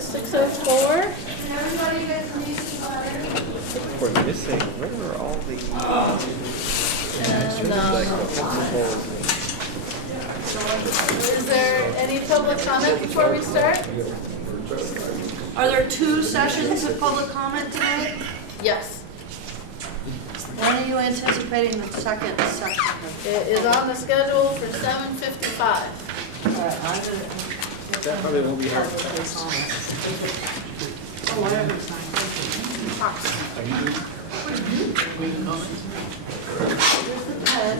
at 6:04. We're missing. Where are all the? Is there any public comment before we start? Are there 2 sessions of public comment today? Yes. When are you anticipating the second section? It is on the schedule for 7:55. All right, I'm gonna. That probably won't be hard. Oh, whatever it's not. Here's the pen.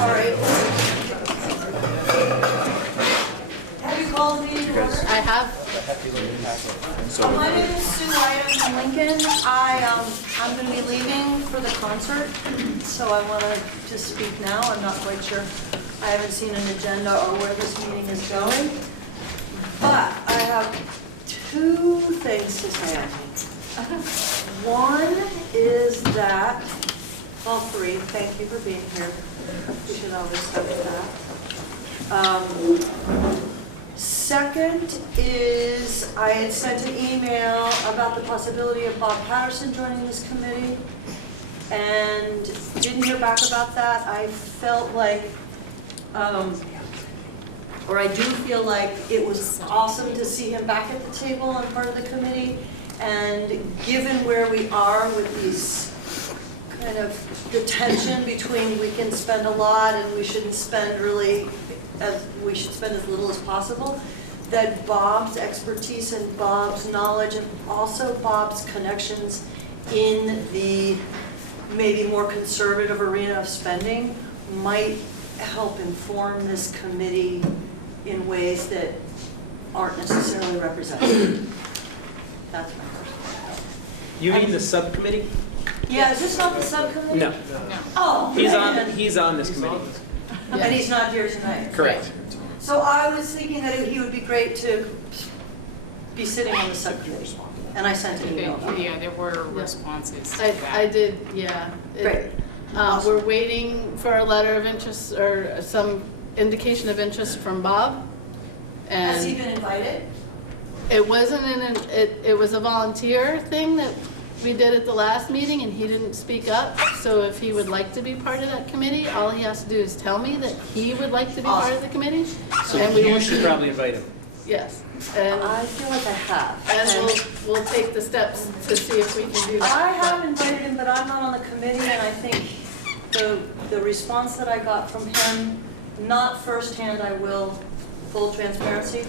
All right. Have you called me in order? I have. My name is Sue. I am from Lincoln. I'm going to be leaving for the concert, so I want to just speak now. I'm not quite sure. I haven't seen an agenda or where this meeting is going, but I have 2 things to say, I think. One is that, well, 3, thank you for being here. We should always start with that. Second is I had sent an email about the possibility of Bob Patterson joining this committee and didn't hear back about that. I felt like, or I do feel like it was awesome to see him back at the table and part of the committee. And given where we are with these kind of the tension between we can spend a lot and we shouldn't spend really, we should spend as little as possible, that Bob's expertise and Bob's knowledge and also Bob's connections in the maybe more conservative arena of spending might help inform this committee in ways that aren't necessarily represented. That's my first. You mean the subcommittee? Yeah, is this not the subcommittee? No. Oh. He's on this committee. And he's not here tonight. Correct. So I was thinking that he would be great to be sitting on the subcommittee, and I sent an email about it. Yeah, there were responses to that. I did, yeah. Great. We're waiting for a letter of interest or some indication of interest from Bob. Has he And been invited? it wasn't it was a volunteer thing that we did at the last meeting, and he didn't speak up. So if he would like to be part of that committee, all he has to do is tell me that he would like to be part of the committee. So and we you will should probably invite him. Yes. And I feel like I have. and we'll take the steps to see if we can do that. I have invited him, but I'm not on the committee, and I think the response that I got from him, not firsthand, I will, full transparency,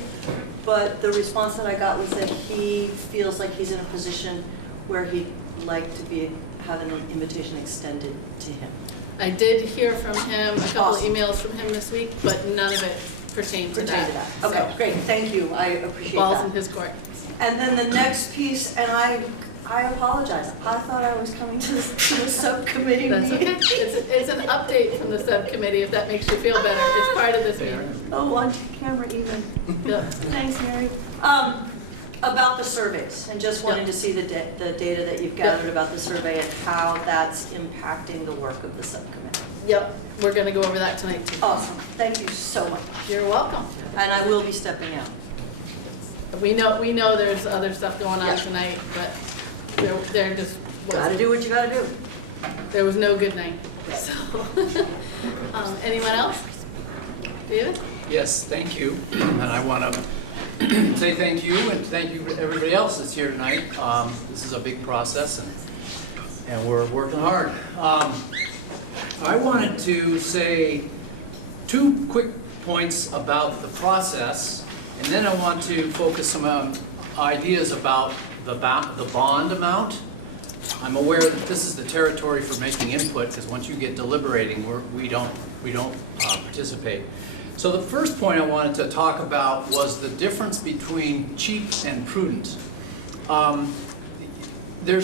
but the response that I got was that he feels like he's in a position where he'd like to have an invitation extended to him. I did hear from him, a couple of Awesome. emails from him this week, but none of it pertained to that. Okay, So, great, thank you, I appreciate ball's in that. his court. And then the next piece, and I apologize, I thought I was coming to the subcommittee That's okay. meeting. It's an update from the subcommittee, if that makes you feel better. It's part of this meeting. Oh, on camera even. Yep. Thanks, Mary. About the surveys, and just wanted to see the data that you've gathered about the survey and how that's impacting the work of the subcommittee. Yep, we're gonna go over that tonight too. Awesome, thank you so much. You're welcome. And I will be stepping out. We know there's other stuff going on Yeah. tonight, but there just Gotta wasn't, do what you gotta do. there was no good night, so. Anyone else? David? Yes, thank you. And I want to say thank you and thank you to everybody else that's here tonight. This is a big process and we're working hard. I wanted to say 2 quick points about the process, and then I want to focus some ideas about the bond amount. I'm aware that this is the territory for making input, because once you get deliberating, we don't participate. So the first point I wanted to talk about was the difference between cheap and prudent. There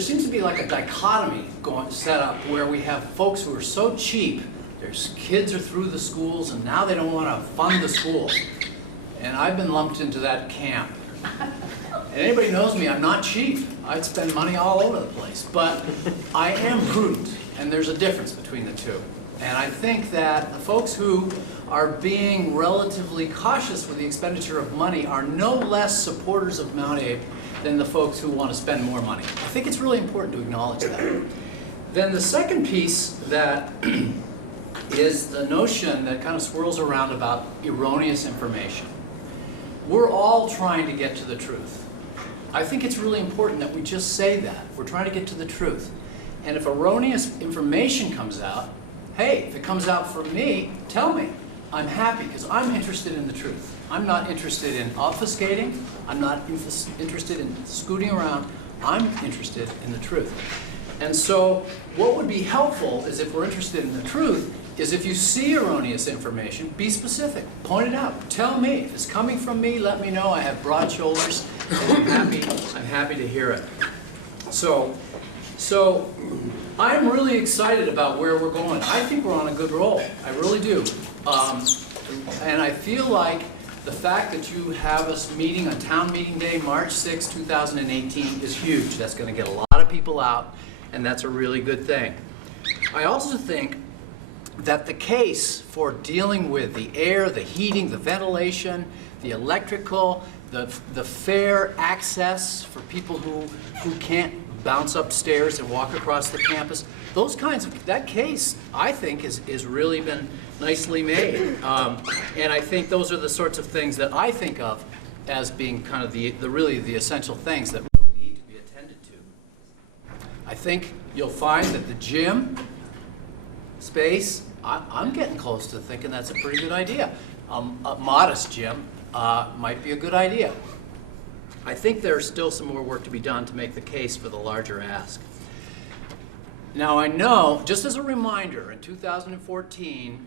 seems to be like a dichotomy set up where we have folks who are so cheap, their kids are through the schools and now they don't want to fund the school. And I've been lumped into that camp. And anybody knows me, I'm not cheap. I'd spend money all over the place. But I am prudent, and there's a difference between the two. And I think that the folks who are being relatively cautious with the expenditure of money are no less supporters of Mount Abe than the folks who want to spend more money. I think it's really important to acknowledge that. Then the second piece that is the notion that kind of swirls around about erroneous information. We're all trying to get to the truth. I think it's really important that we just say that. We're trying to get to the truth. And if erroneous information comes out, hey, if it comes out from me, tell me. I'm happy because I'm interested in the truth. I'm not interested in obfuscating. I'm not interested in scooting around. I'm interested in the truth. And so what would be helpful is, if we're interested in the truth, is if you see erroneous information, be specific. Point it out. Tell me. If it's coming from me, let me know. I have broad shoulders. I'm happy to hear it. So I'm really excited about where we're going. I think we're on a good roll. I really do. And I feel like the fact that you have us meeting on town meeting day, March 6, 2018, is huge. That's going to get a lot of people out, and that's a really good thing. I also think that the case for dealing with the air, the heating, the ventilation, the electrical, the fair access for people who can't bounce upstairs and walk across the campus, those kinds of, that case, I think, is really been nicely made. And I think those are the sorts of things that I think of as being kind of the really the essential things that really need to be attended to. I think you'll find that the gym space, I'm getting close to thinking that's a pretty good idea. A modest gym might be a good idea. I think there's still some more work to be done to make the case for the larger ask. Now I know, just as a reminder, in 2014,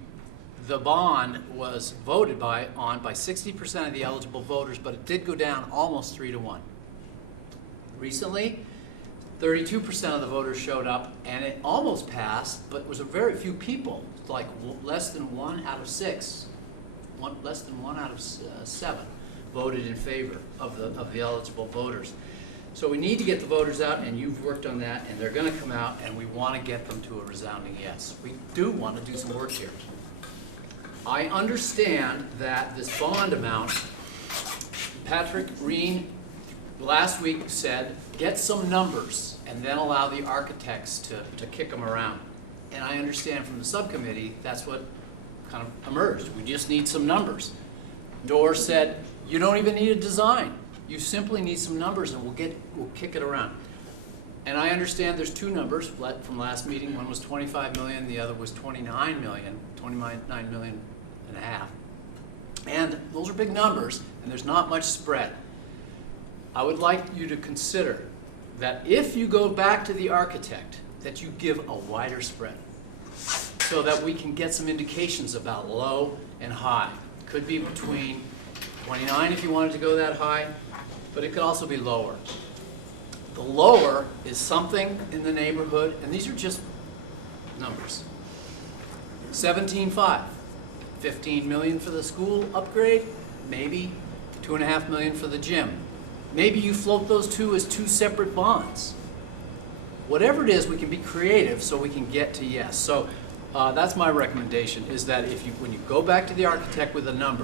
the bond was voted on by 60% of the eligible voters, but it did go down almost 3-1. Recently, 32% of the voters showed up, and it almost passed, but it was a very few people, like less than 1 out of 6, less than 1 out of 7 voted in favor of the eligible voters. So we need to get the voters out, and you've worked on that, and they're going to come out, and we want to get them to a resounding yes. We do want to do some work here. I understand that this bond amount, Patrick Reen last week said, get some numbers and then allow the architects to kick them around. And I understand from the subcommittee, that's what kind of emerged. We just need some numbers. Dorr said, you don't even need a design. You simply need some numbers and we'll kick it around. And I understand there's two numbers from last meeting. One was 25 million, the other was 29 million, 29 million and a half. And those are big numbers, and there's not much spread. I would like you to consider that if you go back to the architect, that you give a wider spread so that we can get some indications about low and high. Could be between 29 if you wanted to go that high, but it could also be lower. The lower is something in the neighborhood, and these are just numbers. 17.5, 15 million for the school upgrade, maybe 2.5 million for the gym. Maybe you float those two as two separate bonds. Whatever it is, we can be creative so we can get to yes. So that's my recommendation, is that when you go back to the architect with a number,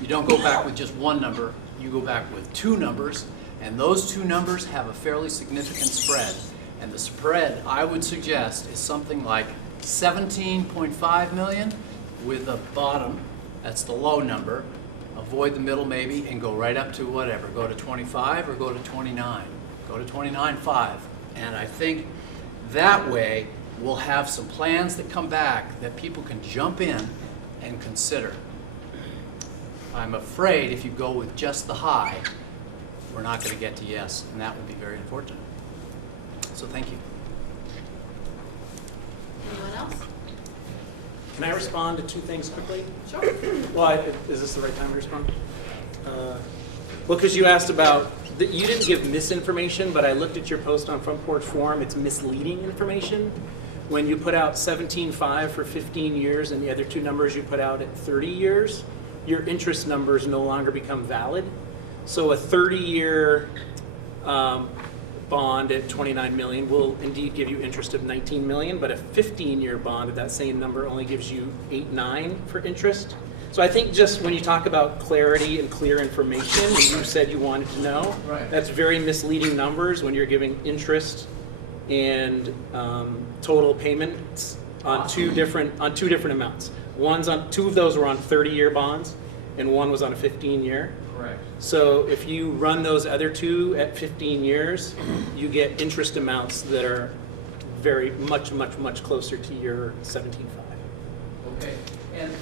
you don't go back with just one number, you go back with two numbers, and those two numbers have a fairly significant spread. And the spread, I would suggest, is something like 17.5 million with a bottom, that's the low number, avoid the middle maybe, and go right up to whatever. Go to 25 or go to 29. Go to 29.5. And I think that way we'll have some plans that come back that people can jump in and consider. I'm afraid if you go with just the high, we're not going to get to yes, and that would be very unfortunate. So thank you. Anyone else? Can I respond to two things quickly? Sure. Well, is this the right time to respond? Well, because you asked about, you didn't give misinformation, but I looked at your post on Front Porch Forum. It's misleading information. When you put out 17.5 for 15 years and the other two numbers you put out at 30 years, your interest numbers no longer become valid. So a 30-year bond at 29 million will indeed give you interest of 19 million, but a 15-year bond at that same number only gives you 8.9 for interest. So I think just when you talk about clarity and clear information, and you said you wanted to know, Right. that's very misleading numbers when you're giving interest and total payments on two different amounts. Two of those were on 30-year bonds, and one was on a 15-year. Correct. So if you run those other two at 15 years, you get interest amounts that are very much closer to your 17.5. Okay, and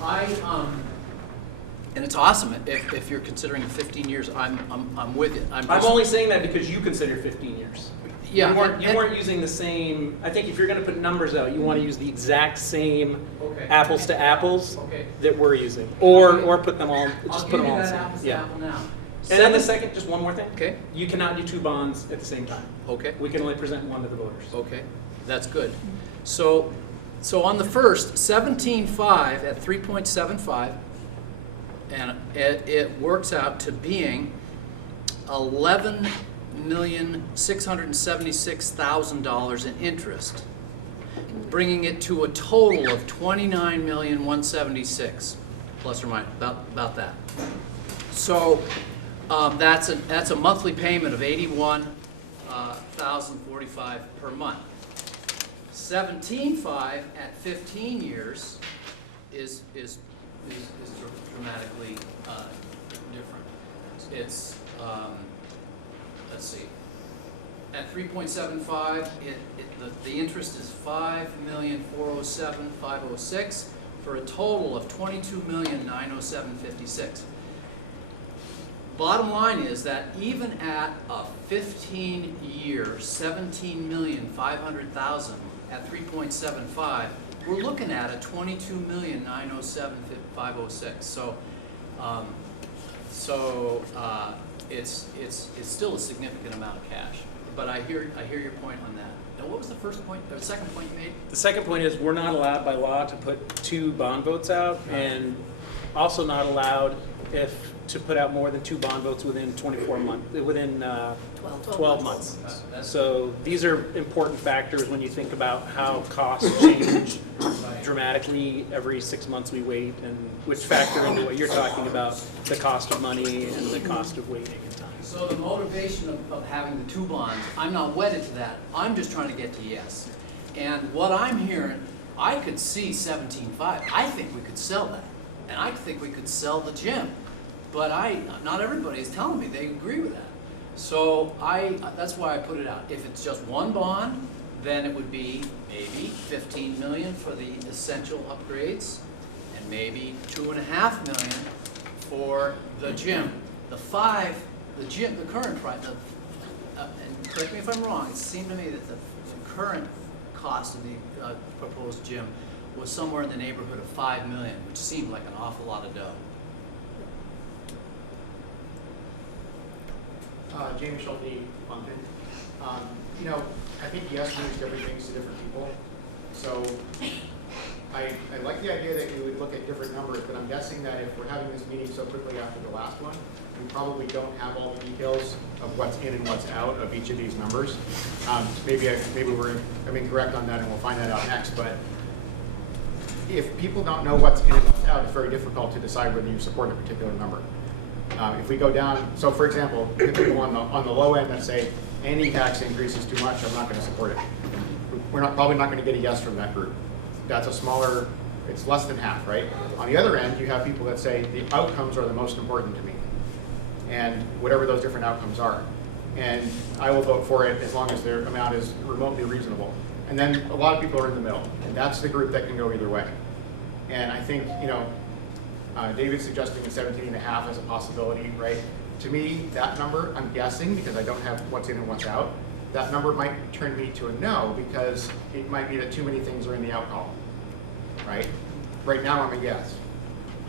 and it's awesome if you're considering 15 years. I'm with it. I'm only saying that because you consider 15 years. Yeah, You weren't using the same. I think if you're going to put numbers out, you want to use the exact same Okay. apples to apples Okay. that we're using, or put them all. I'll Just give put them you all. that the same. apples to Yeah. apple now. And then the second, just one more thing. Okay. You cannot do two bonds at the same time. Okay. We can only present one to the voters. Okay, that's good. So on the first, 17.5 at 3.75, and it works out to being $11,676,000 in interest, bringing it to a total of $29,176,000, plus or minus, about that. So that's a monthly payment of $81,045 per month. 17.5 at 15 years is dramatically different. It's let's see. At 3.75, the interest is $5,407,506 for a total of $22,907,56. Bottom line is that even at a 15-year, $17,500,000 at 3.75, we're looking at a $22,907,506. So it's still a significant amount of cash. But I hear your point on that. Now, what was the first point, or the second point you made? The second point is we're not allowed by law to put two bond votes out, and also not allowed to put out more than two bond votes within 24 months, within 12 months. So these are important factors when you think about how costs change dramatically every 6 months we wait, and which factor into what you're talking about, the cost of money and the cost of waiting and time. So the motivation of having the two bonds, I'm not wedded to that. I'm just trying to get to yes. And what I'm hearing, I could see 17.5. I think we could sell that. And I think we could sell the gym. But not everybody is telling me they agree with that. So that's why I put it out. If it's just one bond, then it would be maybe 15 million for the essential upgrades, and maybe 2.5 million for the gym. The current price, and correct me if I'm wrong, it seemed to me that the current cost of the proposed gym was somewhere in the neighborhood of 5 million, which seemed like an awful lot of dough. Jamie Schulte, Moncton. I think yes means different things to different people. So I like the idea that you would look at different numbers, but I'm guessing that if we're having this meeting so quickly after the last one, we probably don't have all the details of what's in and what's out of each of these numbers. Maybe I'm incorrect on that, and we'll find that out next. But if people don't know what's in and what's out, it's very difficult to decide whether you support a particular number. If we go down, so for example, people on the low end that say any tax increase is too much, I'm not going to support it. We're probably not going to get a yes from that group. That's a smaller, it's less than half, right? On the other end, you have people that say the outcomes are the most important to me, and whatever those different outcomes are. And I will vote for it as long as their amount is remotely reasonable. And then a lot of people are in the middle, and that's the group that can go either way. And I think, David's suggesting a 17.5 as a possibility, right? To me, that number, I'm guessing, because I don't have what's in and what's out, that number might turn me to a no, because it might be that too many things are in the out column, right? Right now, I'm a yes.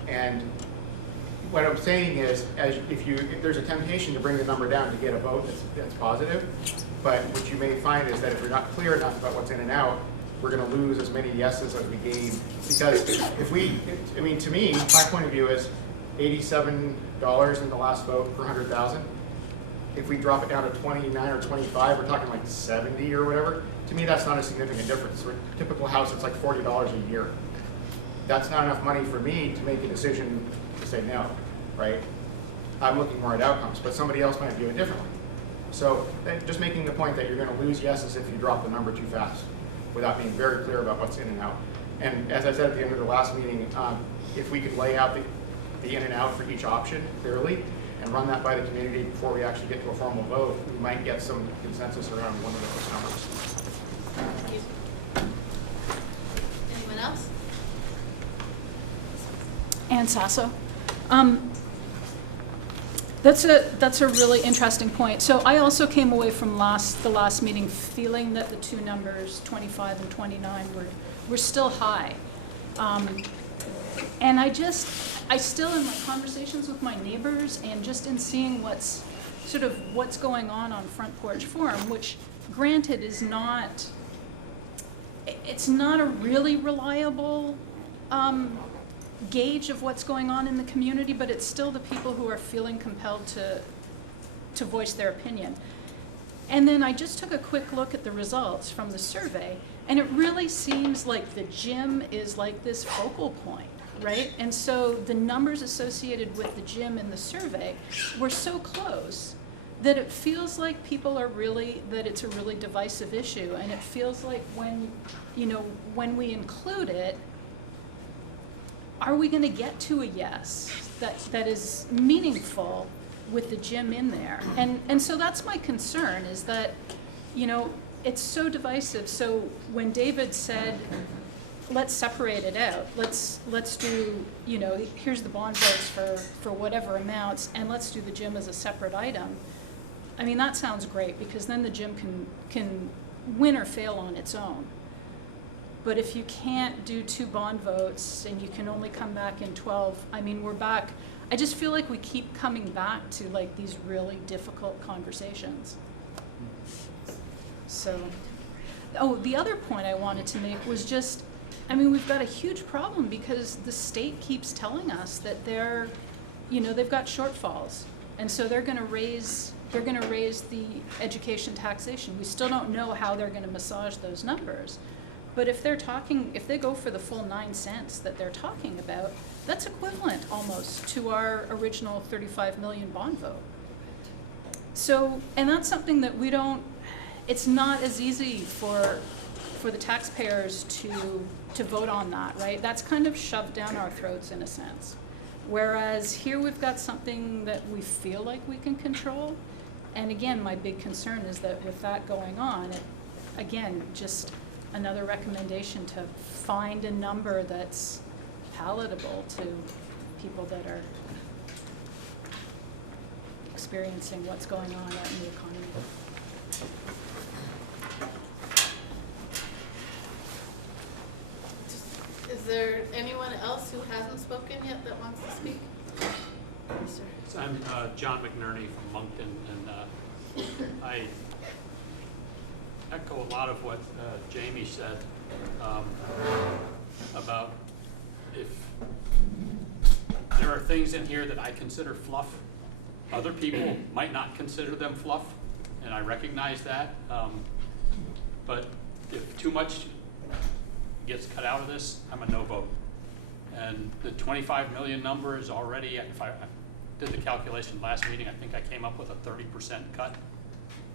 And what I'm saying is, if there's a temptation to bring the number down to get a vote that's positive, but what you may find is that if you're not clear enough about what's in and out, we're going to lose as many yeses as we gain. Because to me, my point of view is $87 in the last vote per 100,000. if we drop it down to 29 or 25, we're talking like 70 or whatever. To me, that's not a significant difference. For a typical house, it's like $40 a year. That's not enough money for me to make a decision to say no, right? I'm looking more at outcomes, but somebody else might view it differently. So just making the point that you're going to lose yeses if you drop the number too fast without being very clear about what's in and out. And as I said at the end of the last meeting, if we could lay out the in and out for each option clearly and run that by the community before we actually get to a formal vote, we might get some consensus around one of those numbers. Thank you. Anyone else? Ann Sasso. That's a really interesting point. So I also came away from the last meeting feeling that the two numbers, 25 and 29, were still high. And I still in my conversations with my neighbors and just in seeing what's going on Front Porch Forum, which granted is not, it's not a really reliable gauge of what's going on in the community, but it's still the people who are feeling compelled to voice their opinion. And then I just took a quick look at the results from the survey, and it really seems like the gym is like this focal point, right? And so the numbers associated with the gym in the survey were so close that it feels like people are that it's a really divisive issue, and it feels like when we include it, are we going to get to a yes that is meaningful with the gym in there? And so that's my concern, is that, it's so divisive. So when David said, let's separate it out, let's do, here's the bond votes for whatever amounts, and let's do the gym as a separate item. I mean, that sounds great, because then the gym can win or fail on its own. But if you can't do 2 bond votes and you can only come back in 12, I mean, we're back. I just feel like we keep coming back to like these really difficult conversations. So, the other point I wanted to make was just, I mean, we've got a huge problem because the state keeps telling us that they've got shortfalls, and so they're going to raise the education taxation. We still don't know how they're going to massage those numbers. But if they go for the full 9 cents that they're talking about, that's equivalent almost to our original 35 million bond vote. So, and that's something that it's not as easy for the taxpayers to vote on that, right? That's kind of shoved down our throats in a sense. Whereas here we've got something that we feel like we can control. And again, my big concern is that with that going on, just another recommendation to find a number that's palatable to people that are experiencing what's going on out in the economy. Is there anyone else who hasn't spoken yet that wants to speak? Yes, sir. So I'm John McNerney from Moncton, and I echo a lot of what Jamie said about if there are things in here that I consider fluff, other people might not consider them fluff, and I recognize that. But if too much gets cut out of this, I'm a no vote. And the 25 million number is already, if I did the calculation last meeting, I think I came up with a 30% cut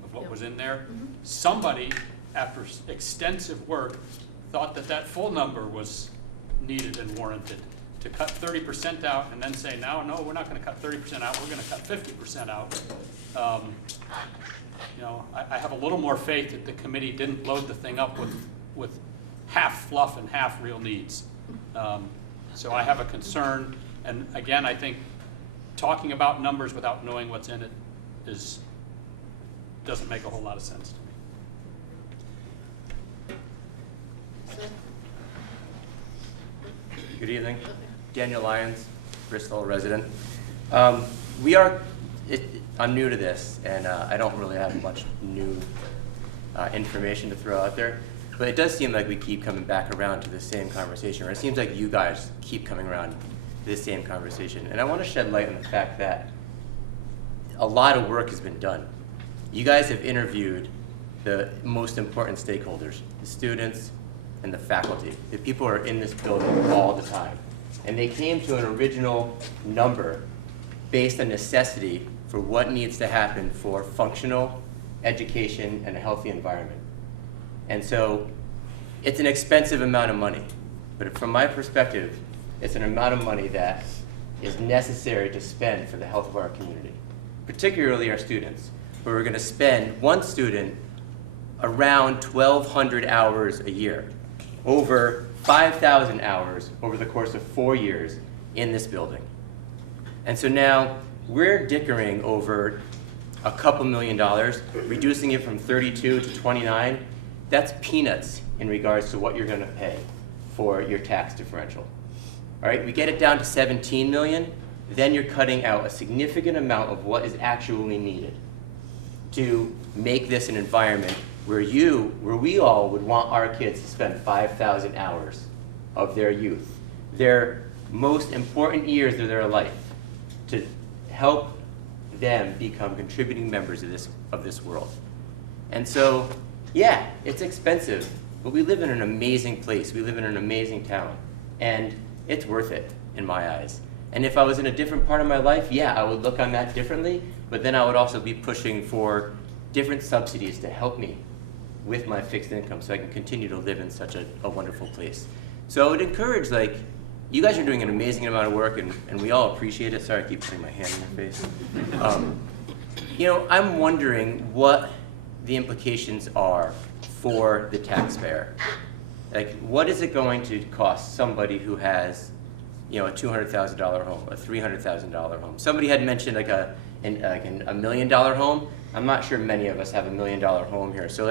of what was in there. Mm-hmm. Somebody, after extensive work, thought that full number was needed and warranted. To cut 30% out and then say, no, we're not going to cut 30% out, we're going to cut 50% out. I have a little more faith that the committee didn't load the thing up with half fluff and half real needs. So I have a concern, and again, I think talking about numbers without knowing what's in it doesn't make a whole lot of sense to me. Good evening. Daniel Lyons, Bristol resident. I'm new to this, and I don't really have much new information to throw out there, but it does seem like we keep coming back around to the same conversation, or it seems like you guys keep coming around to the same conversation. And I want to shed light on the fact that a lot of work has been done. You guys have interviewed the most important stakeholders, the students and the faculty, the people who are in this building all the time. And they came to an original number based on necessity for what needs to happen for functional education and a healthy environment. And so it's an expensive amount of money, but from my perspective, it's an amount of money that is necessary to spend for the health of our community, particularly our students, where we're going to spend one student around 1,200 hours a year, over 5,000 hours over the course of 4 years in this building. And so now we're dickering over a couple $1 million, reducing it from 32 to 29. That's peanuts in regards to what you're going to pay for your tax differential. All right, we get it down to 17 million, then you're cutting out a significant amount of what is actually needed to make this an environment where we all would want our kids to spend 5,000 hours of their youth, their most important years of their life, to help them become contributing members of this world. And so, yeah, it's expensive, but we live in an amazing place. We live in an amazing town, and it's worth it in my eyes. And if I was in a different part of my life, yeah, I would look on that differently, but then I would also be pushing for different subsidies to help me with my fixed income so I can continue to live in such a wonderful place. So I would encourage, you guys are doing an amazing amount of work, and we all appreciate it. Sorry, I keep putting my hand in your face. I'm wondering what the implications are for the taxpayer. What is it going to cost somebody who has, a $200,000 home, a $300,000 home? Somebody had mentioned a $1 million home. I'm not sure many of us have a $1 million home here. So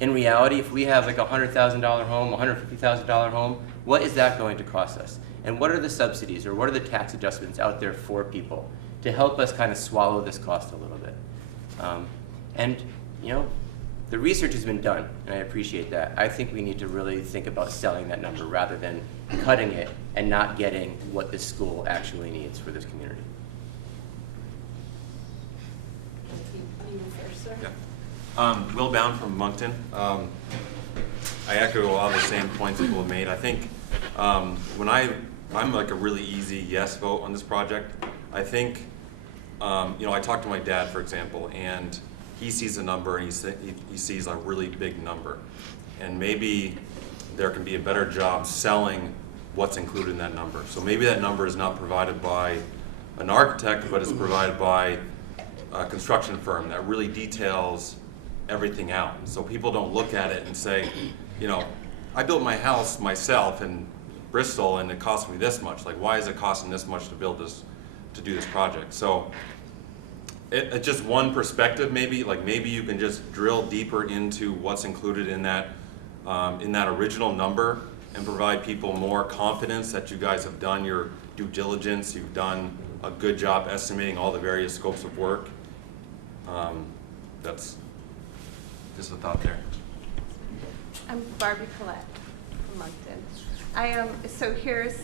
in reality, if we have a $100,000 home, $150,000 home, what is that going to cost us? And what are the subsidies or what are the tax adjustments out there for people to help us kind of swallow this cost a little bit? The research has been done, and I appreciate that. I think we need to really think about selling that number rather than cutting it and not getting what this school actually needs for this community. You first, sir? Yeah. Will Bound from Moncton. I echo a lot of the same points that Will made. I think I'm a really easy yes vote on this project. I think, I talked to my dad, for example, and he sees a number and he sees a really big number. And maybe there can be a better job selling what's included in that number. So maybe that number is not provided by an architect, but it's provided by a construction firm that really details everything out. So people don't look at it and say, I built my house myself in Bristol and it cost me this much. Why is it costing this much to do this project? So it's just one perspective, maybe. Maybe you can just drill deeper into what's included in that original number and provide people more confidence that you guys have done your due diligence. You've done a good job estimating all the various scopes of work. That's just a thought there. I'm Barbie Collette from Moncton. So here's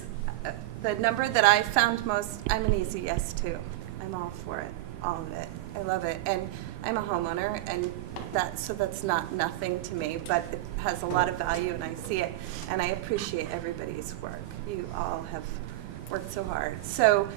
the number that I found most. I'm an easy yes too. I'm all for it, all of it. I love it, and I'm a homeowner, and that's not nothing to me, but it has a lot of value, and I see it, and I appreciate everybody's work. You all have worked so hard. So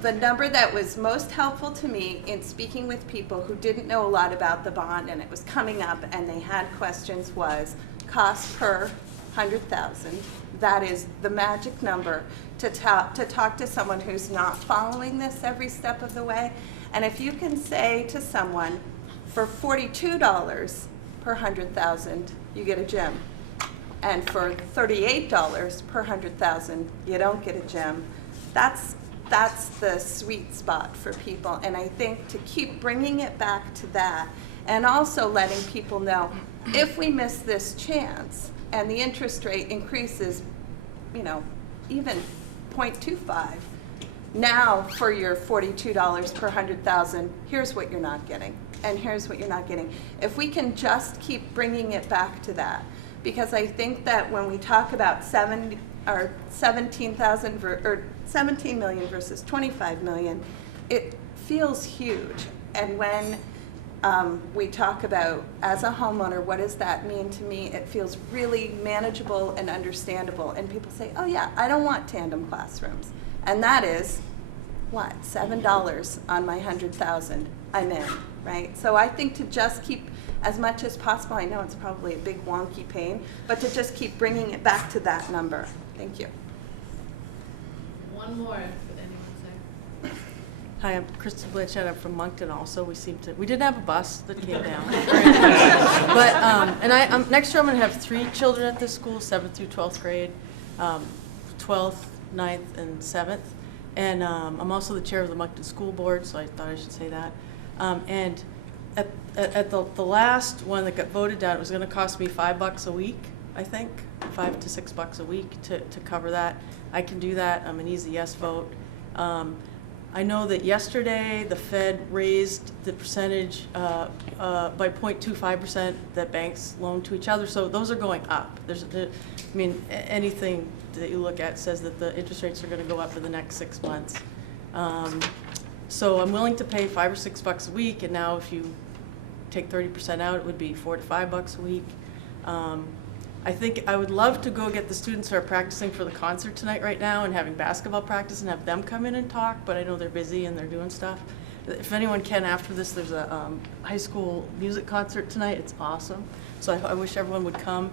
the number that was most helpful to me in speaking with people who didn't know a lot about the bond and it was coming up and they had questions was cost per 100,000. That is the magic number to talk to someone who's not following this every step of the way. And if you can say to someone, for $42 per 100,000, you get a gym. And for $38 per 100,000, you don't get a gym. That's the sweet spot for people. And I think to keep bringing it back to that and also letting people know if we miss this chance and the interest rate increases, even 0.25, now for your $42 per 100,000, here's what you're not getting, and here's what you're not getting. If we can just keep bringing it back to that, because I think that when we talk about 17 million versus 25 million, it feels huge. And when we talk about, as a homeowner, what does that mean to me? It feels really manageable and understandable. And people say, oh yeah, I don't want tandem classrooms. And that is, what, $7 on my 100,000, I'm in, right? So I think to just keep, as much as possible, I know it's probably a big wonky pain, but to just keep bringing it back to that number. Thank you. One more, if anyone's there. Hi, I'm Kristen Blanchett. I'm from Moncton also. We didn't have a bus that came down. But, and next year I'm going to have 3 children at this school, 7th through 12th grade, 12th, 9th, and 7th. And I'm also the chair of the Moncton School Board, so I thought I should say that. And at the last one that got voted down, it was going to cost me $5 a week, I think, $5 to $6 a week to cover that. I can do that. I'm an easy yes vote. I know that yesterday the Fed raised the percentage by 0.25% that banks loan to each other, so those are going up. Anything that you look at says that the interest rates are going to go up for the next 6 months. So I'm willing to pay $5 or $6 a week, and now if you take 30% out, it would be $4 to $5 a week. I think I would love to go get the students who are practicing for the concert tonight right now and having basketball practice and have them come in and talk, but I know they're busy and they're doing stuff. If anyone can after this, there's a high school music concert tonight. It's awesome. So I wish everyone would come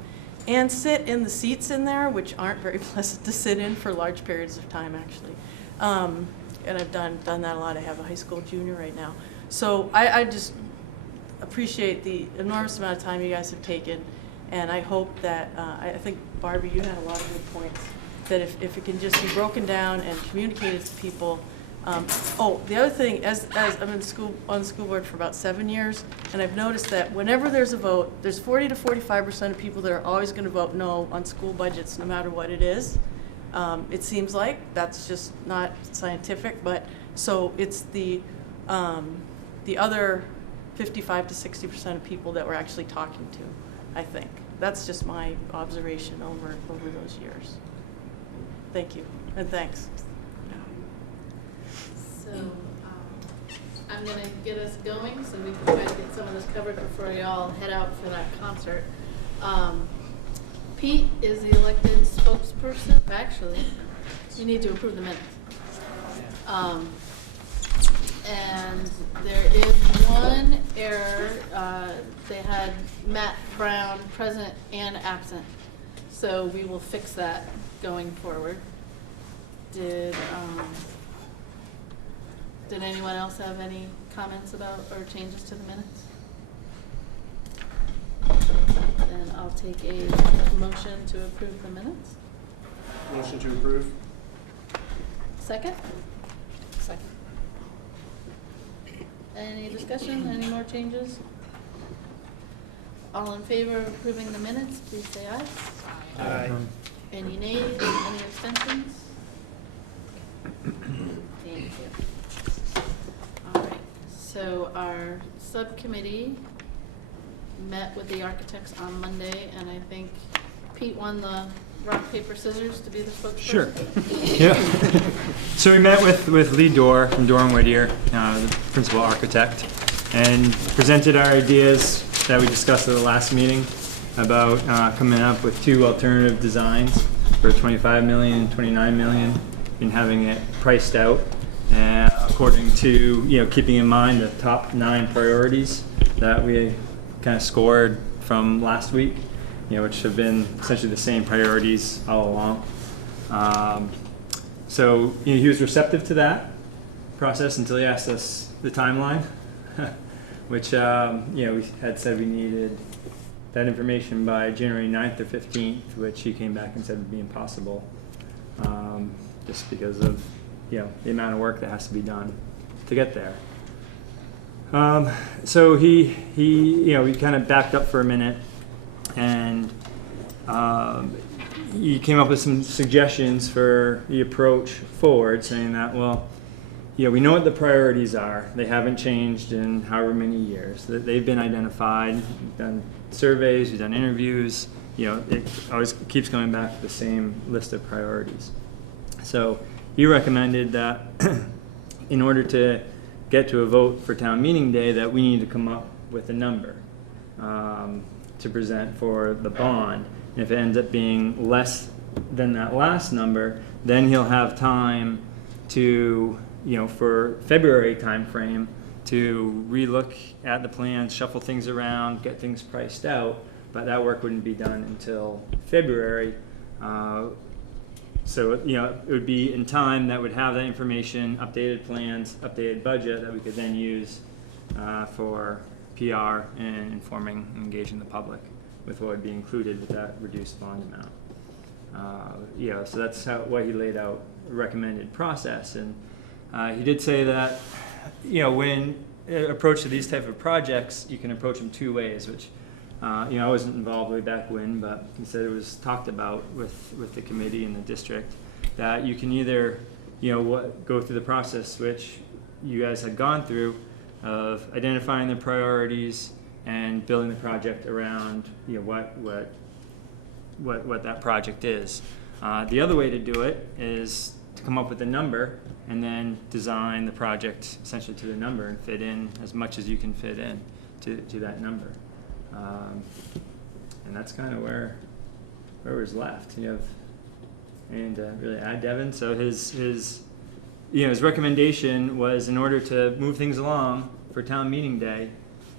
and sit in the seats in there, which aren't very pleasant to sit in for large periods of time, actually. And I've done that a lot. I have a high school junior right now. So I just appreciate the enormous amount of time you guys have taken. And I hope that, I think, Barbie, you had a lot of good points, that if it can just be broken down and communicated to people. The other thing, as I'm on the school board for about 7 years, and I've noticed that whenever there's a vote, there's 40 to 45% of people that are always going to vote no on school budgets, no matter what it is. It seems like that's just not scientific, but so it's the other 55 to 60% of people that we're actually talking to. I think. That's just my observation over those years. Thank you, and thanks. So I'm going to get us going so we can try to get some of this covered before y'all head out for that concert. Pete is the elected spokesperson. Actually, you need to approve the minutes. And there is one error. They had Matt Brown present and absent. So we will fix that going forward. Did anyone else have any comments about or changes to the minutes? Then I'll take a motion to approve the minutes. Motion to approve. Second? Second. Any discussion? Any more changes? All in favor of approving the minutes, please say aye. Aye. Any nays? Any abstentions? Thank you. All right. So our subcommittee met with the architects on Monday, and I think Pete won the rock, paper, scissors to be the spokesperson. Sure. Yeah. So we met with Lee Dorr from Dorr & Whittier, the principal architect, and presented our ideas that we discussed at the last meeting about coming up with 2 alternative designs for $25 million and $29 million and having it priced out according to, keeping in mind the top 9 priorities that we kind of scored from last week, which have been essentially the same priorities all along. So he was receptive to that process until he asked us the timeline, which we had said we needed that information by January 9th or 15th, which he came back and said would be impossible, just because of the amount of work that has to be done to get there. So we kind of backed up for a minute, and he came up with some suggestions for the approach forward, saying that, we know what the priorities are. They haven't changed in however many years. They've been identified. We've done surveys, we've done interviews. It always keeps going back to the same list of priorities. So he recommended that in order to get to a vote for town meeting day, that we need to come up with a number to present for the bond. And if it ends up being less than that last number, then he'll have time to, for February timeframe, to relook at the plans, shuffle things around, get things priced out, but that work wouldn't be done until February. So, it would be in time that would have that information, updated plans, updated budget that we could then use for PR and informing and engaging the public with what would be included with that reduced bond amount. So that's what he laid out, a recommended process. And he did say that, when approach to these type of projects, you can approach them two ways, which I wasn't involved way back when, but he said it was talked about with the committee and the district, that you can either, go through the process which you guys had gone through of identifying the priorities and building the project around, what that project is. The other way to do it is to come up with a number and then design the project essentially to the number and fit in as much as you can fit in to that number. And that's kind of where was left. And really add Devin. So his recommendation was, in order to move things along for town meeting day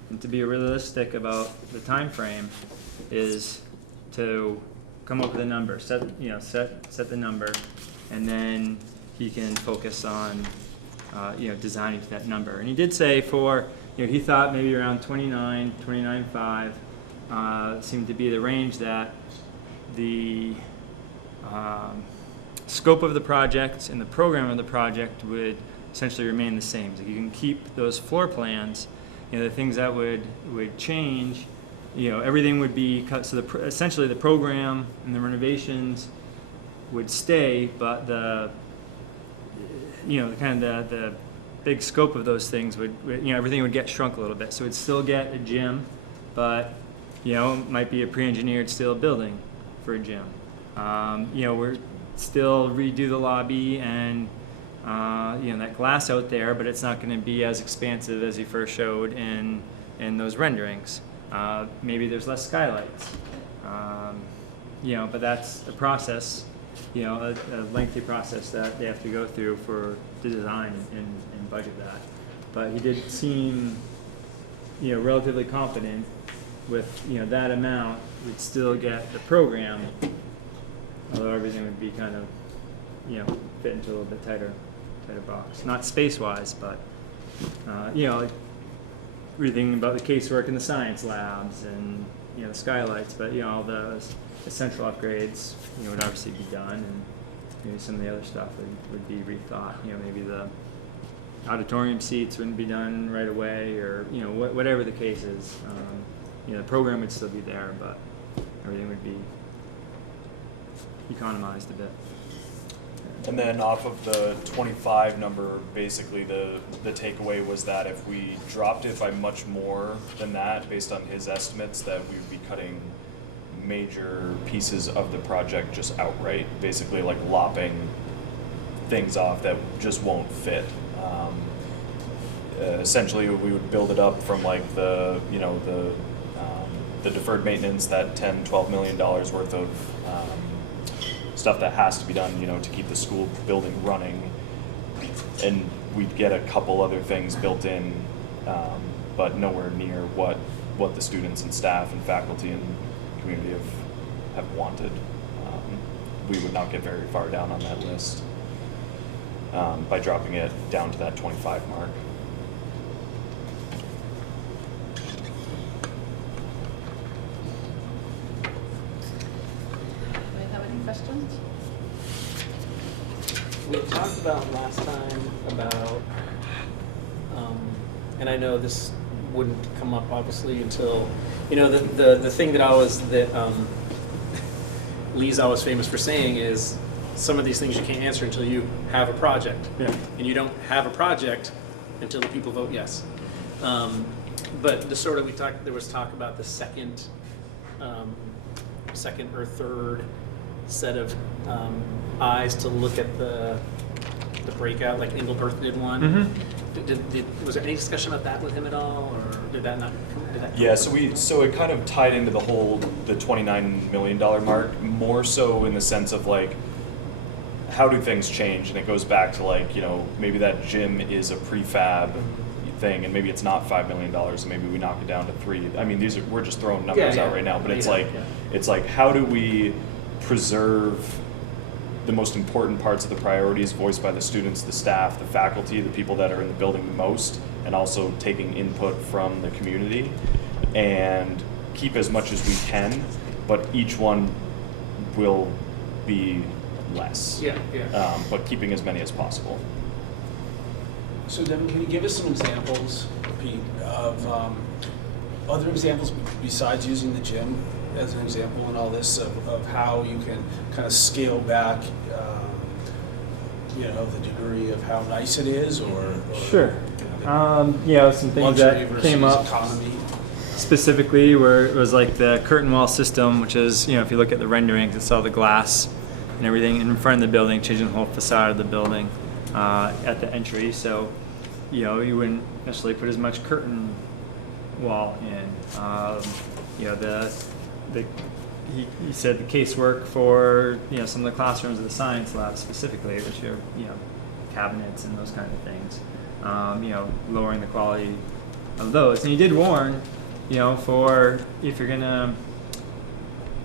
and to be realistic about the time frame, is to come up with a number, set the number, and then he can focus on designing to that number. And he did say he thought maybe around 29.5 seemed to be the range that the scope of the project and the program of the project would essentially remain the same. So you can keep those floor plans. The things that would change, everything would be cut. So essentially the program and the renovations would stay, but the big scope of those things would everything would get shrunk a little bit. So it'd still get a gym, but it might be a pre-engineered steel building for a gym. We're still redo the lobby and that glass out there, but it's not going to be as expansive as you first showed in those renderings. Maybe there's less skylights, but that's a process, a lengthy process that they have to go through to design and budget that. But he did seem, relatively confident with, that amount would still get the program, although everything would be kind of, fit into a little bit tighter box. Not space-wise, but, everything about the casework in the science labs and, the skylights, but, all the essential upgrades, would obviously be done, and maybe some of the other stuff would be rethought. Maybe the auditorium seats wouldn't be done right away, or, whatever the case is. The program would still be there, but everything would be economized a bit. And then off of the 25 number, basically the takeaway was that if we dropped it by much more than that, based on his estimates, that we would be cutting major pieces of the project just outright, basically like lopping things off that just won't fit. Essentially, we would build it up from like the deferred maintenance, that $10-12 million worth of stuff that has to be done, to keep the school building running, and we'd get a couple other things built in, but nowhere near what the students and staff and faculty and community have wanted. We would not get very far down on that list by dropping it down to that 25 mark. Questions? We talked about last time about, and I know this wouldn't come up obviously until, the thing that Lee's always famous for saying is, some of these things you can't answer until you have a project. Yeah. And you don't have a project until the people vote yes. But there was talk about the second or third set of eyes to look at the the breakout, like Engelberth did one. Was there any discussion about that with him at all, or did that not? Yeah, so it kind of tied into the $29 million mark, more so in the sense of like, how do things change? And it goes back to like, maybe that gym is a prefab thing, and maybe it's not $5 million, and maybe we knock it down to 3. I mean, we're just throwing numbers out right now, but it's like, how do we preserve the most important parts of the priorities voiced by the students, the staff, the faculty, the people that are in the building the most, and also taking input from the community, and keep as much as we can, but each one will be less. But keeping as many as possible. So Devin, can you give us some examples, Pete, of other examples besides using the gym as an example in all this of how you can kind of scale back, the degree of how nice it is, or sure. Some things that came up economy. Specifically where it was like the curtain wall system, which is, if you look at the renderings, it's all the glass and everything in front of the building, changing the whole facade of the building at the entry. So, you wouldn't necessarily put as much curtain wall in. He said the casework for some of the classrooms of the science lab specifically, which are cabinets and those kind of things. Lowering the quality of those. And he did warn, for if you're gonna,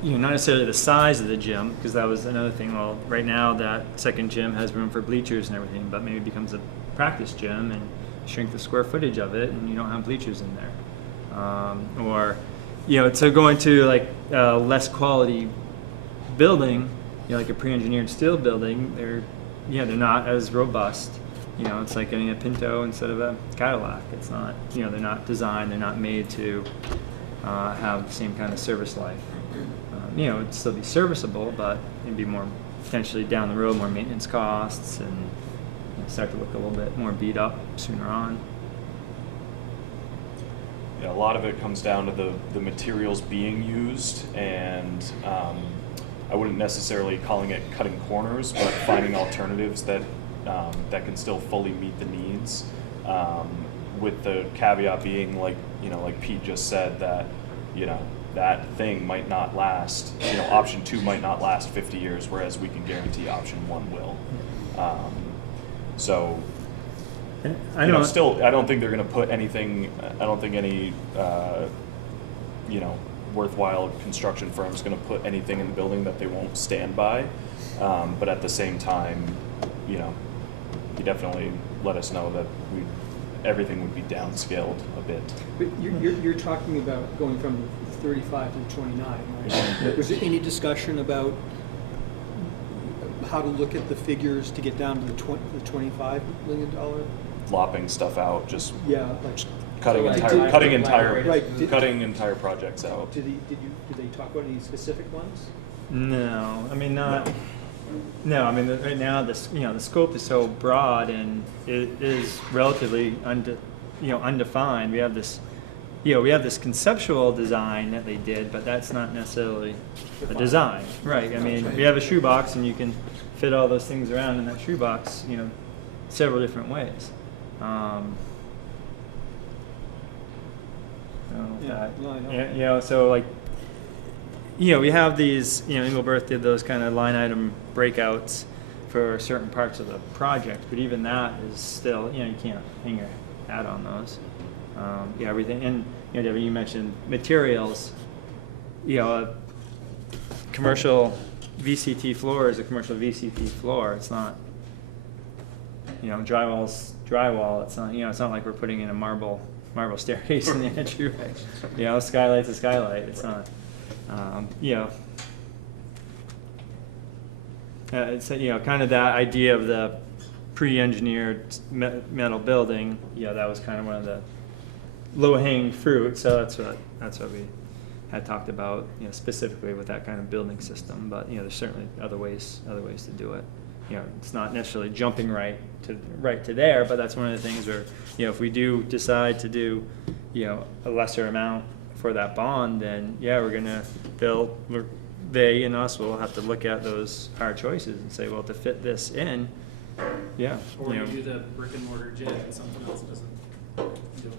not necessarily the size of the gym, because that was another thing. Well, right now that second gym has room for bleachers and everything, but maybe it becomes a practice gym and shrink the square footage of it, and you don't have bleachers in there. Or, to go into like a less quality building, like a pre-engineered steel building, they're not as robust. It's like getting a Pinto instead of a Cadillac. It's not, they're not designed, they're not made to have the same kind of service life. It'd still be serviceable, but it'd be more potentially down the road, more maintenance costs, and start to look a little bit more beat up sooner on. A lot of it comes down to the materials being used, and I wouldn't necessarily calling it cutting corners, but finding alternatives that can still fully meet the needs, with the caveat being like Pete just said, that that thing might not last, option 2 might not last 50 years, whereas we can guarantee option 1 will. I don't think they're going to put anything, I don't think any, worthwhile construction firm is going to put anything in the building that they won't stand by. But at the same time, you definitely let us know that everything would be downscaled a bit. But you're talking about going from 35 to 29, right? Was there any discussion about how to look at the figures to get down to the $25 million? Lopping stuff out, just like cutting entire projects out. Did they talk about any specific ones? No, I mean not. No, I mean right now the scope is so broad and it is relatively undefined. We have this conceptual design that they did, but that's not necessarily a design, right? I mean we have a shoebox and you can fit all those things around in that shoebox, several different ways. So like, we have these, Engelberth did those kind of line item breakouts for certain parts of the project, but even that is still, you can't hang your hat on those. Everything, and, Devin, you mentioned materials, a commercial VCT floor is a commercial VCT floor. It's not, drywall's drywall. It's not, it's not like we're putting in a marble staircase in the entryway. Skylight's a skylight. It's not. It's kind of that idea of the pre-engineered metal building. That was kind of one of the low-hanging fruit. So that's what we had talked about, specifically with that kind of building system. But there's certainly other ways to do it. It's not necessarily jumping right to there, but that's one of the things where, if we do decide to do, a lesser amount for that bond, then they and us will have to look at those hard choices and say, well, to fit this in, yeah, Or you you know, do the brick and mortar gym and something else doesn't do it.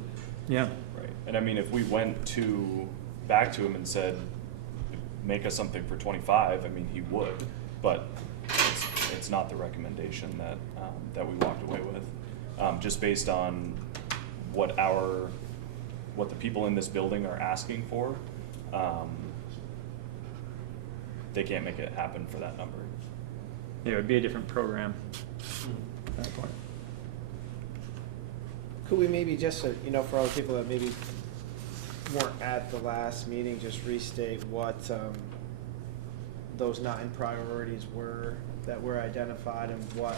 yeah. Right, and I mean, if we went back to him and said, make us something for 25, I mean, he would, but it's not the recommendation that we walked away with. Just based on what the people in this building are asking for, they can't make it happen for that number. Yeah, it would be a different program at that point. Could we maybe just, for all the people that maybe weren't at the last meeting, just restate what those 9 priorities were that were identified and what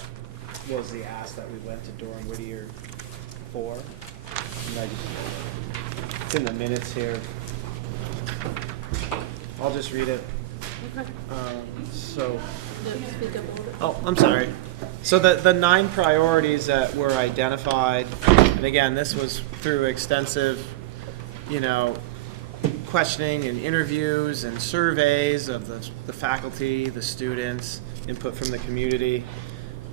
was the ask that we went to Durham Whittier for? It's in the minutes here. I'll just read it. Oh, I'm sorry. So the 9 priorities that were identified, and again, this was through extensive, questioning and interviews and surveys of the faculty, the students, input from the community.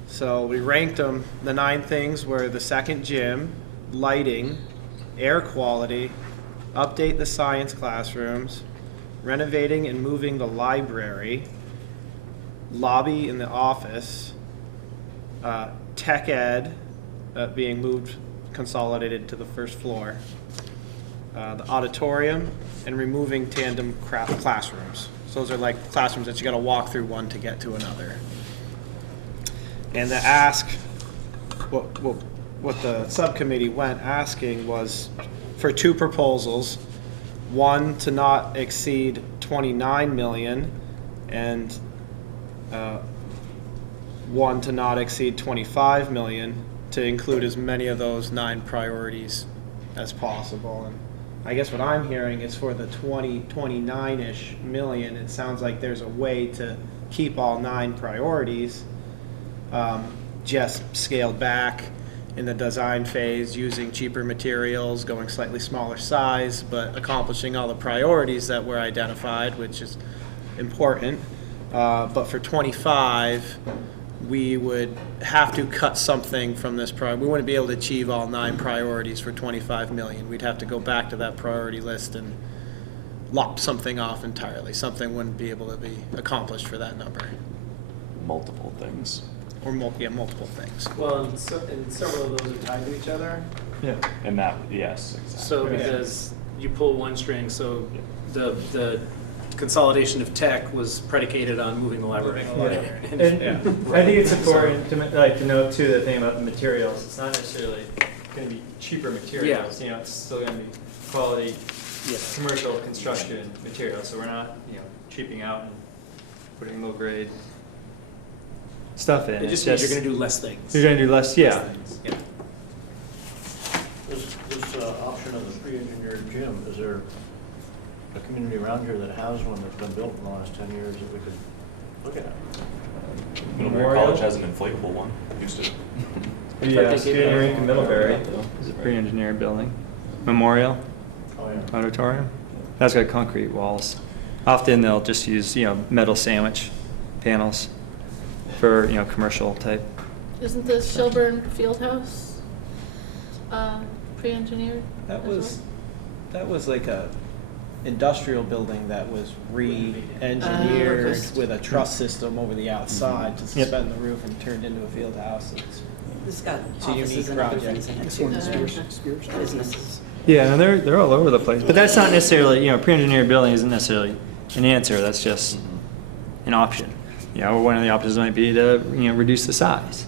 So we ranked them. The 9 things were the second gym, lighting, air quality, update the science classrooms, renovating and moving the library, lobby in the office, tech ed being moved, consolidated to the first floor, the auditorium, and removing tandem classrooms. So those are like classrooms that you got to walk through one to get to another. And the ask, what the subcommittee went asking was for 2 proposals, one to not exceed 29 million and one to not exceed 25 million, to include as many of those 9 priorities as possible. And I guess what I'm hearing is for the 29-ish million, it sounds like there's a way to keep all 9 priorities, just scaled back in the design phase, using cheaper materials, going slightly smaller size, but accomplishing all the priorities that were identified, which is important. But for 25, we would have to cut something from this we wouldn't be able to achieve all 9 priorities for 25 million. We'd have to go back to that priority list and lop something off entirely. Something wouldn't be able to be accomplished for that number. Multiple things. Or multiple things. Well, and several of those are tied to each other. Yeah. And that, yes, exactly. So because you pull one string, so the consolidation of tech was predicated on moving the library. And I think it's important to note too, the thing about the materials. It's not necessarily going to be cheaper materials. Yeah. It's still going to be quality commercial construction materials. So we're not cheaping out and putting low grade stuff in. It just means you're going to do less things. You're going to do less, yeah. This option of the pre-engineered gym, is there a community around here that has one that's been built in the last 10 years that we could look at? Middlebury College has an inflatable one. Used to. Yeah, Scanner in Middlebury is a pre-engineered building. Memorial Auditorium. That's got concrete walls. Often they'll just use metal sandwich panels for commercial type. Isn't the Shelburne Fieldhouse pre-engineered? That was like a industrial building that was re-engineered with a truss system over the outside to suspend the roof and turned into a field house. It's got It's a unique offices and other project. things in it This too. one is Spears. Businesses. Yeah, and they're all over the place. But that's not necessarily pre-engineered building isn't necessarily an answer. That's just an option. One of the options might be to reduce the size.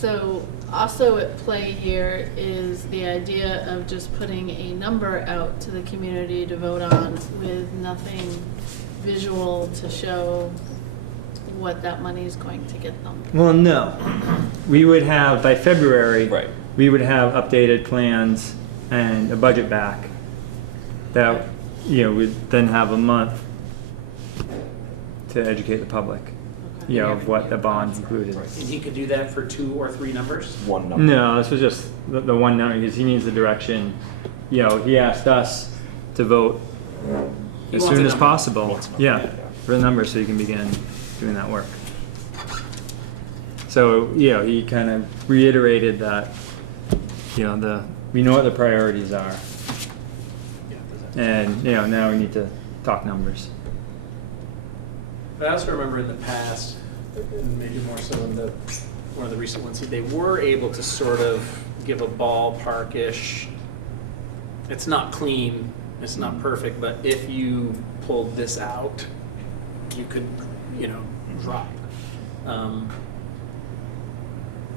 So also at play here is the idea of just putting a number out to the community to vote on with nothing visual to show what that money is going to get them. Well, no. We would have, by February, Right. we would have updated plans and a budget back that, we'd then have a month to educate the public, of what the bonds included. And he could do that for 2 or 3 numbers? One number. No, this was just the one number, because he needs the direction. He asked us to vote as soon as possible. Yeah. for the numbers so you can begin doing that work. So, he kind of reiterated that, we know what the priorities are. And, now we need to talk numbers. But I also remember in the past, and maybe more so in one of the recent ones, they were able to sort of give a ballpark-ish, it's not clean, it's not perfect, but if you pulled this out, you could, drop.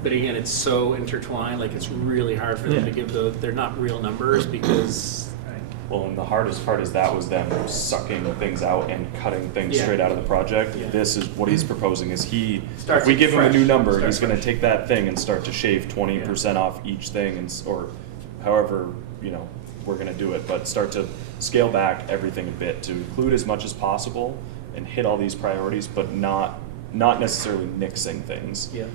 But again, it's so intertwined, like it's really hard for them to give they're not real numbers because. Well, and the hardest part is that was them sucking things out and cutting things straight out of the project. Yeah. This is what he's proposing is Starts if we give him a fresh. new number, Starts he's going to fresh. take that thing and start to shave 20% off each thing, or however, we're going to do it, but start to scale back everything a bit to include as much as possible and hit all these priorities, but not necessarily mixing things. Yeah.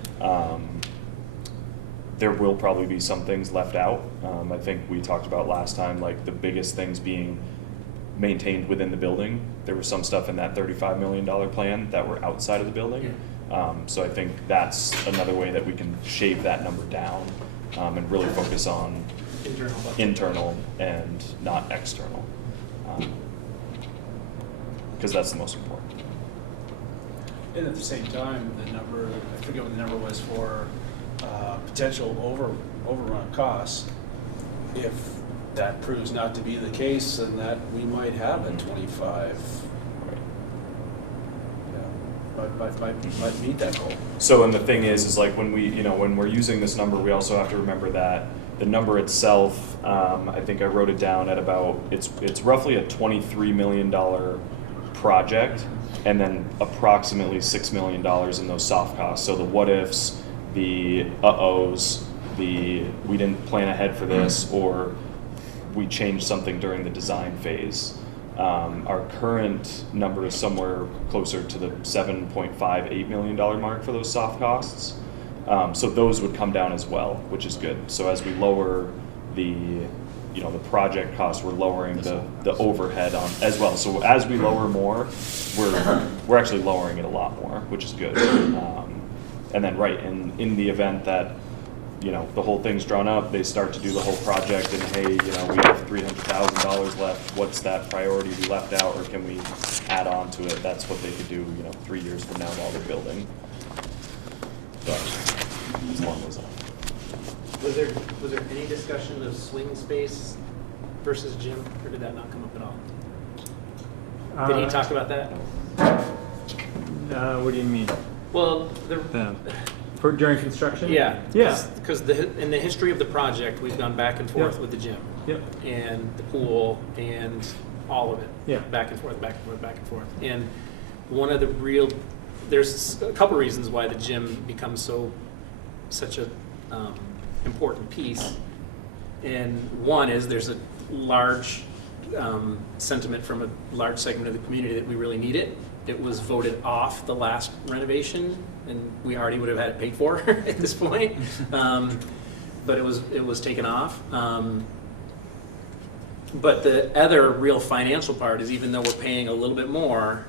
There will probably be some things left out. I think we talked about last time, like the biggest things being maintained within the building. There was some stuff in that $35 million plan that were outside of the building. So I think that's another way that we can shave that number down and really focus on internal and not external. Because that's the most important. And at the same time, the number, I forget what the number was for potential overrun costs. If that proves not to be the case, then that we might have a 25. Might meet that goal. So, and the thing is like when when we're using this number, we also have to remember that the number itself, I think I wrote it down at about, it's roughly a $23 million project, and then approximately $6 million in those soft costs. So the what ifs, the uh-ohs, we didn't plan ahead for this, or we changed something during the design phase. Our current number is somewhere closer to the $7.58 million mark for those soft costs. So those would come down as well, which is good. So as we lower the project costs, we're lowering the overhead on as well. So as we lower more, we're actually lowering it a lot more, which is good. And then in the event that the whole thing's drawn up, they start to do the whole project, and hey, we have $300,000 left. What's that priority we left out, or can we add on to it? That's what they could do, 3 years from now while they're building. But as long as Was there any discussion of swing space versus gym, or did that not come up at all? Did he talk about that? What do you mean? Well, during construction? Yeah. Yeah. Because in the history of the project, we've gone back and forth with the gym. Yep. And the pool and all of it. Yeah. Back and forth, back and forth, back and forth. And one of there's a couple reasons why the gym becomes such a important piece. And one is there's a large sentiment from a large segment of the community that we really need it. It was voted off the last renovation, and we already would have had it paid for at this point. But it was taken off. But the other real financial part is, even though we're paying a little bit more,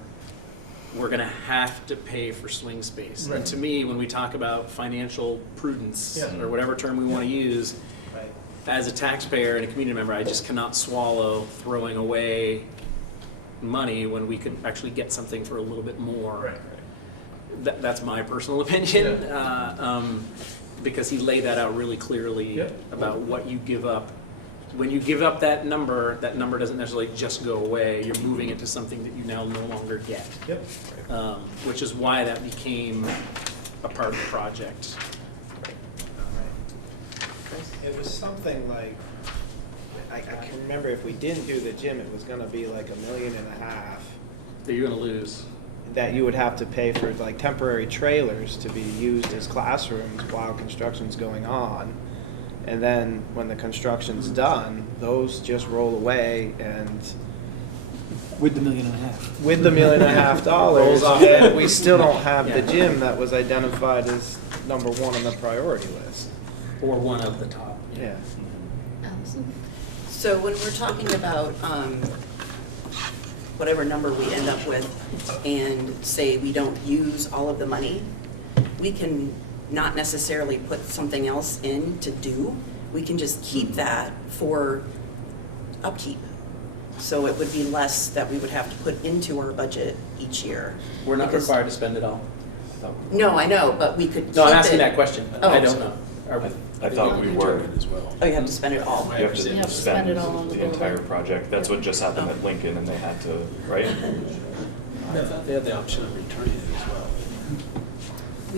we're going to have to pay for swing space. Right. And to me, when we talk about financial prudence, or whatever term we want to use, as a taxpayer and a community member, I just cannot swallow throwing away money when we could actually get something for a little bit more. That's my personal opinion, because he laid that out really clearly about what you give up. When you give up that number doesn't necessarily just go away. You're moving it to something that you now no longer get. Which is why that became a part of the project. It was something like, I can remember if we didn't do the gym, it was gonna be like $1.5 million that you're gonna lose. That you would have to pay for like temporary trailers to be used as classrooms while construction's going on. And then when the construction's done, those just roll away, and with the $1.5 million. With the $1.5 million, Rolls off. and we still don't have the gym that was identified as number one on the priority list. Or one of the top. Yeah. So when we're talking about whatever number we end up with, and say we don't use all of the money, we can not necessarily put something else in to do. We can just keep that for upkeep. So it would be less that we would have to put into our budget each year. We're not Because- required to spend it all. No, I know, but we could keep it. No, I'm asking that question. Oh. I don't know. Are we- I thought we were. Oh, you have to spend it all. You have to You have to spend it all on the the entire building. project. That's what just happened at Lincoln, and they had to, right? They have the option of returning it as well.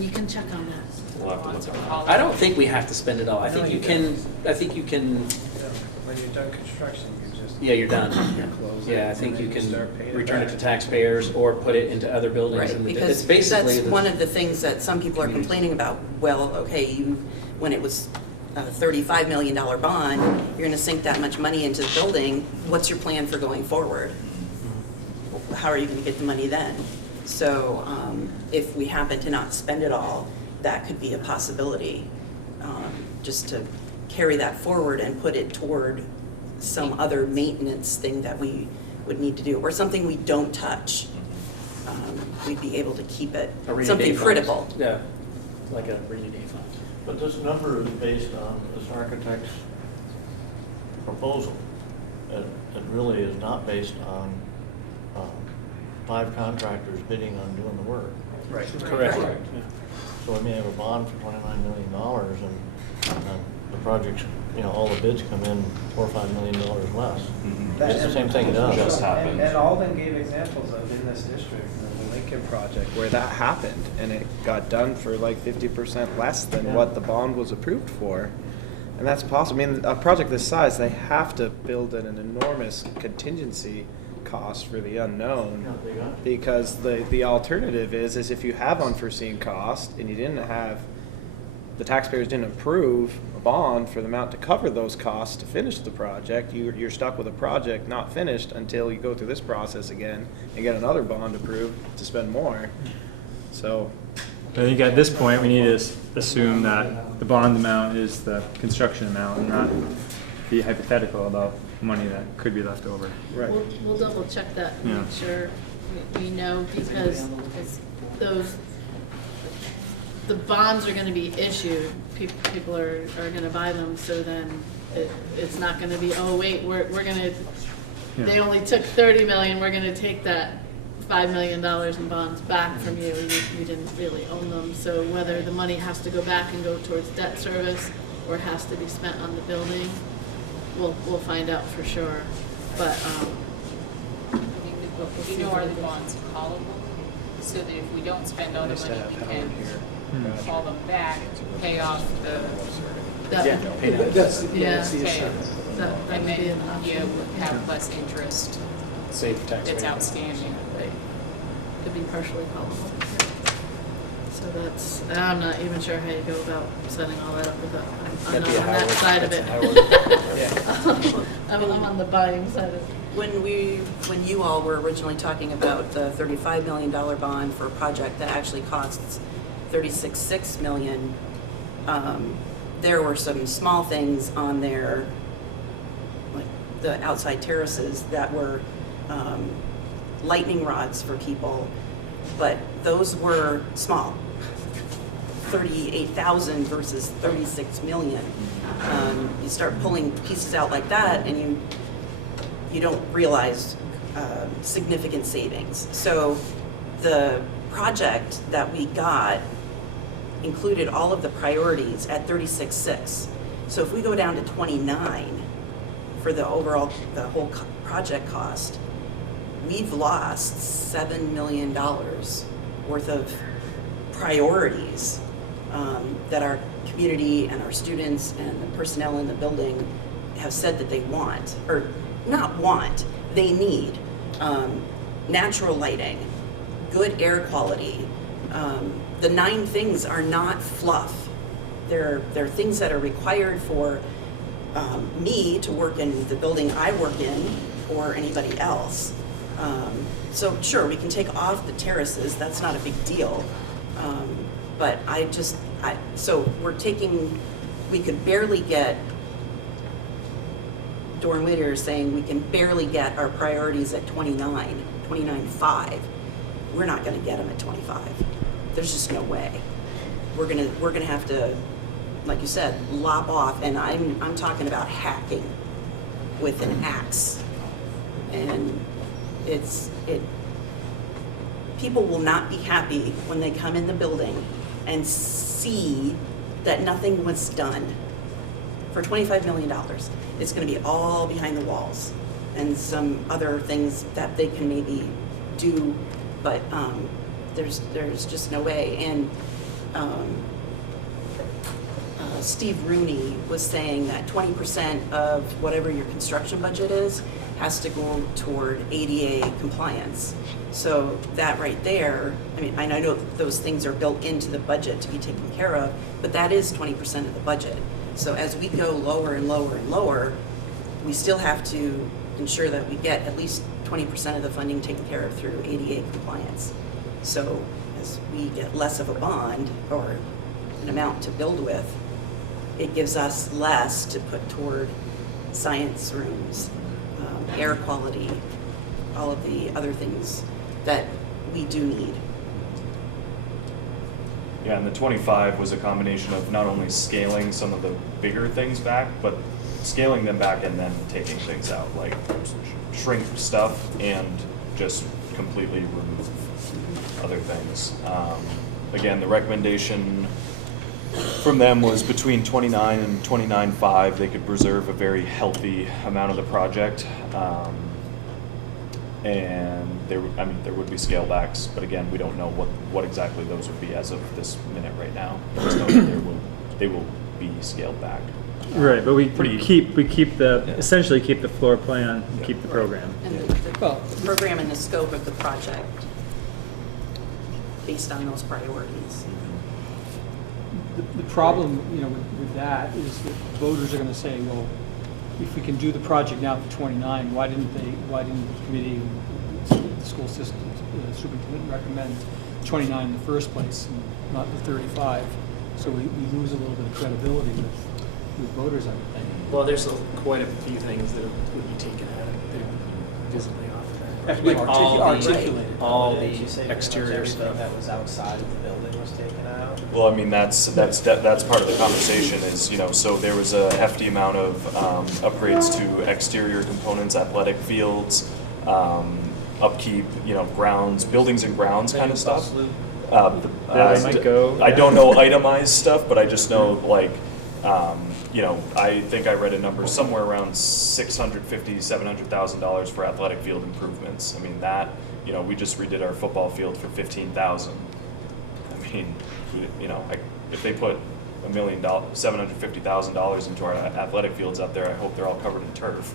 You can check on that. We'll have to look at that. I don't think we have to spend it all. I think you can, When you're done construction, you just. yeah, you're done. Close it, Yeah, I and think then you can start paying it return it back. to taxpayers or put it into other buildings. Right, and because it's basically that's the- one of the things that some people are complaining about. Well, okay, when it was a $35 million bond, you're gonna sink that much money into the building. What's your plan for going forward? How are you gonna get the money then? So, if we happen to not spend it all, that could be a possibility. Just to carry that forward and put it toward some other maintenance thing that we would need to do, or something we don't touch. We'd be able to keep it, A rainy day something fund. critical. Yeah, like a rainy day fund. But this number is based on this architect's proposal. It really is not based on 5 contractors bidding on doing the work. Right, correct. Right. So we may have a bond for $29 million and the project's, all the bids come in $4 or $5 million less. It's the same thing it does. Just happened. And Alden gave examples of in this district, the Lincoln project, where that happened, and it got done for like 50% less than what the bond was approved for. And that's possible. I mean, a project this size, they have to build in an enormous contingency cost for the unknown, because the alternative is if you have unforeseen cost and you didn't have, the taxpayers didn't approve a bond for the amount to cover those costs to finish the project, you're stuck with a project not finished until you go through this process again and get another bond approved to spend more. So I think at this point, we need to assume that the bond amount is the construction amount and not be hypothetical about money that could be left over. Right. We'll double check that, and Yeah. make sure we know, because the bonds are gonna be issued, people are gonna buy them, so then it's not gonna be, oh, wait, we're gonna, they only took 30 million, we're gonna take that $5 million in bonds back from you, you didn't really own them. So whether the money has to go back and go towards debt service, or has to be spent on the building, we'll find out for sure. But, Are the bonds callable? So that if we don't spend all the money, we can call them back, pay off the. that, Pay down. That's the Okay. issue. that And would be an then you option. would have less interest Save taxpayers. that's outstanding. Right. Could be partially callable. So that's, I'm not even sure how you go about setting all that up with that. I'm That'd not be a on that Howard- side of that's it. a I'm on the buying side of it. When you all were originally talking about the $35 million bond for a project that actually costs $36.6 million, there were some small things on there, like the outside terraces that were lightning rods for people, but those were small. 38,000 versus 36 million. You start pulling pieces out like that and you don't realize significant savings. So the project that we got included all of the priorities at 36.6. So if we go down to 29 for the whole project cost, we've lost $7 million worth of priorities that our community and our students and the personnel in the building have said that they want, or not want, they need. Natural lighting, good air quality. The 9 things are not fluff. They're things that are required for me to work in the building I work in, or anybody else. So sure, we can take off the terraces, that's not a big deal. But so we could barely get Doran Whittier is saying we can barely get our priorities at 29.5. We're not gonna get them at 25. There's just no way. We're gonna have to, like you said, lop off, and I'm talking about hacking with an axe. And people will not be happy when they come in the building and see that nothing was done. For $25 million, it's gonna be all behind the walls and some other things that they can maybe do, but there's just no way. And Steve Rooney was saying that 20% of whatever your construction budget is has to go toward ADA compliance. So that right there, I mean, I know those things are built into the budget to be taken care of, but that is 20% of the budget. So as we go lower and lower and lower, we still have to ensure that we get at least 20% of the funding taken care of through ADA compliance. So as we get less of a bond or an amount to build with, it gives us less to put toward science rooms, air quality, all of the other things that we do need. Yeah, and the 25 was a combination of not only scaling some of the bigger things back, but scaling them back and then taking things out, like shrink stuff and just completely remove other things. Again, the recommendation from them was between 29 and 29.5. They could preserve a very healthy amount of the project. And there would be scale backs, but again, we don't know what exactly those would be as of this minute right now. We just know that they will be scaled back. Right, but we keep essentially keep the floor plan, and keep the program. And the program and the scope of the project based on those priorities. The problem, with that is that voters are going to say, well, if we can do the project now for 29, why didn't the committee, the school system, the superintendent recommend 29 in the first place and not the 35? So we lose a little bit of credibility with voters, I would think. Well, there's quite a few things that would be taken out of it visibly off of that. Like all the exterior stuff that was outside of the building was taken out. Well, I mean, that's part of the conversation is, so there was a hefty amount of upgrades to exterior components, athletic fields, upkeep, grounds, buildings and grounds kind of stuff. I don't know itemized stuff, but I just know I think I read a number somewhere around $650,000, $700,000 for athletic field improvements. I mean we just redid our football field for $15,000. I mean, if they put $750,000 into our athletic fields out there, I hope they're all covered in turf,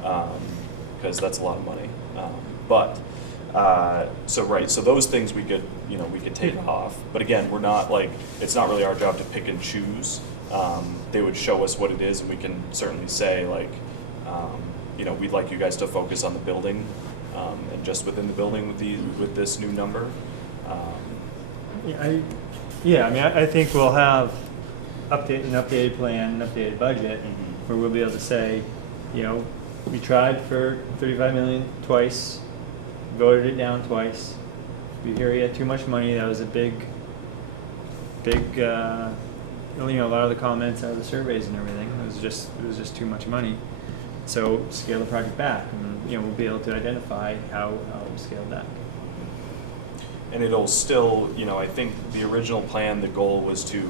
because that's a lot of money. So those things we could take off. But again, we're not it's not really our job to pick and choose. They would show us what it is, and we can certainly say we'd like you guys to focus on the building, and just within the building with this new number. I think we'll have an updated plan, an updated budget, where we'll be able to say, we tried for 35 million twice, voted it down twice. We hear you had too much money. That was a big, a lot of the comments out of the surveys and everything. It was just too much money. So scale the project back, and we'll be able to identify how we scale back. And it'll still, I think the original plan, the goal was to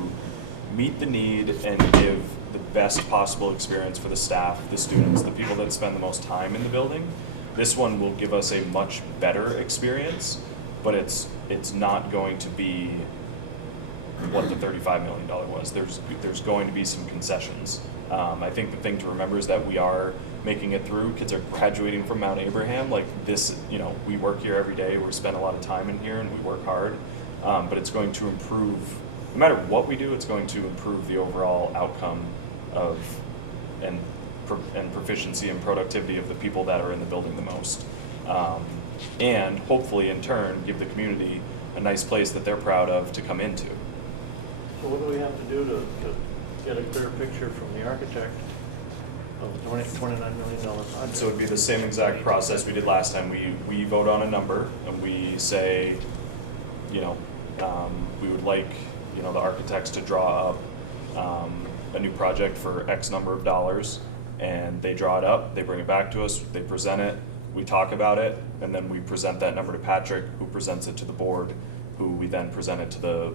meet the need and give the best possible experience for the staff, the students, the people that spend the most time in the building. This one will give us a much better experience, but it's not going to be what the $35 million was. There's going to be some concessions. I think the thing to remember is that we are making it through. Kids are graduating from Mount Abraham. We work here every day. We spend a lot of time in here and we work hard. But it's going to improve, no matter what we do, it's going to improve the overall outcome and proficiency and productivity of the people that are in the building the most. And hopefully in turn give the community a nice place that they're proud of to come into. So what do we have to do to get a clear picture from the architect $29 million project. So it'd be the same exact process we did last time. We vote on a number and we say, you know, we would like, you know, the architects to draw up a new project for X number of dollars, and they draw it up, they bring it back to us, they present it, we talk about it, and then we present that number to Patrick, who presents it to the board, who we then present it to the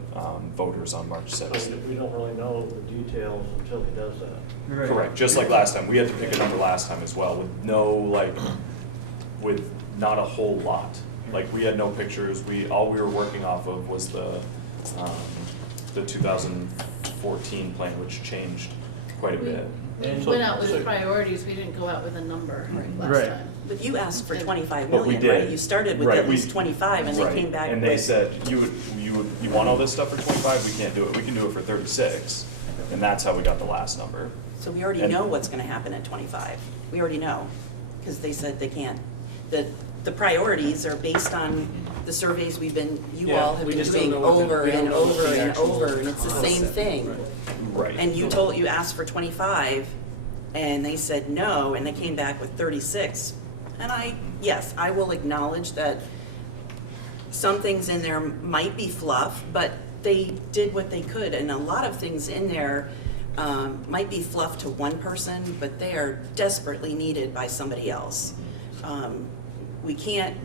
voters on March 6th. We don't really know the details until he does that. Right. Correct, just like last time. We had to pick a number last time as well, with no, like, with not a whole lot. Like, we had no pictures, all we were working off of was the 2014 plan, which changed quite a bit. We went out with priorities, we didn't go out with a number last Right. time. But you asked for 25 But we million, right? did. You started with Right, at least 25, and they Right. came back with... And they said, you want all this stuff for 25? We can't do it. We can do it for 36. And that's how we got the last number. So we already And- know what's gonna happen at 25. We already know, because they said they can't. The priorities are based on the surveys you Yeah, all have we been just don't doing know what the- over we don't and know what over the and actual over, and it's the same concept, thing. Right. And you asked for 25, and they said no, and they came back with 36. And yes, I will acknowledge that some things in there might be fluff, but they did what they could, and a lot of things in there might be fluff to one person, but they are desperately needed by somebody else. We can't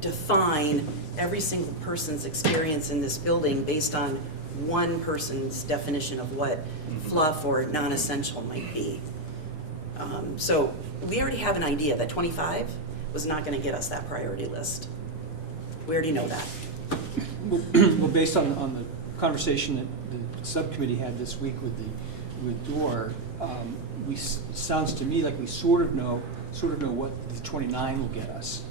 define every single person's experience in this building based on one person's definition of what fluff or non-essential might be. So we already have an idea that 25 was not going to get us that priority list. We already know that. Well, based on the conversation that the subcommittee had this week with Dor, sounds to me like we sort of know what the 29 will get us.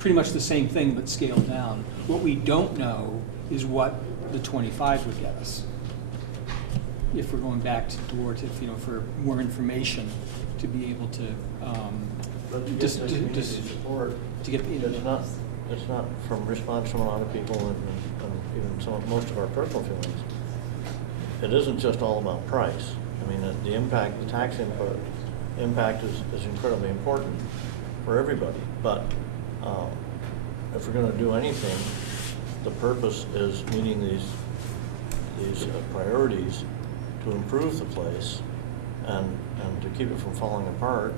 Pretty much the same thing, but scaled down. What we don't know is what the 25 would get us. If we're going back to Dor for more information to be able to But to get the community support, it's not from response from a lot of people and even most of our personal feelings. It isn't just all about price. I mean, the impact, the tax input impact is incredibly important for everybody. But if we're going to do anything, the purpose is meeting these priorities to improve the place and to keep it from falling apart.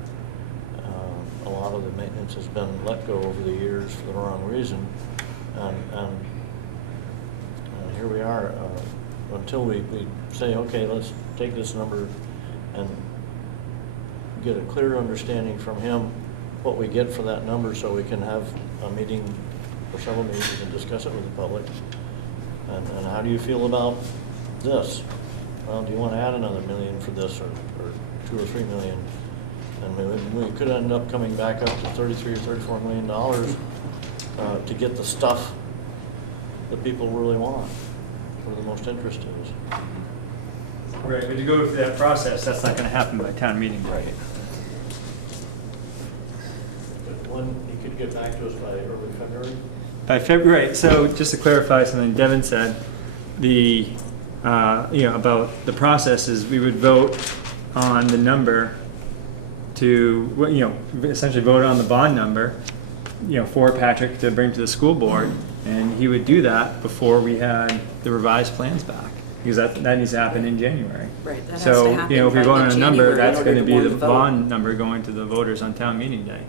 A lot of the maintenance has been let go over the years for the wrong reason, and here we are. Until we say, okay, let's take this number and get a clear understanding from him what we get for that number, so we can have a meeting or several meetings and discuss it with the public. And how do you feel about this? Well, do you want to add another million for this, or 2 or 3 million? And we could end up coming back up to $33 or $34 million to get the stuff that people really want, where the most interest is. Right, but to go through that process, that's not going to happen by town meeting day. Right. But when you could get back to us by early February? By February, so just to clarify something Devin said, about the process is we would vote on the number to, essentially vote on the bond number, for Patrick to bring to the school board, and he would do that before we had the revised plans back, because that needs to happen in January. Right, that has So, to happen if we by vote on a number, mid-January that's in going to order be to the vote. bond number going to the voters on town meeting day,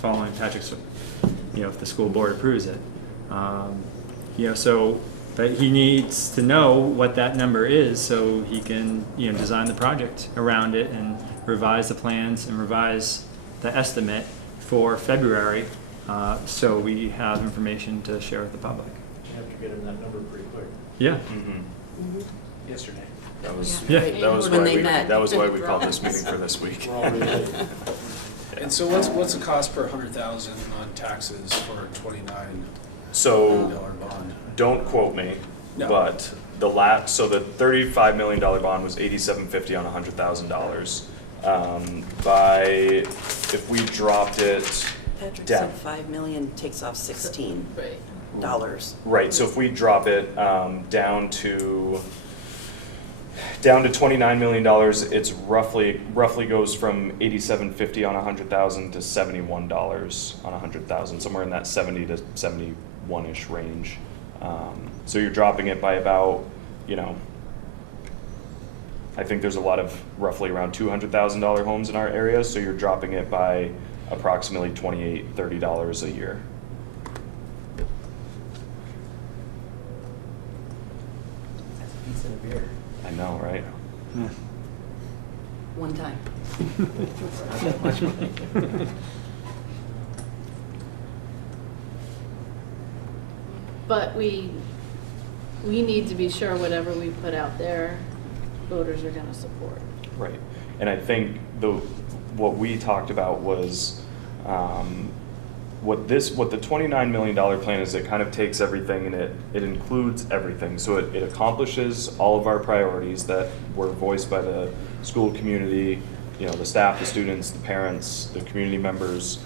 following Patrick's, if the school board approves it. But he needs to know what that number is so he can, design the project around it and revise the plans and revise the estimate for February, so we have information to share with the public. You have to get in that number pretty quick. Yeah. Yesterday. That was Yeah. that was why we called this meeting for this week. And so what's the cost per 100,000 on taxes for a $29 So million bond? don't quote me, No. but the $35 million bond was $87.50 on $100,000. If we dropped it Patrick down. said 5 million takes off $16. Right, so if we drop it down to down to $29 million, it's roughly goes from $87.50 on 100,000 to $71 on 100,000, somewhere in that 70 to 71-ish range. So you're dropping it by about, you know, I think there's a lot of roughly around $200,000 homes in our area, so you're dropping it by approximately $28, $30 a year. That's a piece of beer. I know, right? Yeah. One time. But we need to be sure whatever we put out there, voters are gonna support. Right. And I think what we talked about was what the $29 million plan is. It kind of takes everything and it includes everything. So it accomplishes all of our priorities that were voiced by the school community, you know, the staff, the students, the parents, the community members.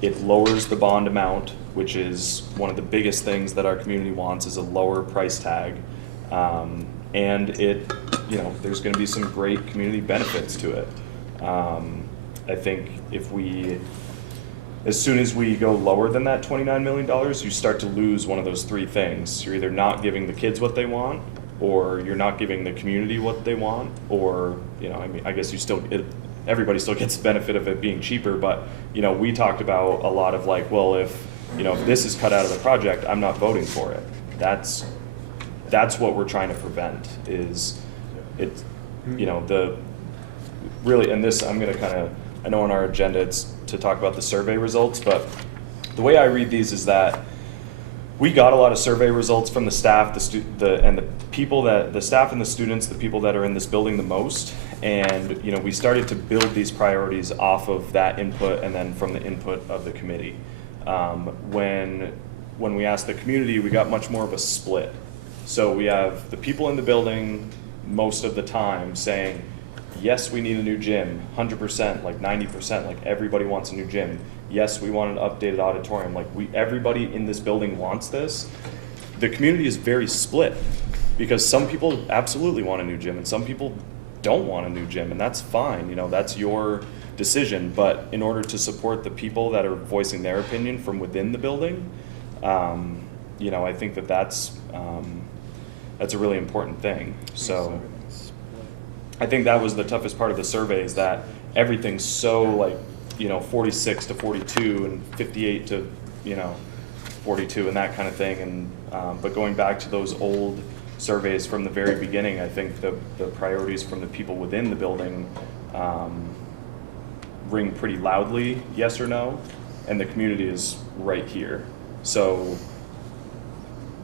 It lowers the bond amount, which is one of the biggest things that our community wants, is a lower price tag. And it, you know, there's going to be some great community benefits to it. I think as soon as we go lower than that $29 million, you start to lose one of those three things. You're either not giving the kids what they want, or you're not giving the community what they want, or, you know, I mean, I guess everybody still gets the benefit of it being cheaper, but, you know, we talked about a lot of like, well, if this is cut out of the project, I'm not voting for it. That's what we're trying to prevent, is it, you know, and this, I'm going to I know on our agenda it's to talk about the survey results, but the way I read these is that we got a lot of survey results from the staff, the staff and the students, the people that are in this building the most, and, you know, we started to build these priorities off of that input and then from the input of the committee. When we asked the community, we got much more of a split. So we have the people in the building most of the time saying, yes, we need a new gym, 100%, like 90%, like everybody wants a new gym. Yes, we want an updated auditorium, like everybody in this building wants this. The community is very split because some people absolutely want a new gym and some people don't want a new gym, and that's fine, you know, that's your decision. But in order to support the people that are voicing their opinion from within the building, you know, I think that's a really important thing. So I think that was the toughest part of the survey, is that everything's so, like, you know, 46 to 42 and 58 to, you know, 42 and that kind of thing. And but going back to those old surveys from the very beginning, I think the priorities from the people within the building ring pretty loudly, yes or no, and the community is right here. So,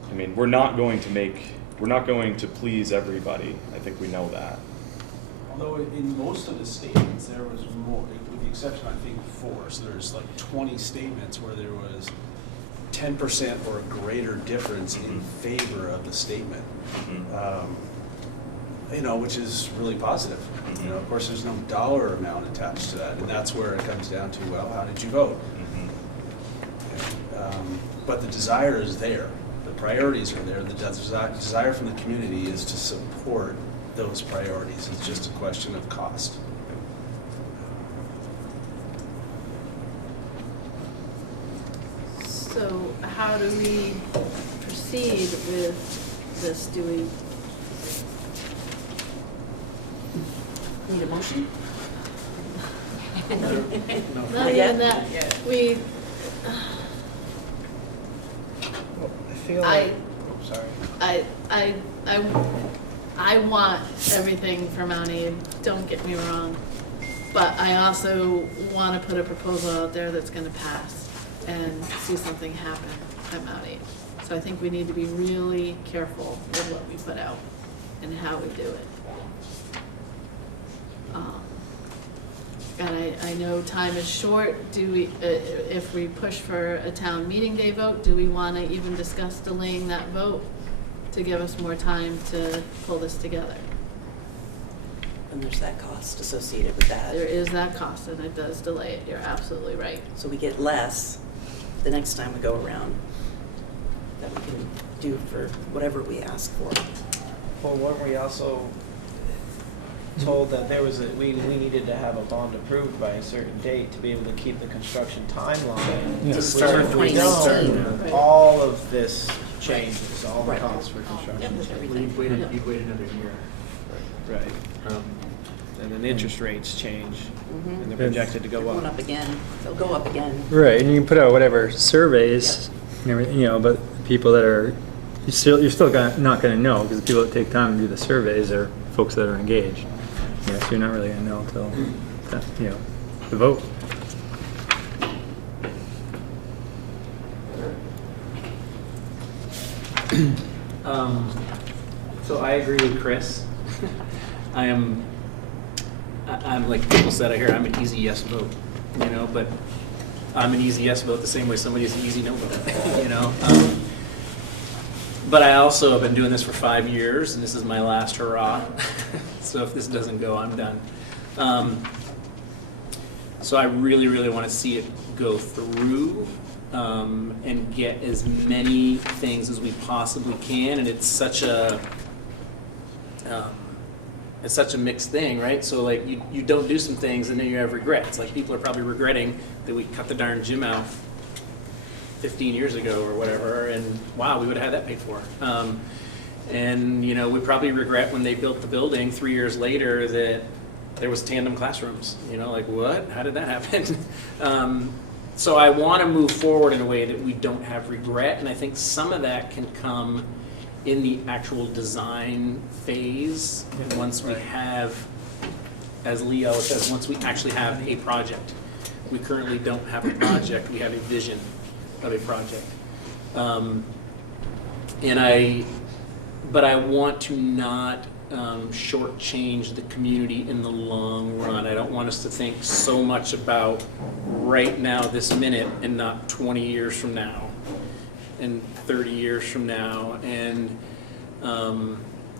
I mean, we're not going to please everybody. I think we know that. Although in most of the statements there was more, with the exception I think 4, so there's like 20 statements where there was 10% or a greater difference in favor of the statement. You know, which is really positive. You know, of course, there's no dollar amount attached to that, and that's where it comes down to, well, how did you vote? But the desire is there. The priorities are there. The desire from the community is to support those priorities. It's just a question of cost. So how do we proceed with this? Do we Need a motion? Not even that. We. I feel like, sorry. I want everything for Mount Abe, don't get me wrong. But I also want to put a proposal out there that's going to pass and see something happen at Mount Abe. So I think we need to be really careful with what we put out and how we do it. And I know time is short. Do we, if we push for a town meeting day vote, do we want to even discuss delaying that vote to give us more time to pull this together? And there's that cost associated with that. There is that cost, and it does delay it. You're absolutely right. So we get less the next time we go around that we can do for whatever we ask for. Well, weren't we also told that we needed to have a bond approved by a certain date to be able to keep the construction timeline? To start Which if we 2019. don't, all of this changes, all the costs for construction. You'd wait another year. Right. And then interest rates change, and they're projected to go Going up. up again, they'll go up again. Right, and you can put out whatever surveys, and everything, but people that are, you're still not gonna know, because the people that take time to do the surveys are folks that are engaged. Yeah, so you're not really gonna know until, the vote. So I agree with Chris. I'm like people said, I hear I'm an easy yes vote, but I'm an easy yes vote the same way somebody's an easy no vote, But I also have been doing this for 5 years, and this is my last hurrah. So if this doesn't go, I'm done. So I really, really want to see it go through and get as many things as we possibly can. And it's such a mixed thing, right? So like you don't do some things and then you have regrets. Like people are probably regretting that we cut the darn gym out 15 years ago or whatever, and wow, we would have had that paid for. And we probably regret when they built the building 3 years later that there was tandem classrooms. Like what? How did that happen? So I want to move forward in a way that we don't have regret, and I think some of that can come in the actual design phase once we have, as Leo says, once we actually have a project. We currently don't have a project, we have a vision of a project. But I want to not shortchange the community in the long run. I don't want us to think so much about right now, this minute, and not 20 years from now, and 30 years from now, and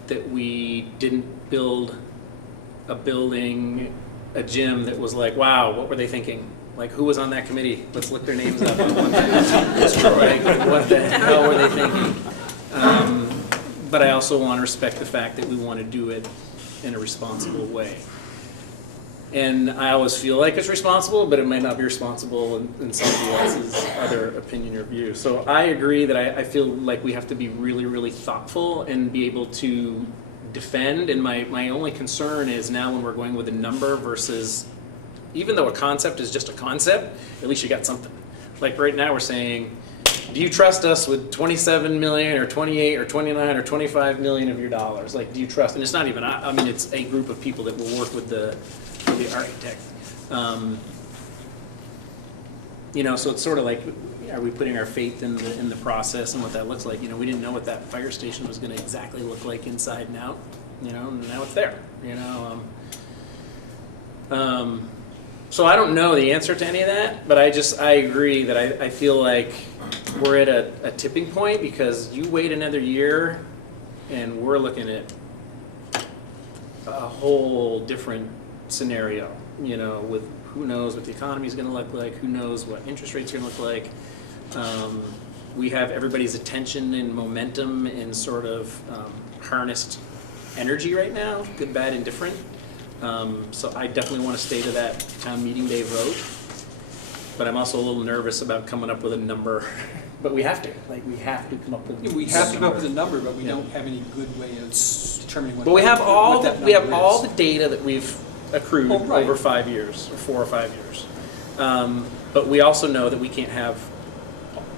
that we didn't build a gym that was like, wow, what were they thinking? Like, who was on that committee? Let's look their names up. Like, what the hell were they thinking? But I also want to respect the fact that we want to do it in a responsible way. And I always feel like it's responsible, but it might not be responsible in somebody else's other opinion or view. So I agree that I feel like we have to be really, really thoughtful and be able to defend. And my only concern is now when we're going with a number versus, even though a concept is just a concept, at least you got something. Like right now we're saying, do you trust us with 27 million or 28 or 29 or 25 million of your dollars? Like, do you trust? And it's not even, I mean, it's a group of people that will work with the architect. So it's sort of like, are we putting our faith in the process and what that looks like? We didn't know what that fire station was going to exactly look like inside and out. And now it's there. So I don't know the answer to any of that, but I agree that I feel like we're at a tipping point, because you wait another year and we're looking at a whole different scenario, with who knows what the economy is going to look like, who knows what interest rates are going to look like. We have everybody's attention and momentum in sort of harnessed energy right now, good, bad, indifferent. So I definitely want to stay to that town meeting day vote, but I'm also a little nervous about coming up with a number. But we have to, we have to come up with. We have to come up with a number, but we don't have any good way of determining what. But we have all what all the data that we've accrued over 5 years or 4 or 5 years. But we also know that we can't have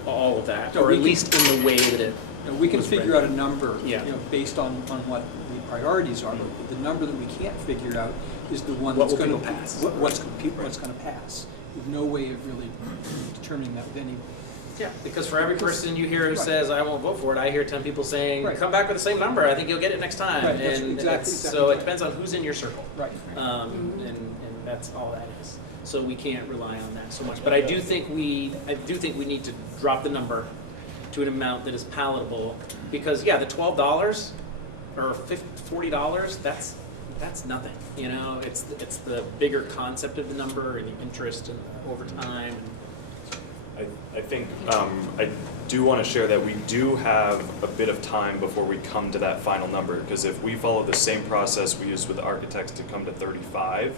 all of that, or at least in the way that it. We can figure out a number, Yeah. Based on what the priorities are. But the number that we can't figure out is the one What that's will going to people pass? What's going to pass? With no way of really determining that with any. Yeah, because for every person you hear who says, I won't vote for it, I hear 10 people saying, Right. come back with the same number, I think you'll get it next time. Right, that's And exactly so right. it depends on who's in your circle. Right. And that's all that is. So we can't rely on that so much. But I do think we need to drop the number to an amount that is palatable, because the $12 or $40, that's nothing. It's the bigger concept of the number and the interest and over time. I think I do want to share that we do have a bit of time before we come to that final number, because if we follow the same process we used with the architects to come to 35,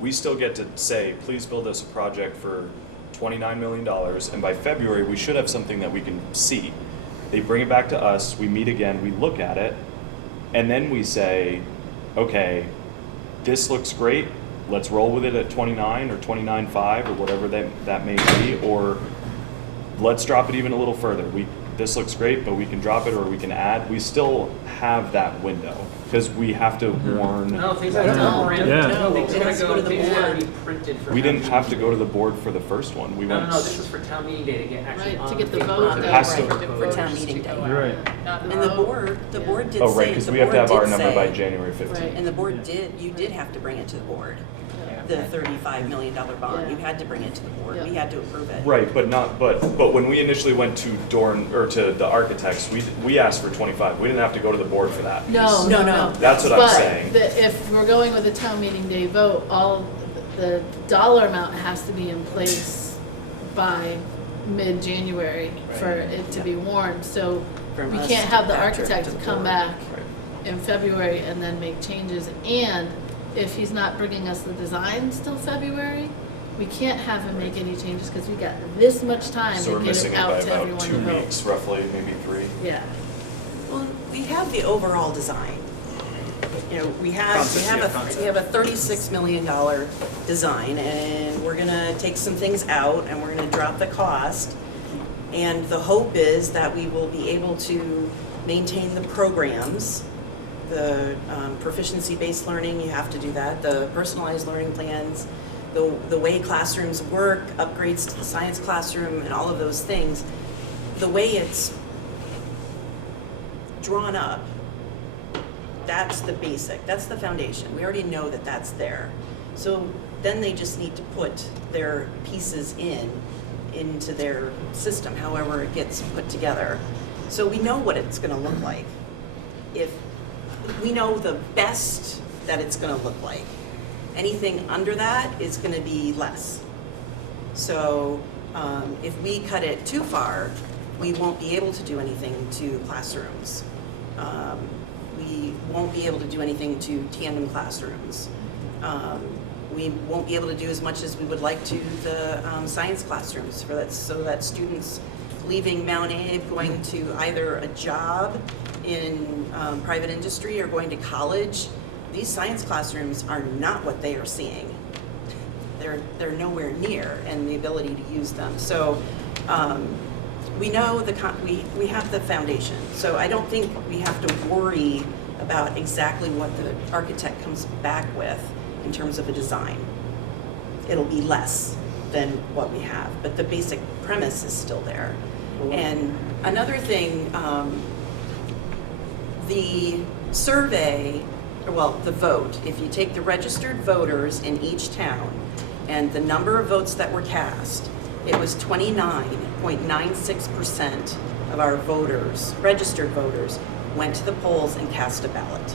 we still get to say, please build us a project for $29 million, and by February we should have something that we can see. They bring it back to us, we meet again, we look at it, and then we say, okay, this looks great, let's roll with it at 29 or 29.5 or whatever that may be, or let's drop it even a little further. This looks great, but we can drop it or we can add. We still have that window because we have to warn. No, things like that. No, Things it has are to go to the things are board. already printed for We town didn't have to meeting. go to the board for the first one. We No, went. no, this was for town meeting day to get actually Right, on to get the paper. vote It has to- For town meeting day. You're right. Not And the board did say. Oh, right, because the we have to board have our did number by say- January 15th. Right. And the board you did have to bring it to the board. The $35 million bond, you had to bring it to the board. We had to approve it. Right, but when we initially went to to the architects, we asked for 25. We didn't have to go to the board for that. No, no. That's what I'm saying. But if we're going with a town meeting day vote, all the dollar amount has to be in place by mid-January for it to be warned. So From we us can't have the back to architect the come board. back in February and then make changes. And if he's not bringing us the designs till February, we can't have him make any changes because we got this much time So we're to get missing it it by out to about everyone to 2 vote. weeks, roughly, maybe 3. Yeah. Well, we have the overall design. You know, we have a $36 million design, and we're gonna take some things out, and we're gonna drop the cost. And the hope is that we will be able to maintain the programs, the proficiency-based learning, you have to do that, the personalized learning plans, the way classrooms work, upgrades to the science classroom, and all of those things. The way it's drawn up, that's the basic, that's the foundation. We already know that that's there. So then they just need to put their pieces into their system, however it gets put together. So we know what it's gonna look like. If we know the best that it's gonna look like. Anything under that is gonna be less. So if we cut it too far, we won't be able to do anything to classrooms. We won't be able to do anything to tandem classrooms. We won't be able to do as much as we would like to the science classrooms for that, so that students leaving Mount Abe going to either a job in private industry or going to college, these science classrooms are not what they are seeing. They're nowhere near, and the ability to use them. So we know we have the foundation. So I don't think we have to worry about exactly what the architect comes back with in terms of a design. It'll be less than what we have, but the basic premise is still there. And another thing, the survey, well, the vote, if you take the registered voters in each town and the number of votes that were cast, it was 29.96% of our voters, registered voters, went to the polls and cast a ballot.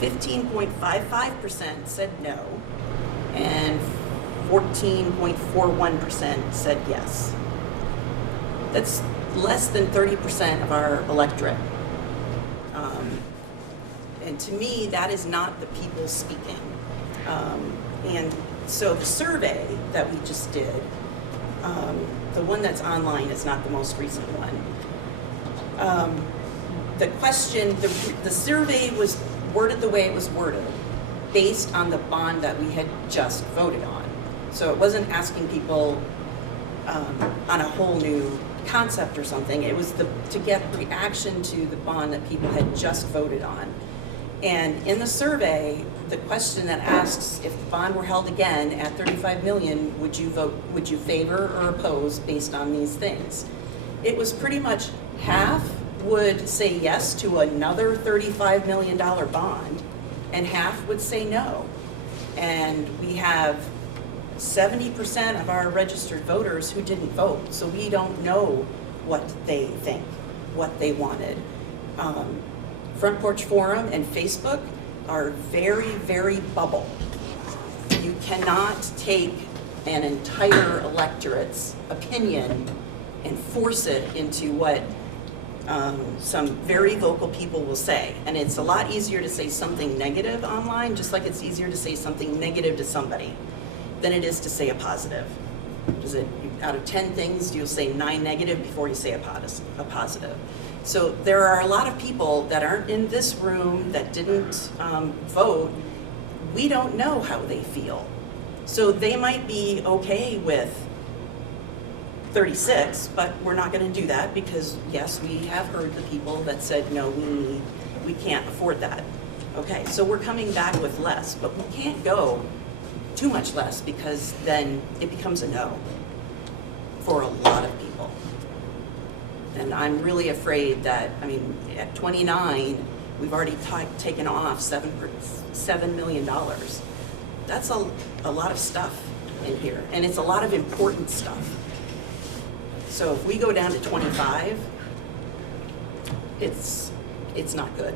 15.55% said no, and 14.41% said yes. That's less than 30% of our electorate. And to me, that is not the people speaking. And so the survey that we just did, the one that's online is not the most recent one. The question, the survey was worded the way it was worded, based on the bond that we had just voted on. So it wasn't asking people on a whole new concept or something. It was to get reaction to the bond that people had just voted on. And in the survey, the question that asks, if the bond were held again at 35 million, would you favor or oppose based on these things? It was pretty much half would say yes to another $35 million bond, and half would say no. And we have 70% of our registered voters who didn't vote, so we don't know what they think, what they wanted. Front Porch Forum and Facebook are very, very bubble. You cannot take an entire electorate's opinion and force it into what some very vocal people will say. And it's a lot easier to say something negative online, just like it's easier to say something negative to somebody than it is to say a positive. Does it, out of 10 things, you'll say 9 negative before you say a positive. So there are a lot of people that aren't in this room that didn't vote. We don't know how they feel. So they might be okay with 36, but we're not going to do that because, yes, we have heard the people that said, no, we can't afford that. Okay, so we're coming back with less, but we can't go too much less because then it becomes a no for a lot of people. And I'm really afraid that, I mean, at 29, we've already taken off $7 million. That's a lot of stuff in here, and it's a lot of important stuff. So if we go down to 25, it's not good.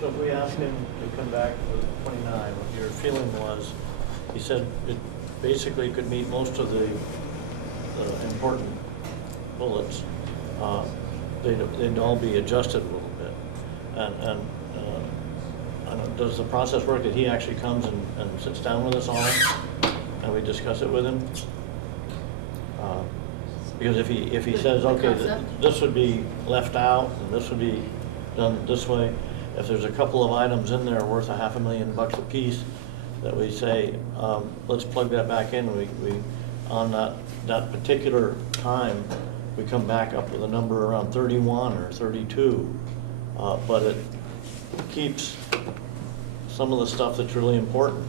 So if we ask him to come back with 29, what your feeling was, he said it basically could meet most of the important bullets. They'd all be adjusted a little bit. And does the process work that he actually comes and sits down with us all and we discuss it with him? Because if he says, okay, this would be left out and this would be done this way, if there's a couple of items in there worth $500,000 a piece that we say, let's plug that back in, we on that particular time, we come back up with a number around 31 or 32, but it keeps some of the stuff that's really important,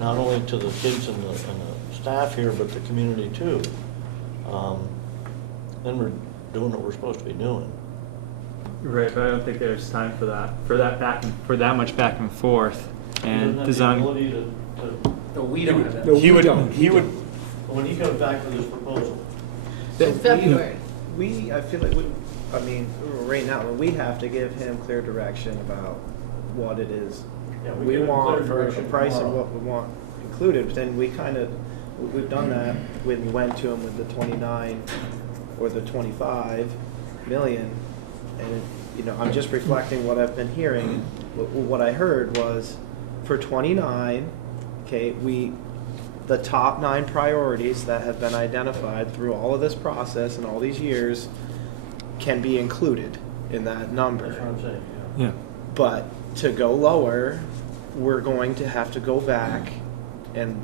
not only to the kids and the staff here, but the community too. Then we're doing what we're supposed to be doing. Right, but I don't think there's time for that, for that much back and forth. And design. No, we don't have that. No, he would. When he comes back with his proposal. In February. I feel like I mean, right now, we have to give him clear direction about what it is we want for the price and what we want included. But then we've done that when we went to him with the 29 or the 25 million. And I'm just reflecting what I've been hearing. What I heard was for 29, okay, the top 9 priorities that have been identified through all of this process and all these years can be included in that number. That's what I'm saying, yeah. But to go lower, we're going to have to go back and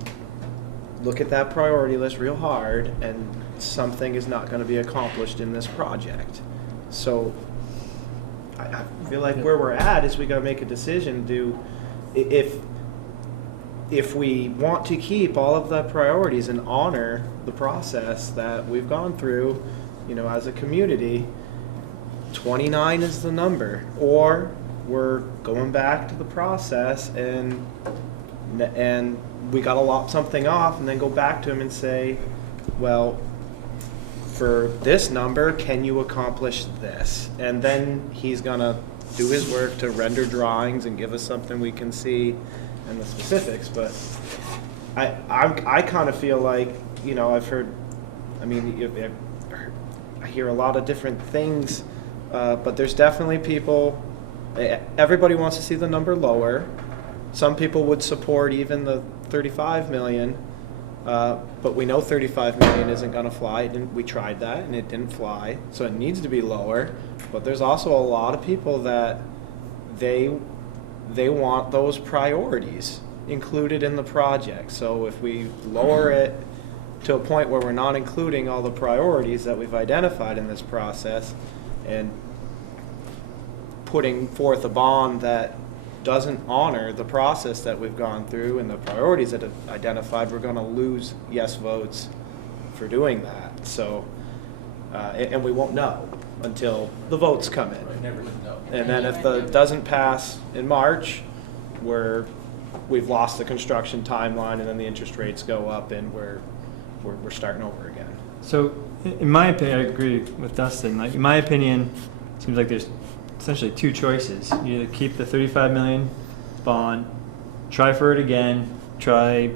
look at that priority list real hard, and something is not going to be accomplished in this project. So I feel like where we're at is we got to make a decision. If we want to keep all of the priorities and honor the process that we've gone through, as a community, 29 is the number, or we're going back to the process and we got to lop something off and then go back to him and say, well, for this number, can you accomplish this? And then he's gonna do his work to render drawings and give us something we can see and the specifics. But I kind of feel like, I've heard, I hear a lot of different things, but there's definitely people, everybody wants to see the number lower. Some people would support even the 35 million. But we know 35 million isn't going to fly. We tried that and it didn't fly, so it needs to be lower. But there's also a lot of people that they want those priorities included in the project. So if we lower it to a point where we're not including all the priorities that we've identified in this process and putting forth a bond that doesn't honor the process that we've gone through and the priorities that have identified, we're going to lose yes votes for doing that. So, and we won't know until the votes come in. Right, never know. And then if the doesn't pass in March, we've lost the construction timeline, and then the interest rates go up, and we're starting over again. So, in my opinion, I agree with Dustin. Like, in my opinion, it seems like there's essentially 2 choices. You either keep the 35 million bond, try for it again, try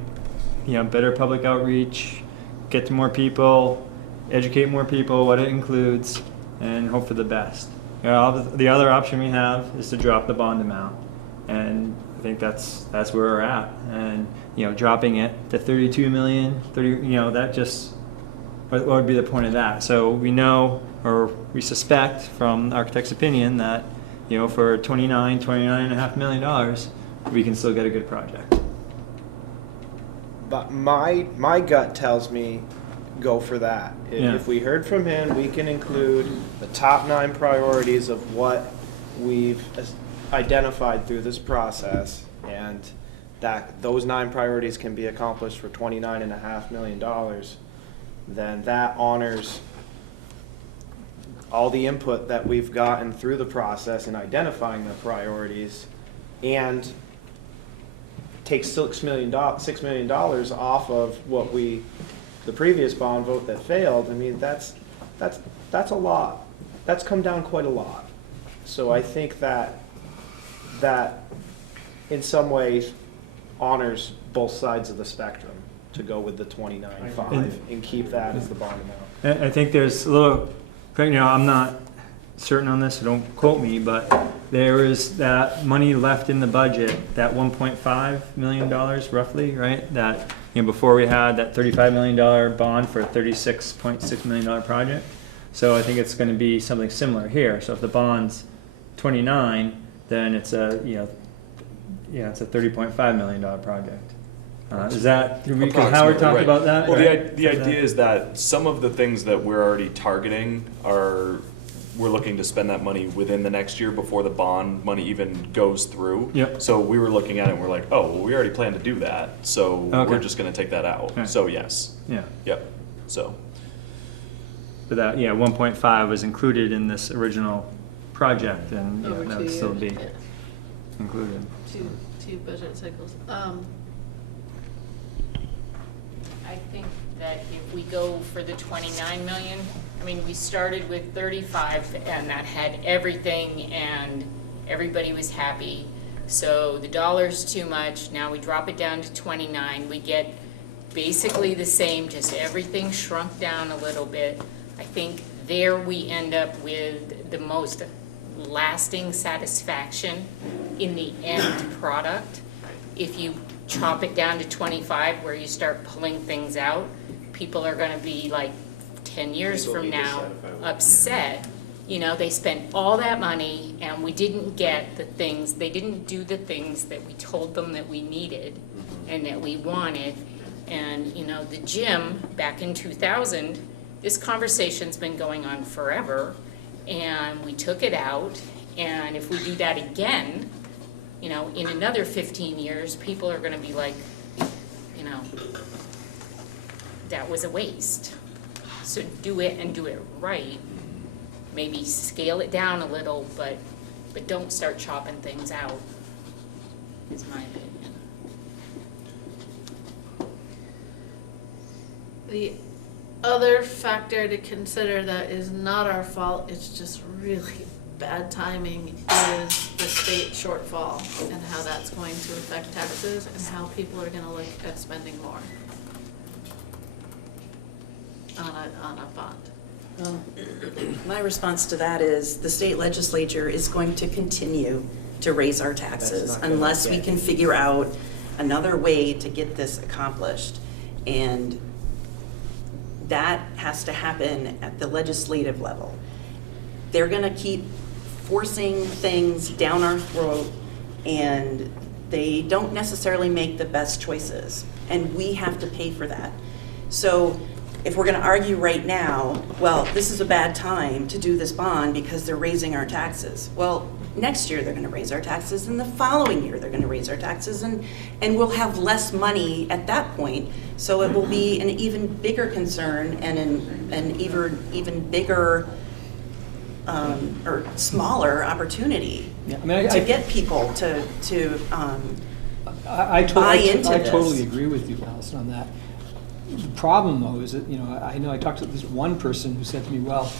better public outreach, get to more people, educate more people, what it includes, and hope for the best. The other option we have is to drop the bond amount, and I think that's where we're at. And dropping it to 32 million, that just, what would be the point of that? So we know, or we suspect from the architect's opinion that for $29.5 million, we can still get a good project. But my gut tells me go for that. If we heard from him, we can include the top 9 priorities of what we've identified through this process, and that those 9 priorities can be accomplished for $29.5 million. Then that honors all the input that we've gotten through the process in identifying the priorities, and takes $6 million off of what the previous bond vote that failed. I mean, that's a lot. That's come down quite a lot. So I think that in some ways honors both sides of the spectrum to go with the 29.5 and keep that as the bond amount. I think there's a little, I'm not certain on this, so don't quote me, but there is that money left in the budget, that $1.5 million roughly, right? That, before we had that $35 million bond for a $36.6 million project. So I think it's going to be something similar here. So if the bond's 29, then it's a, it's a $30.5 million project. Is that, can Howard talk about that? Well, the idea is that some of the things that we're already targeting we're looking to spend that money within the next year before the bond money even goes through. Yep. So we were looking at it and we're like, oh, well, we already planned to do that, so we're just going to take that out. Okay. So yes. Yeah. Yep. So. But that, 1.5 was included in this original project, and Over that 2 would still years, be included. Two budget cycles. I think that if we go for the 29 million, we started with 35 and that had everything and everybody was happy. So the dollar's too much, now we drop it down to 29, we get basically the same, just everything shrunk down a little bit. I think there we end up with the most lasting satisfaction in the end product. If you chop it down to 25 where you start pulling things out, people are gonna be like 10 years from now upset. They spent all that money and we didn't get the things, they didn't do the things that we told them that we needed and that we wanted. And the gym back in 2000, this conversation's been going on forever, and we took it out, and if we do that again, in another 15 years, people are gonna be like, that was a waste. So do it and do it right. Maybe scale it down a little, but don't start chopping things out, is my opinion. The other factor to consider that is not our fault, it's just really bad timing, is the state shortfall and how that's going to affect taxes and how people are gonna look at spending more on a bond. My response to that is the state legislature is going to continue to raise our taxes unless we can figure out another way to get this accomplished. And that has to happen at the legislative level. They're gonna keep forcing things down our throat, and they don't necessarily make the best choices, and we have to pay for that. So if we're gonna argue right now, well, this is a bad time to do this bond because they're raising our taxes. Well, next year they're gonna raise our taxes, and the following year they're gonna raise our taxes, and we'll have less money at that point. So it will be an even bigger concern and an even bigger or smaller opportunity to get people to buy into this. I totally agree with you, Allison, on that. The problem, though, is that, I know I talked to this one person who said to me, well,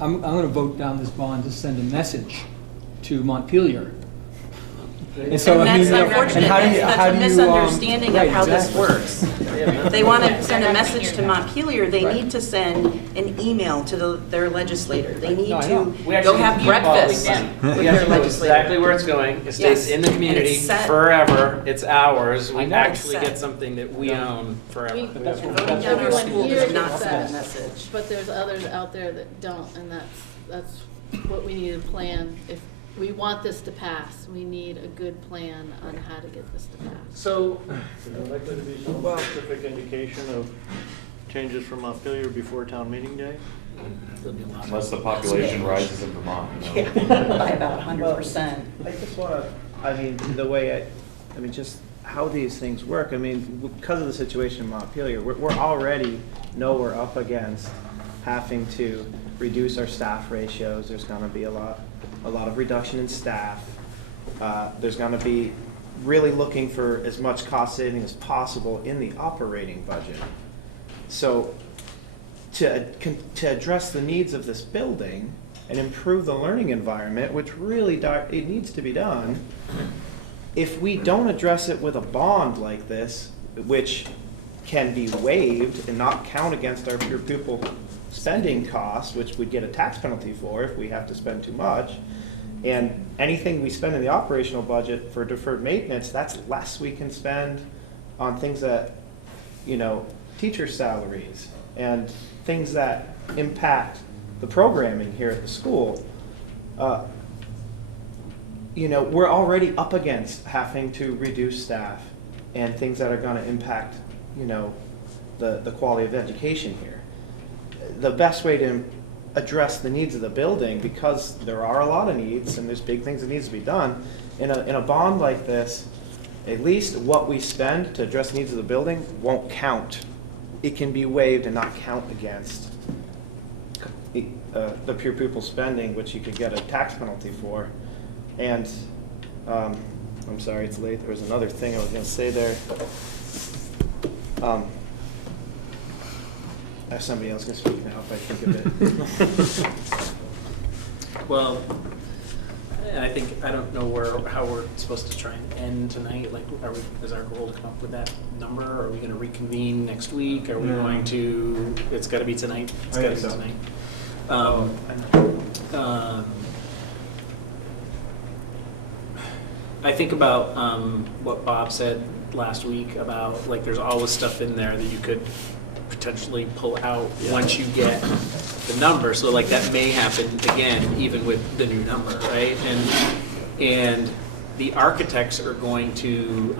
I'm going to vote down this bond to send a message to Montpelier. And so, I mean, that's you know, unfortunate, and how do you, that's how a do you, misunderstanding right, of how this exactly. works. If they want to send a message to Montpelier, they need to send an email to their legislator. They need No, I know. to We go actually have keep breakfast all with We their actually know legislator. exactly where it's going. It stays Yes. in the And community it's set. forever. It's ours. I We know. actually It's set. get something that we own forever. We- That's what- Voting that's down what our we're school Here does it not says, send a message. But there's others out there that don't, and that's what we need to plan. If we want this to pass, we need a good plan on how to get this to pass. So, Is there likely to be some specific indication of changes from Montpelier before town meeting day? Unless the population rises in Vermont. You know? By about 100%. I just want to, I mean, the way I mean, just how these things work. I mean, because of the situation in Montpelier, we're already know we're up against having to reduce our staff ratios. There's going to be a lot of reduction in staff. There's going to be really looking for as much cost saving as possible in the operating budget. So to address the needs of this building and improve the learning environment, which really it needs to be done, if we don't address it with a bond like this, which can be waived and not count against our pure pupil spending costs, which we'd get a tax penalty for if we have to spend too much, and anything we spend in the operational budget for deferred maintenance, that's less we can spend on things that, you know, teacher salaries and things that impact the programming here at the school. You know, we're already up against having to reduce staff and things that are going to impact, you know, the quality of education here. The best way to address the needs of the building, because there are a lot of needs and there's big things that needs to be done, in a bond like this, at least what we spend to address the needs of the building won't count. It can be waived and not count against the pure pupil spending, which you could get a tax penalty for. And I'm sorry, it's late. There was another thing I was going to say there. Somebody else can speak now if I think of it. well, and I think, I don't know how we're supposed to try and end tonight. Like, is our goal to come up with that number? Are we going to reconvene next week? Are we going to, it's got to be tonight? It's got to be tonight. I think about what Bob said last week about, like, there's always stuff in there that you could potentially pull out once you get the number. So, like, that may happen again, even with the new number, right? And the architects are going to,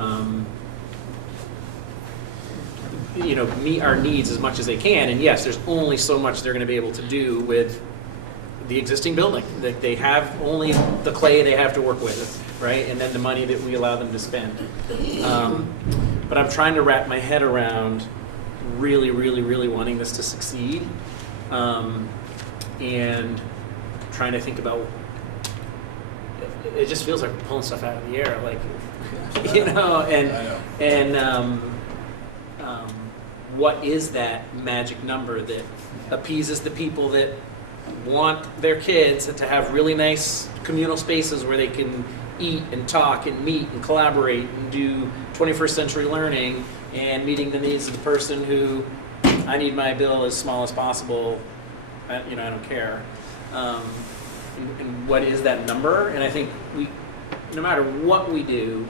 you know, meet our needs as much as they can. And yes, there's only so much they're going to be able to do with the existing building. That they have only the clay they have to work with, right? And then the money that we allow them to spend. But I'm trying to wrap my head around really, really, really wanting this to succeed, and trying to think about. It just feels like we're pulling stuff out of the air, like, you know, and what is that magic number that appeases the people that want their kids to have really nice communal spaces where they can eat and talk and meet and collaborate and do 21st century learning, and meeting the needs of the person who, I need my bill as small as possible, you know, I don't care. And what is that number? And I think no matter what we do,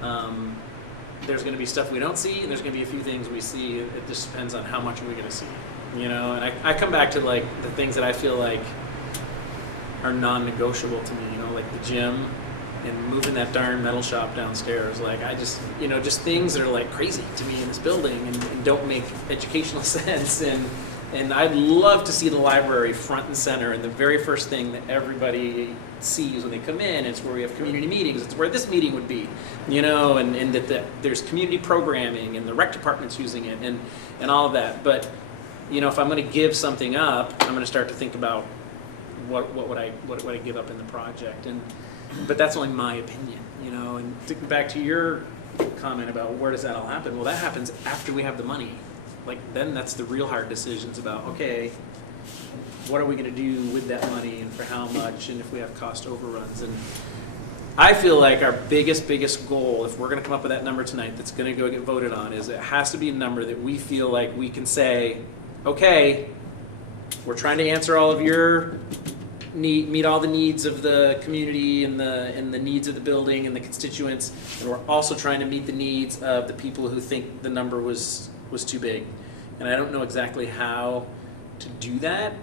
there's going to be stuff we don't see, and there's going to be a few things we see. It just depends on how much we're going to see, you know. And I come back to, like, the things that I feel like are non-negotiable to me, you know, like the gym and moving that darn metal shop downstairs. Like, I just, you know, just things that are, like, crazy to me in this building and don't make educational sense. And I'd love to see the library front and center, and the very first thing that everybody sees when they come in, it's where we have community meetings. It's where this meeting would be, you know, and that there's community programming and the rec department's using it and all of that. But, you know, if I'm going to give something up, I'm going to start to think about what would I give up in the project. But that's only my opinion, you know. And back to your comment about where does that all happen? Well, that happens after we have the money. Like, then that's the real hard decisions about, okay, what are we going to do with that money and for how much, and if we have cost overruns. And I feel like our biggest goal, if we're gonna come up with that number tonight that's gonna go get voted on, is it has to be a number that we feel like we can say, okay, we're trying to answer all of your meet all the needs of the community and the needs of the building and the constituents, and we're also trying to meet the needs of the people who think the number was too big. And I don't know exactly how to do that,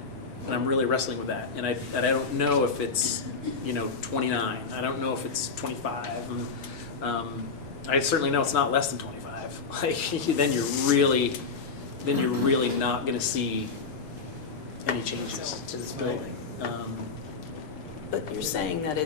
and I'm really wrestling with that. And I don't know if it's 29. I don't know if it's 25. I certainly know it's not less than 25. Like then you're really not going to see any changes to this building. But you're saying that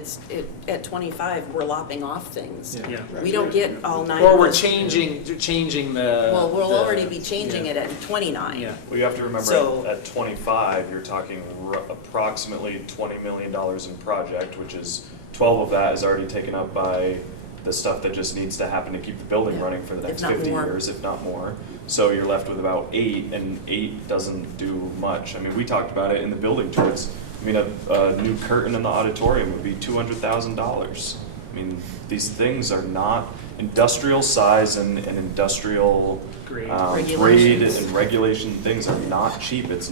at 25, we're lopping off things. Yeah. We don't get all 9. Or we're changing the. Well, we'll already be changing it at 29. Yeah. Well, you have to remember So- at 25, you're talking approximately $20 million in project, which is 12 of that is already taken up by the stuff that just needs to happen to keep the building running for the next 50 years, if not more. So you're left with about 8, and 8 doesn't do much. I mean, we talked about it in the building tours. I mean, a new curtain in the auditorium would be $200,000. I mean, these things are not industrial size and industrial grade and regulation things are not cheap. They're